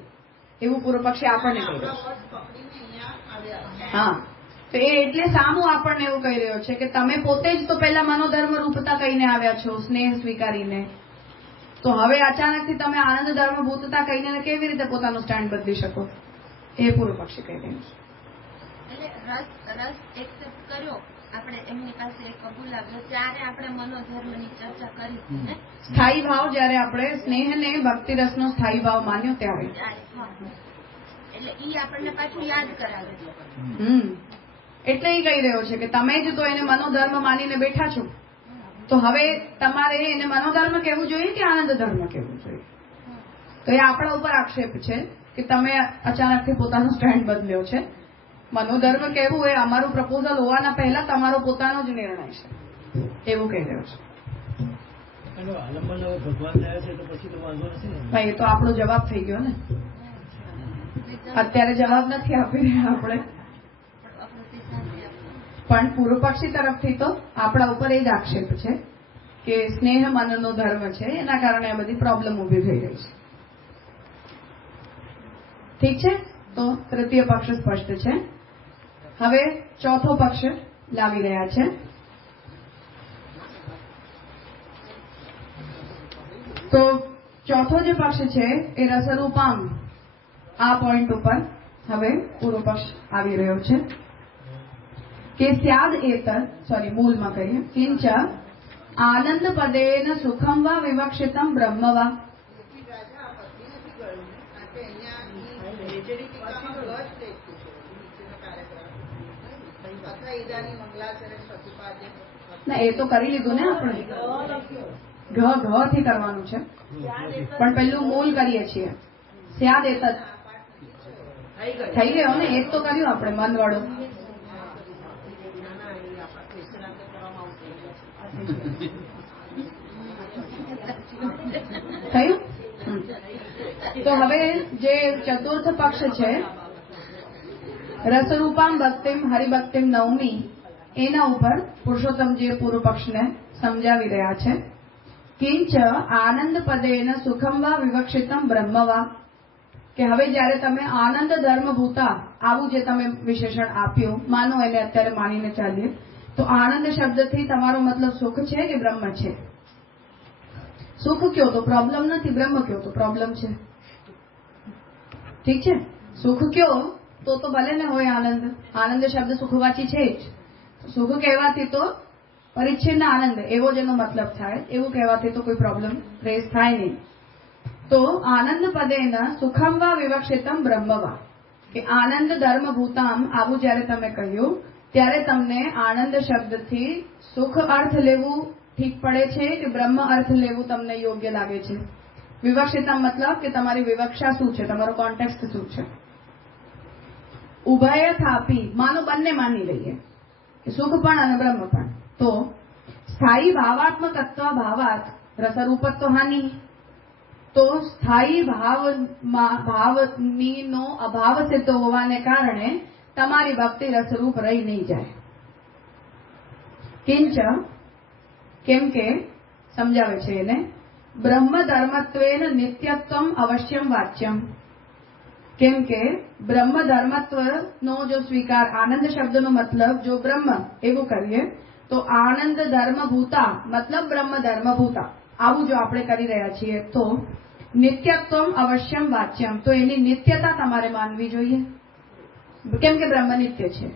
એવું પૂર્વ પક્ષી આપણને કહી રહ્યો છે. પકડીને અહીંયા આવ્યા. હા, તો એ એટલે સામું આપણને એવું કહી રહ્યો છે કે તમે પોતે જ તો પહેલા મનોધર્મ રૂપતા કહીને આવ્યા છો સ્નેહ સ્વીકારીને, તો હવે અચાનકથી તમે આનંદ ધર્મભૂતતા કહીને કેવી રીતે પોતાનું સ્ટેન્ડ બદલી શકો? એ પૂર્વ પક્ષી કહી રહ્યું છે. એટલે રસ એક્સેપ્ટ કર્યો આપણે, એમની પાસે કબૂલ આવ્યો ત્યારે આપણે મનોધર્મની ચર્ચા કરી હતી ને. સ્થાયી ભાવ જયારે આપણે સ્નેહને ભક્તિ રસનો સ્થાયી ભાવ માન્યો ત્યારે એટલે ઈ આપણને પાછું યાદ કરાવે છે. એટલે એ કહી રહ્યો છે કે તમે જ તો એને મનોધર્મ માનીને બેઠા છો, તો હવે તમારે એને મનોધર્મ કહેવું જોઈએ કે આનંદ ધર્મ કહેવું જોઈએ? તો એ આપણા ઉપર આક્ષેપ છે કે તમે અચાનકથી પોતાનો સ્ટેન્ડ બદલ્યો છે. મનોધર્મ કહેવું એ અમારું પ્રપોઝલ હોવાના પહેલા તમારો પોતાનો જ નિર્ણય છે એવું કહી રહ્યો છે. ભગવાન થયા છે તો પછી તો વાંધો નથી ને. ભાઈ, એ તો આપણો જવાબ થઈ ગયો ને. અત્યારે જવાબ નથી આપી રહ્યા આપણે, પણ પૂર્વ પક્ષી તરફથી તો આપણા ઉપર એ જ આક્ષેપ છે કે સ્નેહ મનનો ધર્મ છે, એના કારણે આ બધી પ્રોબ્લેમ ઉભી થઈ રહી છે. ઠીક છે, તો તૃતીય પક્ષ સ્પષ્ટ છે. હવે ચોથો પક્ષ લાવી રહ્યા છે. તો ચોથો જે પક્ષ છે એ રસરૂપામ, આ પોઈન્ટ ઉપર હવે પૂર્વ પક્ષ આવી રહ્યો છે કે સ્યાદ મૂળમાં કહીએ કિંચ આનંદ પદેન સુખમ વા વિવક્ષિતમ બ્રહ્મ વા. રાજા આ પતિ નથી ગયું ને, કારણ કે અહીંયા ટીકામાં ગઢ દેખતું છે નીચેનો પેરેગ્રાફ. અથવા ઈદાની મંગલાચરે પ્રતિપાદ્ય. ના, એ તો કરી લીધું ને આપણે, ઘ થી કરવાનું છે, પણ પેલું મૂળ કરીએ છીએ. સ્યાદ એતત થઈ ગયો ને, એક તો કર્યું આપણે મન વાળું. થયું? તો હવે જે ચતુર્થ પક્ષ છે રસરૂપામ ભક્તિમ હરિભક્તિમ નવમી, એના ઉપર પુરુષોત્તમજીએ પૂર્વ પક્ષને સમજાવી રહ્યા છે. કિંચ આનંદ પદેન સુખમ વા વિવક્ષિતમ બ્રહ્મ વા, કે હવે જયારે તમે આનંદ ધર્મભૂતા આવું જે તમે વિશેષણ આપ્યું, માનો એને અત્યારે માનીને ચાલીએ તો આનંદ શબ્દથી તમારો મતલબ સુખ છે કે બ્રહ્મ છે? સુખ કયો તો પ્રોબ્લેમ નથી, બ્રહ્મ કયો તો પ્રોબ્લેમ છે. ઠીક છે, સુખ કયો તો ભલે ને હોય આનંદ. આનંદ શબ્દ સુખવાચી છે જ. સુખ કહેવાથી તો પરિચ્છિન્ન આનંદ એવો જેનો મતલબ થાય, એવું કહેવાથી તો કોઈ પ્રોબ્લેમ રેઝ થાય નહીં. તો આનંદ પદેન સુખમ વા વિવક્ષિતમ બ્રહ્મ વા, કે આનંદ ધર્મભૂતામ આવું જયારે તમે કહ્યું ત્યારે તમને આનંદ શબ્દથી સુખ અર્થ લેવું ઠીક પડે છે કે બ્રહ્મ અર્થ લેવું તમને યોગ્ય લાગે છે? વિવક્ષિતમ મતલબ કે તમારી વિવક્ષા શું છે, તમારો કોન્ટેક્સ્ટ શું છે? ઉભય થાપી, માનો બંને માની લઈએ કે સુખ પણ અને બ્રહ્મ પણ. તો સ્થાયી ભાવાત્મકત્વ ભાવાત રસરૂપત્વ હાનિ, તો સ્થાયી ભાવની નો અભાવ સિદ્ધ હોવાને કારણે તમારી ભક્તિ રસરૂપ રહી નહીં જાય. કિંચ, કેમ કે સમજાવે છે એને, બ્રહ્મ ધર્મત્વેન નિત્યત્વમ અવશ્યમ વાચ્યમ, કેમ કે બ્રહ્મ ધર્મત્વનો જો સ્વીકાર, આનંદ શબ્દનો મતલબ જો બ્રહ્મ એવું કરીએ તો આનંદ ધર્મભૂતા મતલબ બ્રહ્મ ધર્મભૂતા આવું જો આપણે કરી રહ્યા છીએ તો નિત્યત્વમ અવશ્યમ વાચ્યમ, તો એની નિત્યતા તમારે માનવી જોઈએ, કેમ કે બ્રહ્મ નિત્ય છે.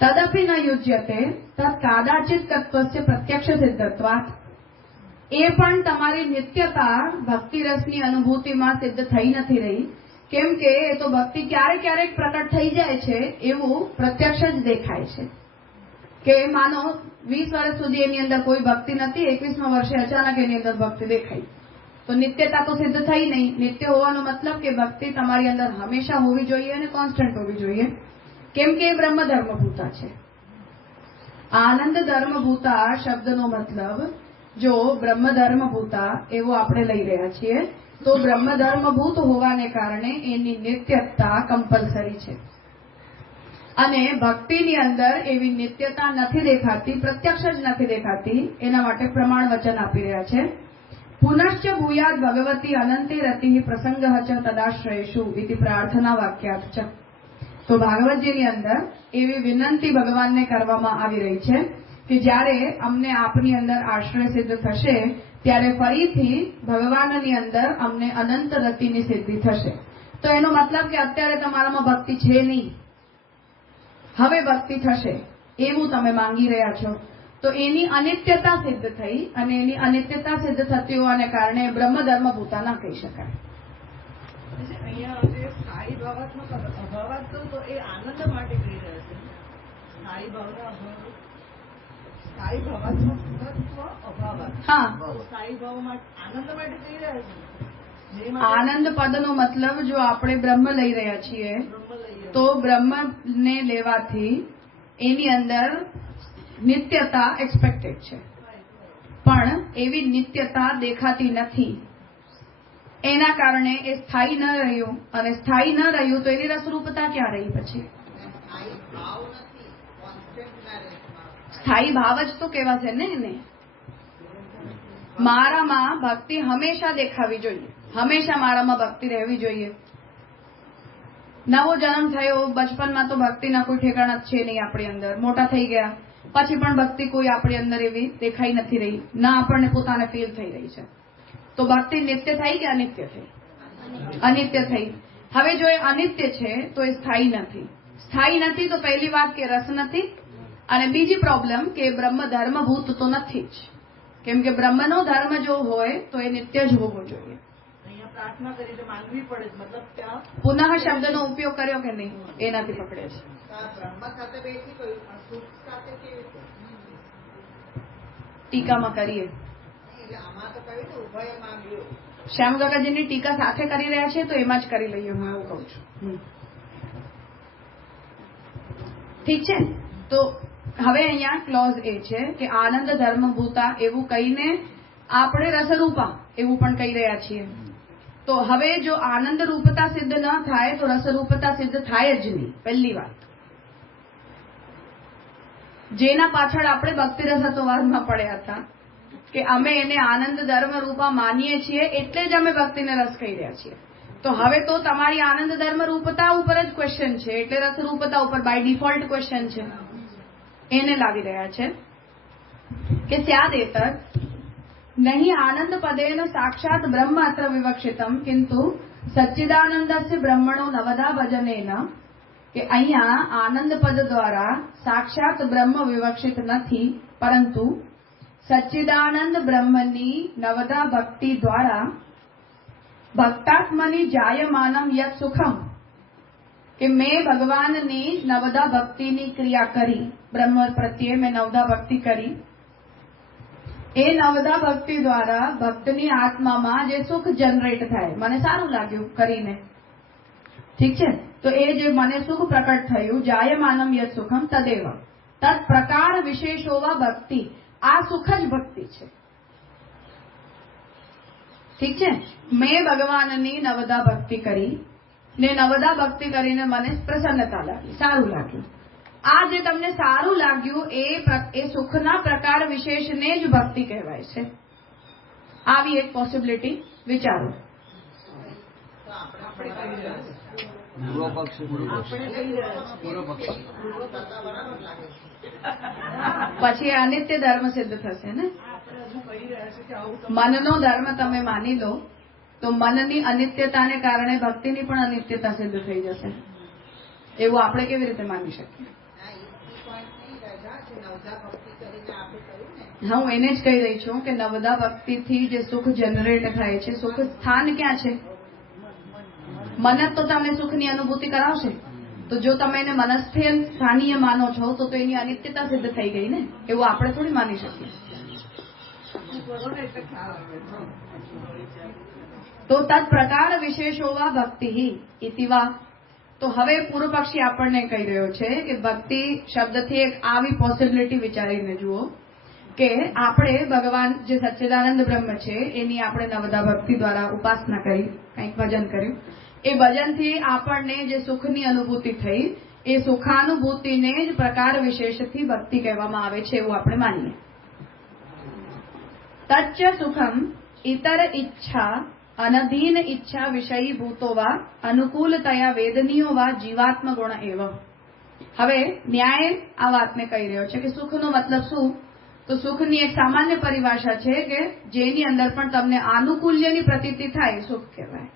તદપી ન યુજ્યતે તત્ કાદાચિત તત્વસ્ય પ્રત્યક્ષ સિદ્ધત્વાત, એ પણ તમારી નિત્યતા ભક્તિ રસની અનુભૂતિમાં સિદ્ધ થઈ નથી રહી, કેમ કે એ તો ભક્તિ ક્યારેક ક્યારેક પ્રકટ થઈ જાય છે એવું પ્રત્યક્ષ જ દેખાય છે. કે માનો 20 વર્ષ સુધી એની અંદર કોઈ ભક્તિ નથી, 21મા વર્ષે અચાનક એની અંદર ભક્તિ દેખાઈ, તો નિત્યતા તો સિદ્ધ થઈ નહીં. નિત્ય હોવાનો મતલબ કે ભક્તિ તમારી અંદર હંમેશા હોવી જોઈએ અને કોન્સ્ટન્ટ હોવી જોઈએ, કેમ કે એ બ્રહ્મ ધર્મભૂતા છે. આનંદ ધર્મભૂતા શબ્દનો મતલબ જો બ્રહ્મધર્મભૂતા એવું આપણે લઈ રહ્યા છીએ તો બ્રહ્મધર્મભૂત હોવાને કારણે એની નિત્યતા કમ્પલસરી છે અને ભક્તિની અંદર એવી નિત્યતા નથી દેખાતી, પ્રત્યક્ષ જ નથી દેખાતી. એના માટે પ્રમાણ વચન આપી રહ્યા છે. પુનશ્ચ ભૂયાદ ભગવતી અનંતે રતિ પ્રસંગ ચ તદાશ્રયેષુ ઇતિ પ્રાર્થના વાક્યાત ચ. તો ભાગવતજીની અંદર એવી વિનંતી ભગવાનને કરવામાં આવી રહી છે કે જ્યારે અમને આપની અંદર આશ્રય સિદ્ધ થશે ત્યારે ફરીથી ભગવાનની અંદર અમને અનંત રતિની સિદ્ધિ થશે. તો એનો મતલબ કે અત્યારે તમારામાં ભક્તિ છે નહીં, હવે ભક્તિ થશે એવું તમે માંગી રહ્યા છો. તો એની અનિત્યતા સિદ્ધ થઈ અને એની અનિત્યતા સિદ્ધ થતી હોવાને કારણે બ્રહ્મધર્મ ભૂતા ના કહી શકાય. અહીંયા જે સ્થાયી ભાવાત્મક અભાવાત તો એ આનંદ માટે કહી રહ્યા છે. સ્થાયી ભાવના અભાવ, સ્થાયી ભાવાત્મક અભાવાત. હા, સ્થાયી ભાવ આનંદ માટે કહી રહ્યા છે. આનંદ પદનો મતલબ જો આપણે બ્રહ્મ લઈ રહ્યા છીએ તો બ્રહ્મને લેવાથી એની અંદર નિત્યતા એક્સપેક્ટેડ છે, પણ એવી નિત્યતા દેખાતી નથી. એના કારણે એ સ્થાયી ન રહ્યું, અને સ્થાયી ન રહ્યું તો એની રસરૂપતા ક્યાં રહી પછી? સ્થાયી ભાવ જ તો કહેવાશે ને એને. મારામાં ભક્તિ હંમેશા દેખાવી જોઈએ, હંમેશા મારામાં ભક્તિ રહેવી જોઈએ. નવો જન્મ થયો, બચપનમાં તો ભક્તિના કોઈ ઠેકાણા છે નહીં આપણી અંદર. મોટા થઈ ગયા પછી પણ ભક્તિ કોઈ આપણી અંદર એવી દેખાઈ નથી રહી, ના આપણને પોતાને ફીલ થઈ રહી છે. તો ભક્તિ નિત્ય થઈ કે અનિત્ય થઈ? અનિત્ય થઈ. હવે જો એ અનિત્ય છે તો એ સ્થાયી નથી. સ્થાયી નથી તો પહેલી વાત કે રસ નથી, અને બીજી પ્રોબ્લેમ કે બ્રહ્મ ધર્મભૂત તો નથી જ. કેમ કે બ્રહ્મનો ધર્મ જો હોય તો એ નિત્ય જ હોવો જોઈએ. પ્રાર્થના કરીને માંગવી પડે, મતલબ ત્યાં પુનઃ શબ્દનો ઉપયોગ કર્યો કે નહીં એનાથી પકડે છે. બ્રહ્મ સાથે બેસી ગયું પણ સુખ સાથે કેવી રીતે? ટીકામાં કરીએ. એટલે આમાં તો કહ્યું ને ઉભય માંગ્યું. શ્યામકાકાજીની ટીકા સાથે કરી રહ્યા છે તો એમાં જ કરી લઈએ, હું એવું કહું છું. ઠીક છે. તો હવે અહીંયા ક્લોઝ એ છે કે આનંદ ધર્મભૂતા એવું કહીને આપણે રસરૂપા એવું પણ કહી રહ્યા છીએ. તો હવે જો આનંદ રૂપતા સિદ્ધ ન થાય તો રસરૂપતા સિદ્ધ થાય જ નહીં. પહેલી વાત, જેના પાછળ આપણે ભક્તિ રસત્વવાદમાં પડ્યા હતા કે અમે એને આનંદ ધર્મ રૂપા માનીએ છીએ એટલે જ અમે ભક્તિને રસ કહી રહ્યા છીએ. તો હવે તો તમારી આનંદ ધર્મ રૂપતા ઉપર જ ક્વેશ્ચન છે, એટલે રસરૂપતા ઉપર બાય ડિફોલ્ટ ક્વેશ્ચન છે. એને લાવી રહ્યા છે કે સ્યાદેતર નહીં આનંદ પદેન સાક્ષાત બ્રહ્મ અત્ર વિવક્ષિતમ કિંતુ સચ્ચિદાનંદસ્ય બ્રહ્મણો નવદા ભજનેન. કે અહીંયા આનંદ પદ દ્વારા સાક્ષાત બ્રહ્મ વિવક્ષિત નથી, પરંતુ સચ્ચિદાનંદ બ્રહ્મની નવદા ભક્તિ દ્વારા ભક્તાત્મની જાયમાનમ યત સુખમ. કે મેં ભગવાનની નવદા ભક્તિની ક્રિયા કરી, બ્રહ્મ પ્રત્યે મેં નવદા ભક્તિ કરી, એ નવદા ભક્તિ દ્વારા ભક્તની આત્મામાં જે સુખ જનરેટ થાય, મને સારું લાગ્યું કરીને, ઠીક છે, તો એ જે મને સુખ પ્રકટ થયું, જાયમાનમ યત સુખમ તદેવ તત્ પ્રકાર વિશેષોવા ભક્તિ. આ સુખ જ ભક્તિ છે. ઠીક છે. મેં ભગવાનની નવદા ભક્તિ કરી ને નવદા ભક્તિ કરીને મને પ્રસન્નતા લાગી, સારું લાગ્યું. આ જે તમને સારું લાગ્યું એ સુખના પ્રકાર વિશેષને જ ભક્તિ કહેવાય છે. આવી એક પોસિબિલિટી વિચારો. પૂર્વ પક્ષ પછી અનિત્ય ધર્મ સિદ્ધ થશે ને. મનનો ધર્મ તમે માની લો તો મનની અનિત્યતાને કારણે ભક્તિની પણ અનિત્યતા સિદ્ધ થઈ જશે. એવું આપણે કેવી રીતે માની શકીએ? હા, હું એને જ કહી રહી છું કે નવદા ભક્તિથી જે સુખ જનરેટ થાય છે, સુખ સ્થાન ક્યાં છે? મન જ તો તમને સુખની અનુભૂતિ કરાવશે. તો જો તમે એને મનસ્થે સ્થાનીય માનો છો તો એની અનિત્યતા સિદ્ધ થઈ ગઈ ને. એવું આપણે થોડી માની શકીએ. તો તત્ પ્રકાર વિશેષોવા ભક્તિ ઇતિવા. તો હવે પૂર્વ પક્ષી આપણને કહી રહ્યો છે કે ભક્તિ શબ્દથી એક આવી પોસિબિલિટી વિચારીને જુઓ કે આપણે ભગવાન જે સચ્ચિદાનંદ બ્રહ્મ છે એની આપણે નવદા ભક્તિ દ્વારા ઉપાસના કરી, કંઈક ભજન કર્યું. એ ભજનથી આપણને જે સુખની અનુભૂતિ થઈ એ સુખાનુભૂતિને જ પ્રકાર વિશેષથી ભક્તિ કહેવામાં આવે છે એવું આપણે માનીએ. તચ્ચ સુખમ ઇતર ઈચ્છા અનધીન ઈચ્છા વિષયીભૂતો વા અનુકૂલતયા વેદનીયો વા જીવાત્મ ગુણ એવ. હવે ન્યાય આ વાતને કહી રહ્યો છે કે સુખનો મતલબ શું? તો સુખની એક સામાન્ય પરિભાષા છે કે જેની અંદર પણ તમને આનુકૂલ્યની પ્રતીતિ થાય સુખ કહેવાય.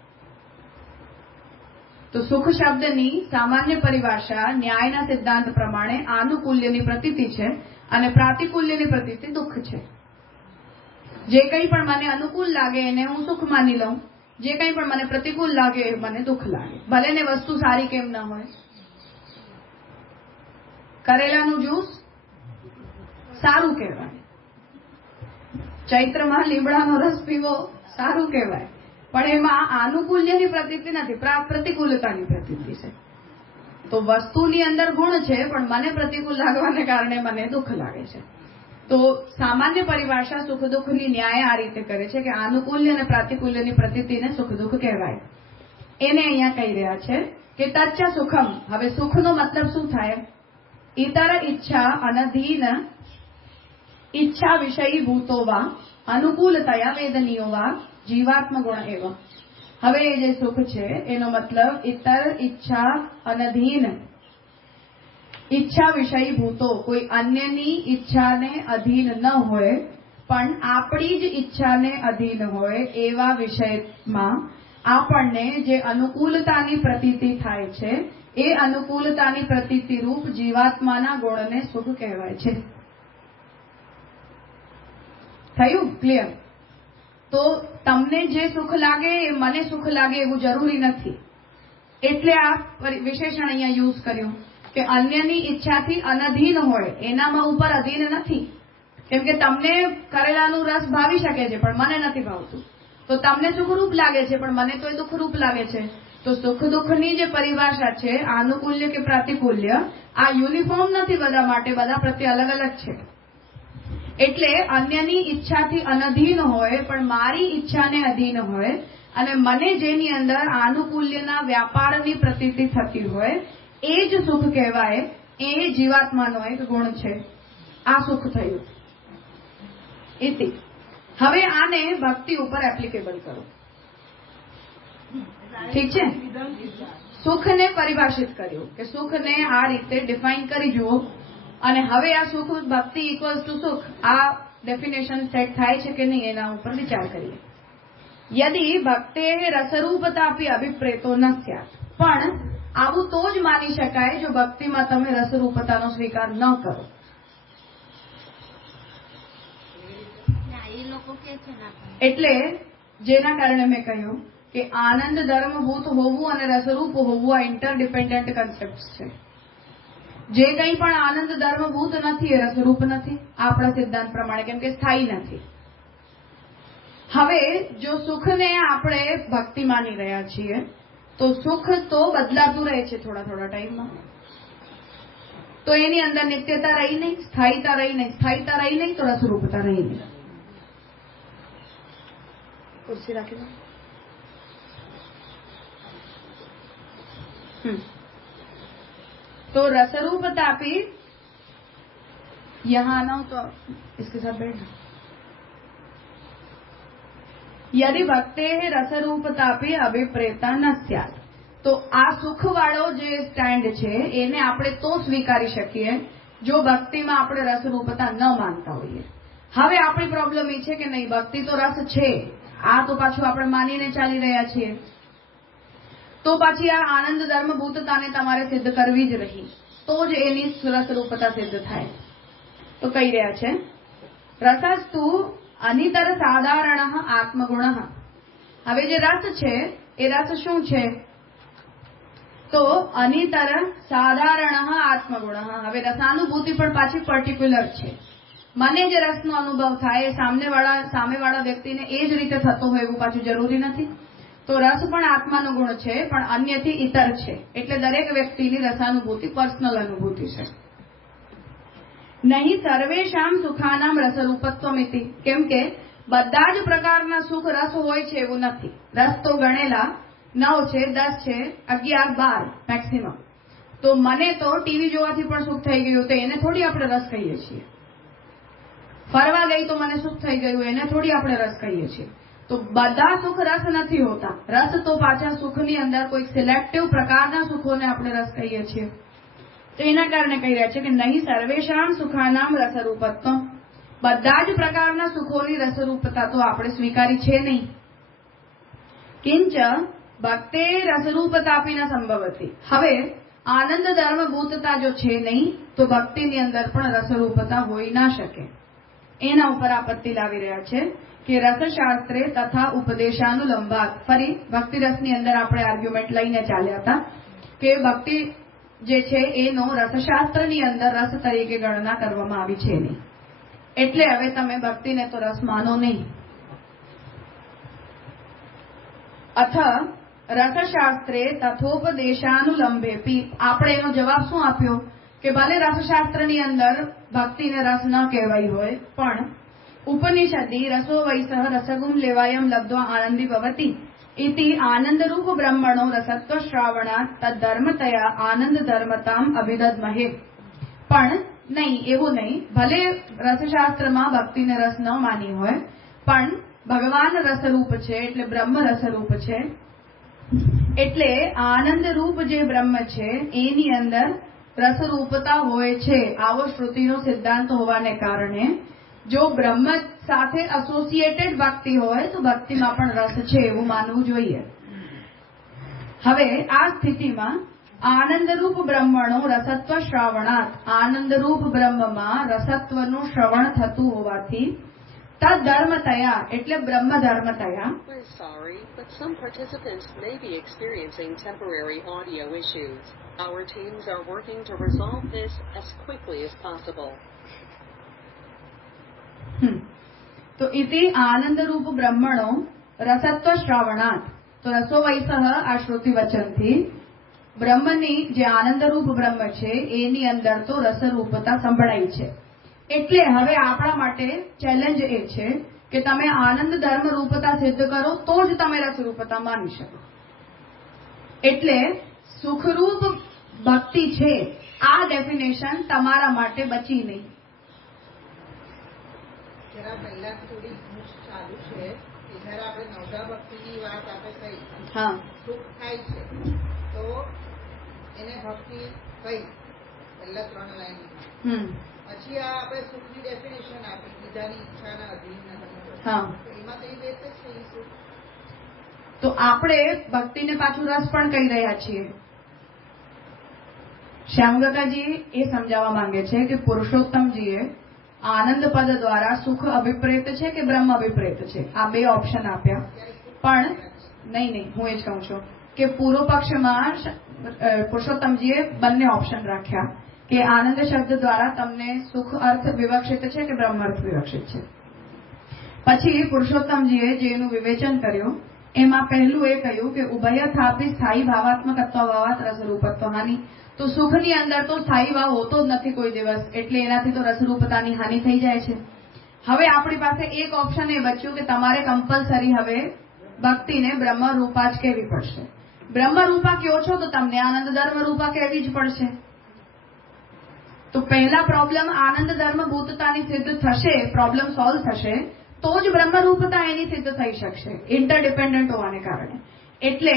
તો સુખ શબ્દની સામાન્ય પરિભાષા ન્યાયના સિદ્ધાંત પ્રમાણે આનુકૂલ્યની પ્રતીતિ છે અને પ્રાતિકૂલ્યની પ્રતીતિ દુઃખ છે. જે કંઈ પણ મને અનુકૂળ લાગે એને હું સુખ માની લઉં, જે કંઈ પણ મને પ્રતિકૂળ લાગે એ મને દુઃખ લાગે, ભલે ને વસ્તુ સારી કેમ ન હોય. કરેલાનું જ્યુસ સારું કહેવાય, ચૈત્રમાં લીમડાનો રસ પીવો સારું કહેવાય, પણ એમાં આનુકૂલ્યની પ્રતીતિ નથી, પ્રતિકૂળતાની પ્રતીતિ છે. તો વસ્તુની અંદર ગુણ છે પણ મને પ્રતિકૂળ લાગવાને કારણે મને દુઃખ લાગે છે. તો સામાન્ય પરિભાષા સુખ દુઃખની ન્યાય આ રીતે કરે છે કે આનુકૂલ્ય અને પ્રાતિકૂલ્યની પ્રતીતિને સુખ દુઃખ કહેવાય. એને અહીંયા કહી રહ્યા છે કે તચ્ચ સુખમ. હવે સુખનો મતલબ શું થાય? ઇતર ઈચ્છા અનધીન ઈચ્છા વિષયીભૂતો વા અનુકૂલતયા વેદનીયો વા જીવાત્મ ગુણ એવ. હવે એ જે સુખ છે એનો મતલબ ઇતર ઈચ્છા અનધીન ઈચ્છા વિષયીભૂતો, કોઈ અન્યની ઈચ્છાને અધીન ન હોય પણ આપણી જ ઈચ્છાને અધીન હોય એવા વિષયમાં આપણને જે અનુકૂલતાની પ્રતીતિ થાય છે એ અનુકૂલતાની પ્રતીતિ રૂપ જીવાત્માના ગુણને સુખ કહેવાય છે. થયું ક્લિયર? તો તમને જે સુખ લાગે એ મને સુખ લાગે એવું જરૂરી નથી. એટલે આ વિશેષણ અહીંયા યુઝ કર્યું કે અન્યની ઈચ્છાથી અનધીન હોય, એનામાં ઉપર અધીન નથી. કેમ કે તમને કરેલાનું રસ ભાવી શકે છે પણ મને નથી ભાવતું, તો તમને સુખરૂપ લાગે છે પણ મને તો એ દુઃખરૂપ લાગે છે. તો સુખ દુઃખની જે પરિભાષા છે આનુકૂલ્ય કે પ્રાતિકૂલ્ય આ યુનિફોર્મ નથી બધા માટે, બધા પ્રત્યે અલગ અલગ છે. એટલે અન્યની ઈચ્છાથી અનધીન હોય પણ મારી ઈચ્છાને અધીન હોય અને મને જેની અંદર આનુકૂલ્યના વ્યાપારની પ્રતીતિ થતી હોય એ જ સુખ કહેવાય. એ જીવાત્માનો એક ગુણ છે. આ સુખ થયું. ઇતિ. હવે આને ભક્તિ ઉપર એપ્લિકેબલ કરો. ઠીક છે? સુખને પરિભાષિત કર્યું કે સુખને આ રીતે ડિફાઇન કરી જુઓ અને હવે આ સુખ ભક્તિ ઇક્વલ્સ ટુ સુખ આ ડેફિનેશન સેટ થાય છે કે નહીં એના ઉપર વિચાર કરીએ. યદિ ભક્તે રસરૂપતાપી અભિપ્રેતો ન સ્યાત. પણ આવું તો જ માની શકાય જો ભક્તિમાં તમે રસરૂપતાનો સ્વીકાર ન કરો. એટલે જેના કારણે મેં કહ્યું કે આનંદ ધર્મભૂત હોવું અને રસરૂપ હોવું આ ઇન્ટરડિપેન્ડન્ટ કન્સેપ્ટ છે. જે કંઈ પણ આનંદ ધર્મભૂત નથી એ રસરૂપ નથી આપણા સિદ્ધાંત પ્રમાણે, કેમ કે સ્થાયી નથી. હવે જો સુખને આપણે ભક્તિ માની રહ્યા છીએ તો સુખ તો બદલાતું રહે છે થોડા થોડા ટાઈમમાં. તો એની અંદર નિત્યતા રહી નહીં, સ્થાયીતા રહી નહીં. સ્થાયીતા રહી નહીં તો રસરૂપતા રહી નહીં. कुर्सी रखी दो. तो रसरूपता भी यहां आना हो तो इसके साथ बैठना. यदि भक्ते रसरूपता भी अभिप्रेता न स्यात्. તો આ સુખવાળો જે સ્ટેન્ડ છે એને આપણે તો સ્વીકારી શકીએ જો ભક્તિમાં આપણે રસરૂપતા ન માનતા હોઈએ. હવે આપણી પ્રોબ્લેમ એ છે કે નહીં, ભક્તિ તો રસ છે, આ તો પાછું આપણે માનીને ચાલી રહ્યા છીએ. તો પછી આ આનંદ ધર્મભૂતતાને તમારે સિદ્ધ કરવી જ રહી, તો જ એની રસરૂપતા સિદ્ધ થાય. તો કહી રહ્યા છે રસસ્તુ અનિતર સાધારણ આત્મગુણ. હવે જે રસ છે એ રસ શું છે? તો અનિતર સાધારણ આત્મગુણ. હવે રસાનુભૂતિ પણ પાછી પર્ટિક્યુલર છે. મને જે રસનો અનુભવ થાય એ સામેવાળા વ્યક્તિને એ જ રીતે થતો હોય એવું પાછું જરૂરી નથી. તો રસ પણ આત્માનો ગુણ છે પણ અન્યથી ઇતર છે. એટલે દરેક વ્યક્તિની રસાનુભૂતિ પર્સનલ અનુભૂતિ છે. નહીં સર્વેશામ સુખાનામ રસરૂપત્વમિતિ, કેમ કે બધા જ પ્રકારના સુખ રસ હોય છે એવું નથી. રસ તો ગણેલા 9 છે, 10 છે, 11, 12 મેક્સિમમ. તો મને તો ટીવી જોવાથી પણ સુખ થઈ ગયું તો એને થોડી આપણે રસ કહીએ છીએ. ફરવા ગઈ તો મને સુખ થઈ ગયું એને થોડી આપણે રસ કહીએ છીએ. તો બધા સુખ રસ નથી હોતા. રસ તો પાછા સુખની અંદર કોઈ સિલેક્ટિવ પ્રકારના સુખોને આપણે રસ કહીએ છીએ. તો એના કારણે કહી રહ્યા છે કે નહીં સર્વેશામ સુખાનામ રસરૂપત્વ, બધા જ પ્રકારના સુખોની રસરૂપતા તો આપણે સ્વીકારી છે નહીં. કિંચ ભક્તે રસરૂપતાપી ન સંભવતી, હવે આનંદ ધર્મભૂતતા જો છે નહીં તો ભક્તિની અંદર પણ રસરૂપતા હોઈ ના શકે. એના ઉપર આપત્તિ લાવી રહ્યા છે કે રસશાસ્ત્રે તથા ઉપદેશાનુલંબાત. ફરી ભક્તિ રસની અંદર આપણે આર્ગ્યુમેન્ટ લઈને ચાલ્યા હતા કે ભક્તિ જે છે એનો રસશાસ્ત્રની અંદર રસ તરીકે ગણના કરવામાં આવી છે નહીં, એટલે હવે તમે ભક્તિને તો રસ માનો નહીં. અથ રસશાસ્ત્રે તથોપદેશાનુલંબેપી, આપણે એનો જવાબ શું આપ્યો કે ભલે રસશાસ્ત્રની અંદર ભક્તિને રસ ન કહેવાય હોય પણ ઉપનિષદી રસો વૈસહ રસગુમ લેવાયમ લબ્ધ્વા આનંદી ભવતી ઇતિ આનંદરૂપ બ્રહ્મણો રસત્વ શ્રાવણા તદ્ધર્મતયા આનંદ ધર્મતામ અભિદધમહે. પણ નહીં, એવું નહીં. ભલે રસશાસ્ત્રમાં ભક્તિને રસ ન માની હોય પણ ભગવાન રસરૂપ છે, એટલે બ્રહ્મ રસરૂપ છે, એટલે આનંદરૂપ જે બ્રહ્મ છે એની અંદર રસરૂપતા હોય છે. આવો શ્રુતિનો સિદ્ધાંત હોવાને કારણે જો બ્રહ્મ સાથે એસોસિએટેડ ભક્તિ હોય તો ભક્તિમાં પણ રસ છે એવું માનવું જોઈએ. હવે આ સ્થિતિમાં આનંદરૂપ બ્રહ્મણો રસત્વ શ્રાવણાત, આનંદરૂપ બ્રહ્મમાં રસત્વનું શ્રવણ થતું હોવાથી તદ્ધર્મતયા એટલે બ્રહ્મ ધર્મતયા. We're sorry, but some participants may be experiencing temporary audio issues. Our teams are working to resolve this as quickly as possible. તો ઇતિ આનંદરૂપ બ્રહ્મણો રસત્વ શ્રાવણાત, તો રસો વૈસહ આ શ્રુતિ વચનથી બ્રહ્મની જે આનંદરૂપ બ્રહ્મ છે એની અંદર તો રસરૂપતા સંભળાય છે. એટલે હવે આપણા માટે ચેલેન્જ એ છે કે તમે આનંદ ધર્મ રૂપતા સિદ્ધ કરો તો જ તમે રસરૂપતા માની શકો. એટલે સુખરૂપ ભક્તિ છે આ ડેફિનેશન તમારા માટે બચી નહીં. જરા પહેલા થોડી મૂછ ચાલુ છે કે જયારે આપણે નવધા ભક્તિની વાત આપણે કહી, હા, સુખ થાય છે તો એને ભક્તિ કહી પહેલા 3 લાઈનમાં. પછી આ આપણે સુખની ડેફિનેશન આપી બીજાની ઈચ્છાના અધીન નથી. હા, એમાં કઈ બેસે છે એ સુખ. તો આપણે ભક્તિને પાછું રસ પણ કહી રહ્યા છીએ. શ્યામગતાજી એ સમજાવવા માંગે છે કે પુરુષોત્તમજીએ આનંદ પદ દ્વારા સુખ અભિપ્રેત છે કે બ્રહ્મ અભિપ્રેત છે આ 2 ઓપ્શન આપ્યા. પણ નહીં, હું એ જ કહું છું કે પૂર્વ પક્ષમાં પુરુષોત્તમજીએ બંને ઓપ્શન રાખ્યા કે આનંદ શબ્દ દ્વારા તમને સુખ અર્થ વિવક્ષિત છે કે બ્રહ્મ અર્થ વિવક્ષિત છે. પછી પુરુષોત્તમજીએ જેનું વિવેચન કર્યું એમાં પહેલું એ કહ્યું કે ઉભયથાપી સ્થાયી ભાવાત્મકત્વવાત રસરૂપત્વ હાનિ. તો સુખની અંદર તો સ્થાયી ભાવ હોતો જ નથી કોઈ દિવસ, એટલે એનાથી તો રસરૂપતાની હાનિ થઈ જાય છે. હવે આપણી પાસે એક ઓપ્શન એ બચ્યું કે તમારે કમ્પલસરી હવે ભક્તિને બ્રહ્મરૂપા જ કહેવી પડશે. બ્રહ્મરૂપા કયો છો તો તમને આનંદ ધર્મરૂપા કહેવી જ પડશે. તો પહેલા પ્રોબ્લેમ આનંદ ધર્મભૂતતાની સિદ્ધ થશે, પ્રોબ્લેમ સોલ્વ થશે તો જ બ્રહ્મરૂપતા એની સિદ્ધ થઈ શકશે, ઇન્ટરડિપેન્ડન્ટ હોવાને કારણે. એટલે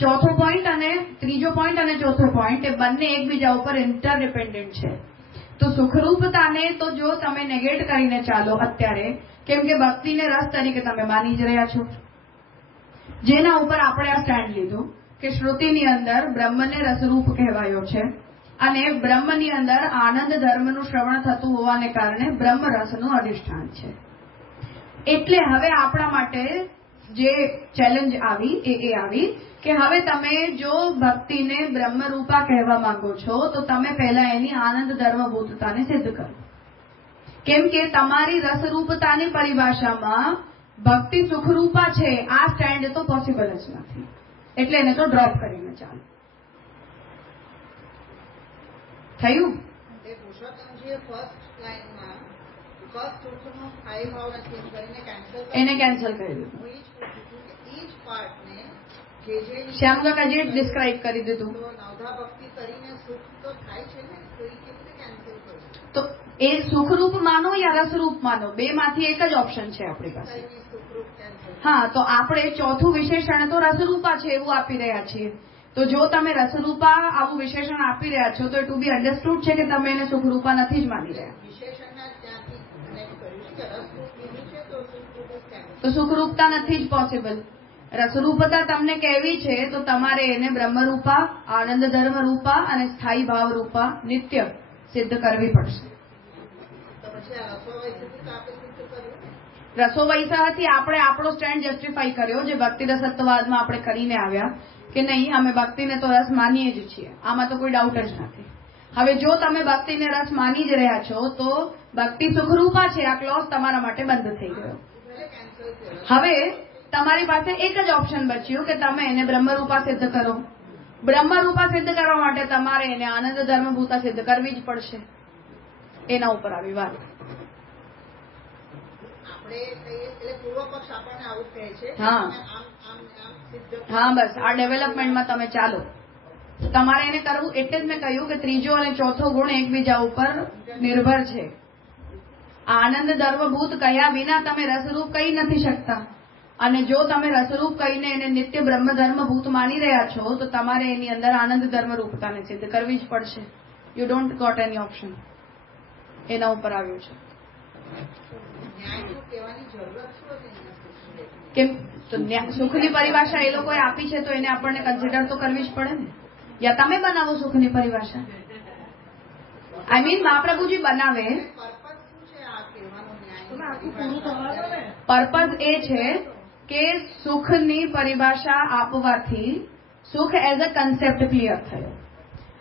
ચોથો પોઈન્ટ અને ત્રીજો પોઈન્ટ અને ચોથો પોઈન્ટ એ બંને એકબીજા ઉપર ઇન્ટરડિપેન્ડન્ટ છે. તો સુખરૂપતાને તો જો તમે નેગેટ કરીને ચાલો અત્યારે, કેમ કે ભક્તિને રસ તરીકે તમે માની જ રહ્યા છો, જેના ઉપર આપણે આ સ્ટેન્ડ લીધું કે શ્રુતિની અંદર બ્રહ્મને રસરૂપ કહેવાયો છે અને બ્રહ્મની અંદર આનંદ ધર્મનું શ્રવણ થતું હોવાને કારણે બ્રહ્મ રસનું અધિષ્ઠાન છે. એટલે હવે આપણા માટે જે ચેલેન્જ આવી એ આવી કે હવે તમે જો ભક્તિને બ્રહ્મરૂપા કહેવા માંગો છો તો તમે પહેલા એની આનંદ ધર્મભૂતતાને સિદ્ધ કરો. કેમ કે તમારી રસરૂપતાની પરિભાષામાં ભક્તિ સુખરૂપા છે આ સ્ટેન્ડ તો પોસિબલ જ નથી, એટલે એને તો ડ્રોપ કરીને ચાલો. થયું? પુરુષોત્તમજીએ ફર્સ્ટ લાઈનમાં ફર્સ્ટ સુખનો સ્થાયી ભાવ નથી એમ કરીને એને કેન્સલ કરી દીધું. હું એ જ પૂછું છું કે એ જ પાર્ટને જે શ્યામકાકાજીએ ડિસ્ક્રાઇબ કરી દીધું. તો નવધા ભક્તિ કરીને સુખ તો થાય છે ને, તો એ કેવી રીતે કેન્સલ કરવું? તો એ સુખરૂપ માનો યા રસરૂપ માનો, બે માંથી એક જ ઓપ્શન છે આપણી પાસે. સુખરૂપ કેન્સલ. હા, તો આપણે ચોથું વિશેષણ તો રસરૂપા છે એવું આપી રહ્યા છીએ. તો જો તમે રસરૂપા આવું વિશેષણ આપી રહ્યા છો તો ટુ બી અન્ડરસ્ટુડ છે કે તમે એને સુખરૂપા નથી જ માની રહ્યા. વિશેષણના ત્યાંથી કનેક્ટ કર્યું છે કે રસરૂપ લીધું છે તો સુખરૂપ કેન્સલ. તો સુખરૂપતા નથી જ પોસિબલ. રસરૂપતા તમને કહેવી છે તો તમારે એને બ્રહ્મરૂપા, આનંદ ધર્મ રૂપા અને સ્થાયી ભાવ રૂપા નિત્ય સિદ્ધ કરવી પડશે. તો પછી આ રસોવૈસથી તો આપણે સિદ્ધ કર્યું ને. રસોવૈસાથી આપણે આપણો સ્ટેન્ડ જસ્ટિફાઈ કર્યો, જે ભક્તિ રસત્વવાદમાં આપણે કરીને આવ્યા કે નહીં, અમે ભક્તિને તો રસ માનીએ જ છીએ, આમાં તો કોઈ ડાઉટ જ નથી. હવે જો તમે ભક્તિને રસ માની જ રહ્યા છો તો ભક્તિ સુખરૂપા છે, આ ક્લોઝ તમારા માટે બંધ થઈ ગયો. હવે તમારી પાસે એક જ ઓપ્શન બચ્યું કે તમે એને બ્રહ્મરૂપા સિદ્ધ કરો. બ્રહ્મરૂપા સિદ્ધ કરવા માટે તમારે એને આનંદ ધર્મભૂતા સિદ્ધ કરવી જ પડશે. એના ઉપર આવી વાત. આપણે એટલે પૂર્વ પક્ષ આપણને આવું કહે છે. હા. હા, બસ આ ડેવલપમેન્ટમાં તમે ચાલો. તમારે એને કરવું એટલે જ મેં કહ્યું કે ત્રીજો અને ચોથો ગુણ એકબીજા ઉપર નિર્ભર છે. આનંદ ધર્મભૂત કહ્યા વિના તમે રસરૂપ કહી નથી શકતા, અને જો તમે રસરૂપ કહીને એને નિત્ય બ્રહ્મ ધર્મભૂત માની રહ્યા છો તો તમારે એની અંદર આનંદ ધર્મરૂપતાને સિદ્ધ કરવી જ પડશે. You don't got any option. એના ઉપર આવ્યું છે. ન્યાયનું કહેવાની જરૂરત શું હતી? કેમ તો સુખની પરિભાષા એ લોકોએ આપી છે તો એને આપણને કન્સિડર તો કરવી જ પડે ને. યા તમે બનાવો સુખની પરિભાષા. આઈ મીન મહાપ્રભુજી બનાવે. પર્પઝ એ છે કે સુખની પરિભાષા આપવાથી સુખ એઝ અ કન્સેપ્ટ ક્લિયર થયો.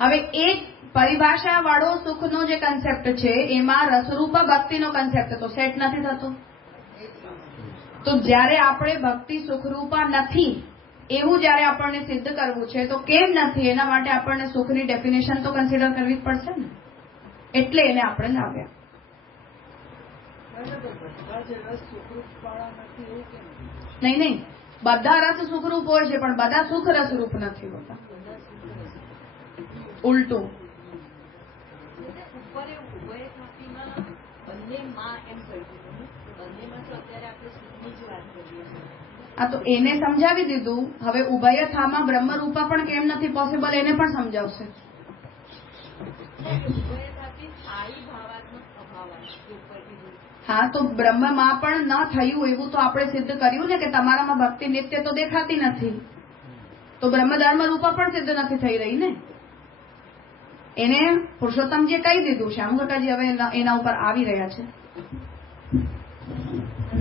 હવે એક પરિભાષા વાળો સુખનો જે કન્સેપ્ટ છે એમાં રસરૂપા ભક્તિનો કન્સેપ્ટ તો સેટ નથી થતો. તો જ્યારે આપણે ભક્તિ સુખરૂપા નથી એવું જ્યારે આપણને સિદ્ધ કરવું છે તો કેમ નથી, એના માટે આપણને સુખની ડેફિનેશન તો કન્સિડર કરવી જ પડશે ને. એટલે એને આપણે લાવ્યા. નહીં, બધા રસ સુખરૂપ હોય છે પણ બધા સુખ રસરૂપ નથી હોતા. ઉલટું. આ તો એને સમજાવી દીધું. હવે ઉભયથામાં બ્રહ્મરૂપા પણ કેમ નથી પોસિબલ એને પણ સમજાવશે. હા, તો બ્રહ્મમાં પણ ન થયું એવું તો આપણે સિદ્ધ કર્યું ને કે તમારામાં ભક્તિ નિત્ય તો દેખાતી નથી, તો બ્રહ્મ ધર્મ રૂપા પણ સિદ્ધ નથી થઈ રહી ને. એને પુરુષોત્તમજીએ કહી દીધું. શ્યામકાકાજી હવે એના ઉપર આવી રહ્યા છે.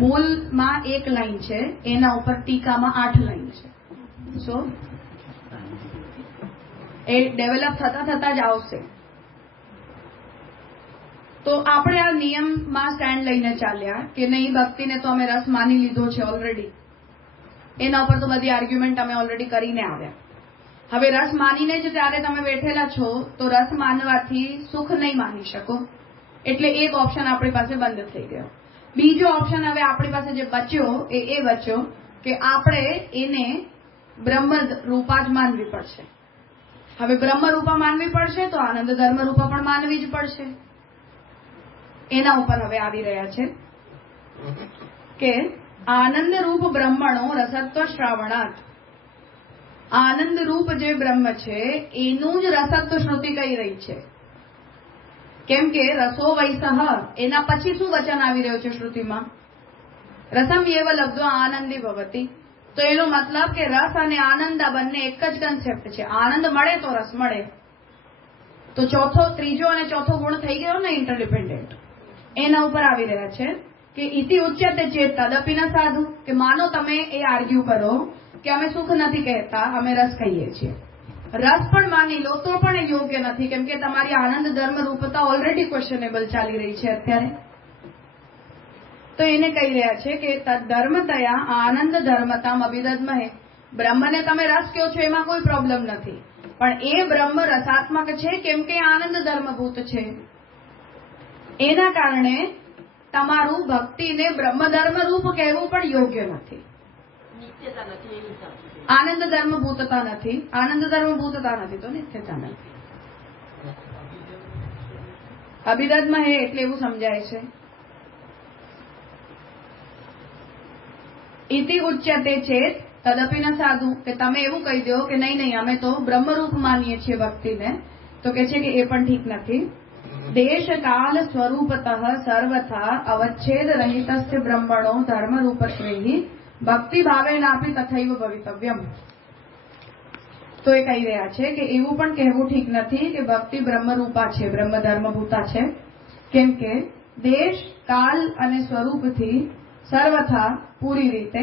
મૂળમાં 1 લાઈન છે, એના ઉપર ટીકામાં 8 લાઈન છે. સો એ ડેવલપ થતા થતા જ આવશે. તો આપણે આ નિયમમાં સ્ટેન્ડ લઈને ચાલ્યા કે નહીં, ભક્તિને તો અમે રસ માની લીધો છે ઓલરેડી. એના ઉપર તો બધી આર્ગ્યુમેન્ટ અમે ઓલરેડી કરીને આવ્યા. હવે રસ માનીને જ ત્યારે તમે બેઠેલા છો તો રસ માનવાથી સુખ નહીં માની શકો, એટલે એક ઓપ્શન આપણી પાસે બંધ થઈ ગયો. બીજો ઓપ્શન હવે આપણી પાસે જે બચ્યો એ બચ્યો કે આપણે એને બ્રહ્મ રૂપા જ માનવી પડશે. હવે બ્રહ્મ રૂપા માનવી પડશે તો આનંદ ધર્મ રૂપા પણ માનવી જ પડશે. એના ઉપર હવે આવી રહ્યા છે કે આનંદ રૂપ બ્રહ્મણો રસત્વ શ્રાવણાત. આનંદ રૂપ જે બ્રહ્મ છે એનું જ રસત્વ શ્રુતિ કહી રહી છે. કેમ કે રસો વૈસહ એના પછી શું વચન આવી રહ્યું છે શ્રુતિમાં? રસમ એવ લબ્ધો આનંદી ભવતી. તો એનો મતલબ કે રસ અને આનંદ આ બંને એક જ કન્સેપ્ટ છે. આનંદ મળે તો રસ મળે. તો ત્રીજો અને ચોથો ગુણ થઈ ગયો ને ઇન્ટરડિપેન્ડન્ટ. એના ઉપર આવી રહ્યા છે કે ઇતિ ઉચ્યતે ચેત તદપી ન સાધુ. કે માનો તમે એ આર્ગ્યુ કરો કે અમે સુખ નથી કહેતા, અમે રસ કહીએ છીએ. રસ પણ માની લો તો પણ એ યોગ્ય નથી, કેમ કે તમારી આનંદ ધર્મ રૂપતા ઓલરેડી ક્વેશ્ચનેબલ ચાલી રહી છે અત્યારે. તો એને કહી રહ્યા છે કે ધર્મતયા આનંદ ધર્મતામ અભિદધમહે. બ્રહ્મને તમે રસ કહો છો એમાં કોઈ પ્રોબ્લેમ નથી, પણ એ બ્રહ્મ રસાત્મક છે કેમ કે આનંદ ધર્મભૂત છે. એના કારણે તમારું ભક્તિને બ્રહ્મધર્મ રૂપ કહેવું પણ યોગ્ય નથી. નિત્યતા નથી એ હિસાબથી. આનંદ ધર્મભૂતતા નથી. આનંદ ધર્મભૂતતા નથી તો નિત્યતા નથી. અભિદત્તમાં હે એટલે એવું સમજાય છે. ઇતિ ઉચ્યતે ચેત તદપી ન સાધુ, કે તમે એવું કહી દો કે નહીં અમે તો બ્રહ્મરૂપ માનીએ છીએ ભક્તિને, તો કે છે કે એ પણ ઠીક નથી. દેશ કાલ સ્વરૂપતઃ સર્વથા અવચ્છેદ રહિતસ્ય બ્રહ્મણો ધર્મરૂપત્વૈ ભક્તિ ભાવેનાપી તથૈવ ભવિતવ્યમ. તો એ કહી રહ્યા છે કે એવું પણ કહેવું ઠીક નથી કે ભક્તિ બ્રહ્મરૂપા છે, બ્રહ્મ ધર્મભૂતા છે. કેમ કે દેશ કાલ અને સ્વરૂપથી સર્વથા પૂરી રીતે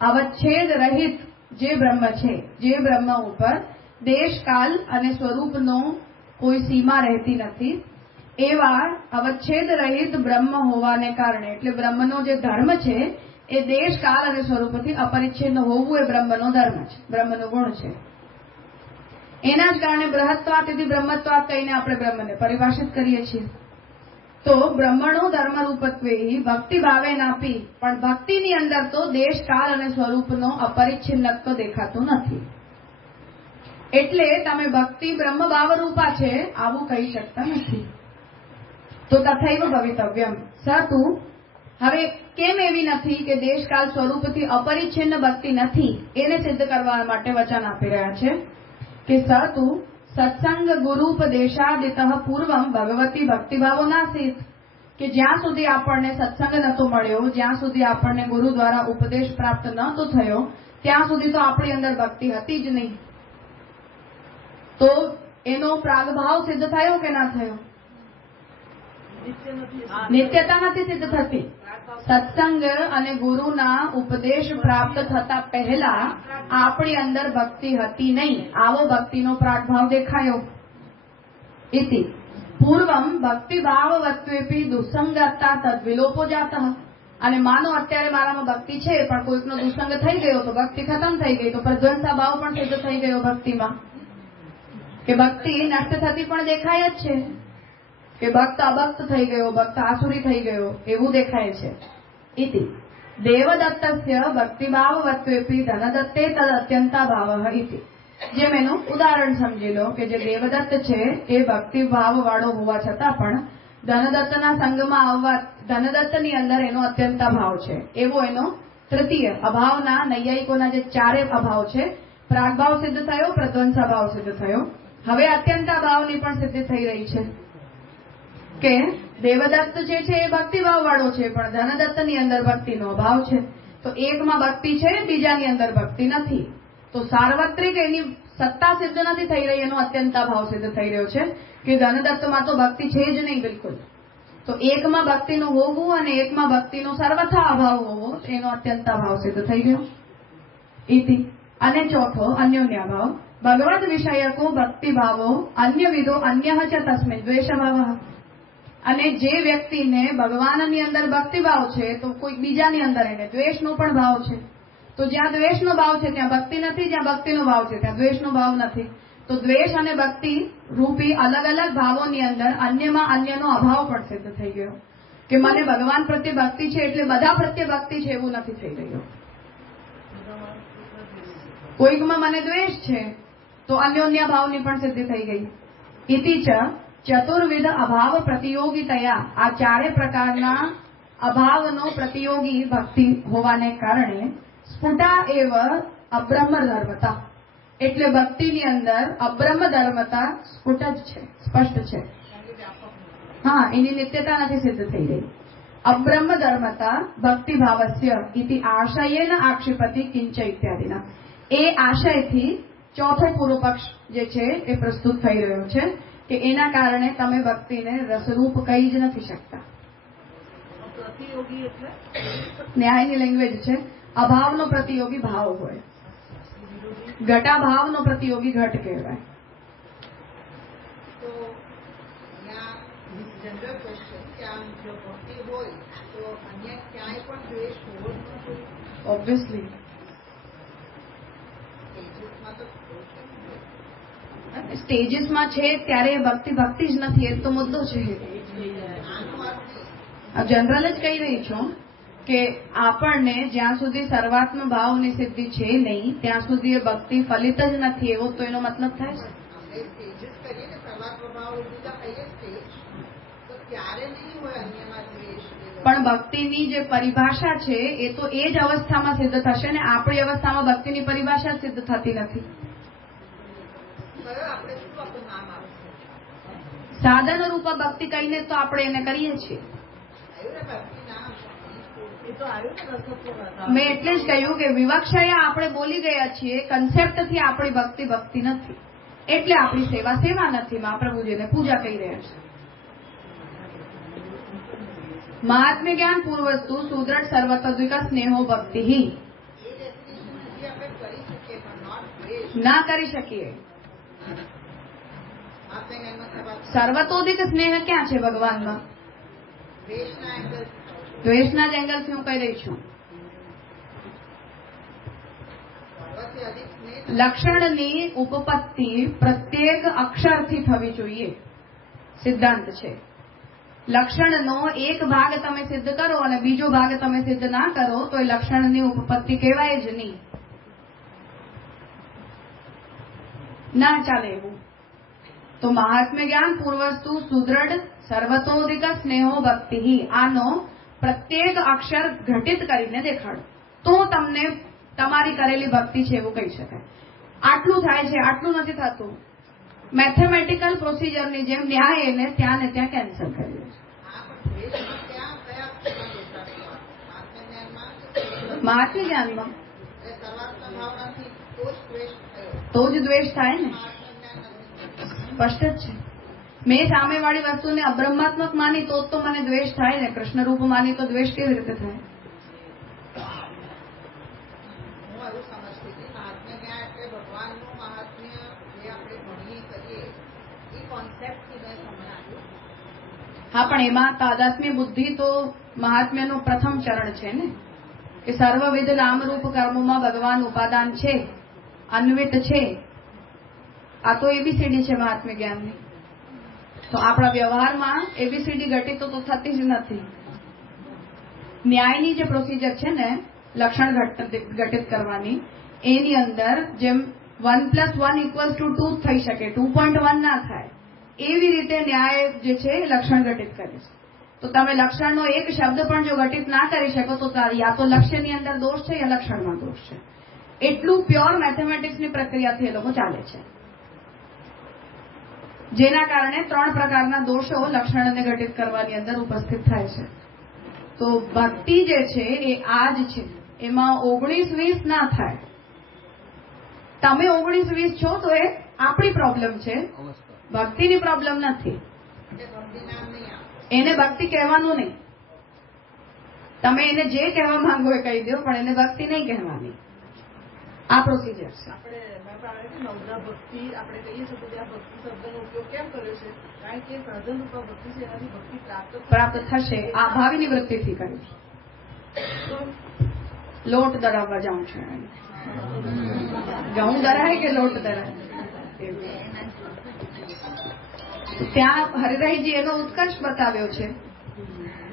અવચ્છેદ રહિત જે બ્રહ્મ છે, જે બ્રહ્મ ઉપર દેશ કાલ અને સ્વરૂપનો કોઈ સીમા રહેતી નથી, એવા અવચ્છેદ રહિત બ્રહ્મ હોવાને કારણે, એટલે બ્રહ્મનો જે ધર્મ છે એ દેશ કાલ અને સ્વરૂપથી અપરિચ્છિન્ન હોવું એ બ્રહ્મનો ધર્મ છે, બ્રહ્મનો ગુણ છે. એના જ કારણે બૃહત્વાતિથી બ્રહ્મત્વાત કહીને આપણે બ્રહ્મને પરિભાષિત કરીએ છીએ. તો બ્રહ્મણો ધર્મરૂપત્વે ભક્તિ ભાવે નાપી, પણ ભક્તિની અંદર તો દેશ કાલ અને સ્વરૂપનો અપરિચ્છિન્નત્વ દેખાતું નથી. એટલે તમે ભક્તિ બ્રહ્મ ભાવરૂપા છે આવું કહી શકતા નથી. તો તથૈવ ભવિતવ્યમ સતુ. હવે કેમ એવી નથી કે દેશકાલ સ્વરૂપથી અપરિચ્છિન્ન ભક્તિ નથી, એને સિદ્ધ કરવા માટે વચન આપી રહ્યા છે કે સતુ સત્સંગ ગુરુપદેશાદિતઃ પૂર્વમ ભગવતી ભક્તિભાવો નાસીત, કે જ્યાં સુધી આપણને સત્સંગ નતો મળ્યો, જ્યાં સુધી આપણને ગુરુ દ્વારા ઉપદેશ પ્રાપ્ત નતો થયો, ત્યાં સુધી તો આપણી અંદર ભક્તિ હતી જ નહીં. તો એનો પ્રાગભાવ સિદ્ધ થયો કે ના થયો? નિત્યતા નથી સિદ્ધ થતી. સત્સંગ અને ગુરુના ઉપદેશ પ્રાપ્ત થતા પહેલા આપણી અંદર ભક્તિ હતી નહીં, આવો ભક્તિનો પ્રાગભાવ દેખાયો. ઇતિ પૂર્વમ ભક્તિભાવવત્વેપી દુસંગતા તદ્વિલોપો જાતઃ. અને માનો અત્યારે મારામાં ભક્તિ છે પણ કોઈકનો દુસંગ થઈ ગયો તો ભક્તિ ખતમ થઈ ગઈ, તો પ્રધ્વંસા ભાવ પણ સિદ્ધ થઈ ગયો ભક્તિમાં, કે ભક્તિ નષ્ટ થતી પણ દેખાય જ છે, કે ભક્ત અભક્ત થઈ ગયો, ભક્ત આસુરી થઈ ગયો એવું દેખાય છે. ઇતિ દેવદત્તસ્ય ભક્તિભાવવત્વેપી ધનદત્તે તદ અત્યંતા ભાવઃ ઇતિ. જેમ એનું ઉદાહરણ સમજી લો કે જે દેવદત્ત છે એ ભક્તિભાવ વાળો હોવા છતાં પણ ધનદત્તના સંગમાં આવવા, ધનદત્તની અંદર એનો અત્યંતા ભાવ છે, એવો એનો તૃતીય અભાવના નૈયાયિકોના જે ચારે અભાવ છે, પ્રાગભાવ સિદ્ધ થયો, પ્રધ્વંસા ભાવ સિદ્ધ થયો, હવે અત્યંતા ભાવની પણ સિદ્ધિ થઈ રહી છે. કે દેવદત્ત જે છે એ ભક્તિભાવ વાળો છે પણ ધનદત્તની અંદર ભક્તિનો અભાવ છે. તો એકમાં ભક્તિ છે, બીજાની અંદર ભક્તિ નથી. તો સાર્વત્રિક એની સત્તા સિદ્ધ નથી થઈ રહી, એનો અત્યંતા ભાવ સિદ્ધ થઈ રહ્યો છે કે ધનદત્તમાં તો ભક્તિ છે જ નહીં બિલકુલ. તો એકમાં ભક્તિનું હોવું અને એકમાં ભક્તિનો સર્વથા અભાવ હોવો, એનો અત્યંતા ભાવ સિદ્ધ થઈ ગયો. ઇતિ. અને ચોથો અન્યોન્ય ભાવ ભગવદ વિષયકો ભક્તિભાવો અન્ય વિધો અન્ય ચ તસ્મિન દ્વેષભાવ. અને જે વ્યક્તિને ભગવાનની અંદર ભક્તિભાવ છે તો કોઈ બીજાની અંદર એને દ્વેષનો પણ ભાવ છે. તો જ્યાં દ્વેષનો ભાવ છે ત્યાં ભક્તિ નથી, જ્યાં ભક્તિનો ભાવ છે ત્યાં દ્વેષનો ભાવ નથી. તો દ્વેષ અને ભક્તિ રૂપી અલગ અલગ ભાવોની અંદર અન્યમાં અન્યનો અભાવ પણ સિદ્ધ થઈ ગયો, કે મને ભગવાન પ્રત્યે ભક્તિ છે એટલે બધા પ્રત્યે ભક્તિ છે એવું નથી થઈ રહ્યું. કોઈકમાં મને દ્વેષ છે તો અન્યોન્ય ભાવની પણ સિદ્ધિ થઈ ગઈ. ઇતિ ચ ચતુર્વિધ અભાવ પ્રતિયોગિતયા. આ ચારે પ્રકારના અભાવનો પ્રતિયોગી ભક્તિ હોવાને કારણે સ્ફુટા એવ અબ્રહ્મ ધર્મતા, એટલે ભક્તિની અંદર અબ્રહ્મ ધર્મતા સ્ફુટ જ છે, સ્પષ્ટ છે. હા, એની નિત્યતા નથી સિદ્ધ થઈ રહી. અબ્રહ્મ ધર્મતા ભક્તિભાવસ્ય ઇતિ આશયેન આક્ષિપતિ કિંચ ઇત્યાદિના. એ આશયથી ચોથો પૂર્વ પક્ષ જે છે એ પ્રસ્તુત થઈ રહ્યો છે કે એના કારણે તમે ભક્તિને રસરૂપ કહી જ નથી શકતા. પ્રતિયોગી એટલે ન્યાયની લેંગ્વેજ છે. અભાવનો પ્રતિયોગી ભાવ હોય, ઘટાભાવનો પ્રતિયોગી ઘટ કહેવાય. તો અહીંયા જનરલ ક્વેશ્ચન કે આમ જો ભક્તિ હોય તો અન્ય ક્યાંય પણ દ્વેષ હોવો જ ન જોઈએ. ઓબ્વિયસલી તેજસમાં તો હોય છે. સ્ટેજીસમાં છે ત્યારે ભક્તિ ભક્તિ જ નથી, એ તો મુદ્દો છે. જનરલ જ કહી રહી છું કે આપણને જ્યાં સુધી સર્વાત્મ ભાવની સિદ્ધિ છે નહીં ત્યાં સુધી એ ભક્તિ ફલિત જ નથી, એવો તો એનો મતલબ થાય છે. આપણે સ્ટેજીસ કરીએ ને સર્વાત્મ ભાવ વિલ ધ હાઈએસ્ટ સ્ટેજ, તો ત્યારે નહીં હોય અન્યમાં દ્વેષ. પણ ભક્તિની જે પરિભાષા છે એ તો એ જ અવસ્થામાં સિદ્ધ થશે ને, આપણી અવસ્થામાં ભક્તિની પરિભાષા સિદ્ધ થતી નથી. આપણે શું આપણું નામ આપશે? સાધન રૂપ ભક્તિ કહીને તો આપણે એને કરીએ છીએ. મેં એટલે જ કહ્યું કે વિવક્ષાએ આપણે બોલી ગયા છીએ, કન્સેપ્ટથી આપણી ભક્તિ ભક્તિ નથી, એટલે આપણી સેવા સેવા નથી. મહાપ્રભુજીને પૂજા કહી રહ્યા છે. મહાત્મ્ય જ્ઞાન પૂર્વસ્તુ સુદ્રઢ સર્વતદ્વિક સ્નેહો ભક્તિ ના કરી શકીએ. સર્વતોધિક સ્નેહ ક્યાં છે ભગવાનમાં? દ્વેષના જ એંગલથી હું કહી રહી છું. લક્ષણની ઉપપત્તિ પ્રત્યેક અક્ષરથી થવી જોઈએ, સિદ્ધાંત છે. લક્ષણનો એક ભાગ તમે સિદ્ધ કરો અને બીજો ભાગ તમે સિદ્ધ ના કરો તો એ લક્ષણની ઉપપત્તિ કહેવાય જ નહીં. ના ચાલે એવું. તો મહાત્મ્ય જ્ઞાન પૂર્વસ્તુ સુદ્રઢ સર્વતોધિક સ્નેહો ભક્તિ, આનો પ્રત્યેક અક્ષર ઘટિત કરીને દેખાડો તો તમને તમારી કરેલી ભક્તિ છે એવું કહી શકાય. આટલું થાય છે, આટલું નથી થતું. મેથેમેટિકલ પ્રોસિજરની જેમ ન્યાય એને ત્યાં ને ત્યાં કેન્સલ કરી દે છે. મહાત્મ્ય જ્ઞાનમાં તો જ દ્વેષ થાય ને, સ્પષ્ટ જ છે. મેં સામેવાળી વસ્તુને અબ્રહ્માત્મક માની તો જ તો મને દ્વેષ થાય ને, કૃષ્ણ રૂપ માની તો દ્વેષ કેવી રીતે થાય? હા, પણ એમાં તાદાત્મ્ય બુદ્ધિ તો મહાત્મ્યનું પ્રથમ ચરણ છે ને, કે સર્વવિધ નામરૂપ કર્મોમાં ભગવાન ઉપાદાન છે, અન્વિત છે. આ તો એબીસીડી છે મહાત્મ્ય જ્ઞાનની. તો આપણા વ્યવહારમાં એબીસીડી ઘટિત તો થતી જ નથી. ન્યાયની જે પ્રોસિજર છે ને લક્ષણ ઘટિત કરવાની, એની અંદર જેમ 1+1 = 2 થઈ શકે, 2.1 ના થાય, એવી રીતે ન્યાય જે છે લક્ષણ ઘટિત કરે છે. તો તમે લક્ષણનો એક શબ્દ પણ જો ઘટિત ના કરી શકો તો યા તો લક્ષ્યની અંદર દોષ છે યા લક્ષણમાં દોષ છે. એટલું પ્યોર મેથેમેટિક્સની પ્રક્રિયાથી એ લોકો ચાલે છે, જેના કારણે 3 પ્રકારના દોષો લક્ષણને ઘટિત કરવાની અંદર ઉપસ્થિત થાય છે. તો ભક્તિ જે છે એ આ જ છે, એમાં 19-20 ના થાય. તમે 19-20 છો તો એ આપણી પ્રોબ્લેમ છે, ભક્તિની પ્રોબ્લેમ નથી. એને ભક્તિ કહેવાનું નહીં. તમે એને જે કહેવા માંગો એ કહી દો, પણ એને ભક્તિ નહીં કહેવાની. આ પ્રોસિજર છે. નવદા ભક્તિ આપણે કહીએ છીએ તો આ ભક્તિ શબ્દનો ઉપયોગ કેમ કર્યો છે? કારણ કે સાધન રૂપા ભક્તિ છે, એનાથી ભક્તિ પ્રાપ્ત થશે. આ ભાવિની વૃત્તિથી કર્યું. લોટ દરાવવા જાઉં છું, ઘઉં દરાય કે લોટ દરાય, ત્યાં હરિરાયજી એનો ઉત્કર્ષ બતાવ્યો છે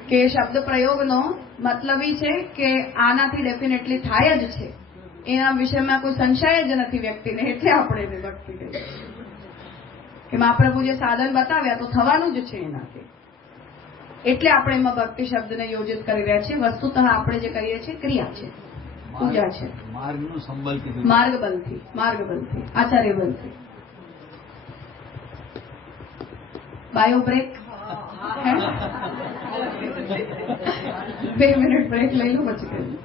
કે શબ્દ પ્રયોગનો મતલબ એ છે કે આનાથી ડેફિનેટલી થાય જ છે, એના વિષયમાં કોઈ સંશય જ નથી વ્યક્તિને. એટલે આપણે એને ભક્તિ કહીએ કે મહાપ્રભુ જે સાધન બતાવ્યા તો થવાનું જ છે એનાથી. એટલે આપણે એમાં ભક્તિ શબ્દને યોજિત કરી રહ્યા છીએ. વસ્તુતઃ આપણે જે કરીએ છીએ ક્રિયા છે, પૂજા છે. માર્ગનું સંબલ કીધું, માર્ગ બલથી, Acharya બલથી. Bio break 2 minute break લઈ લો પછી કરીએ.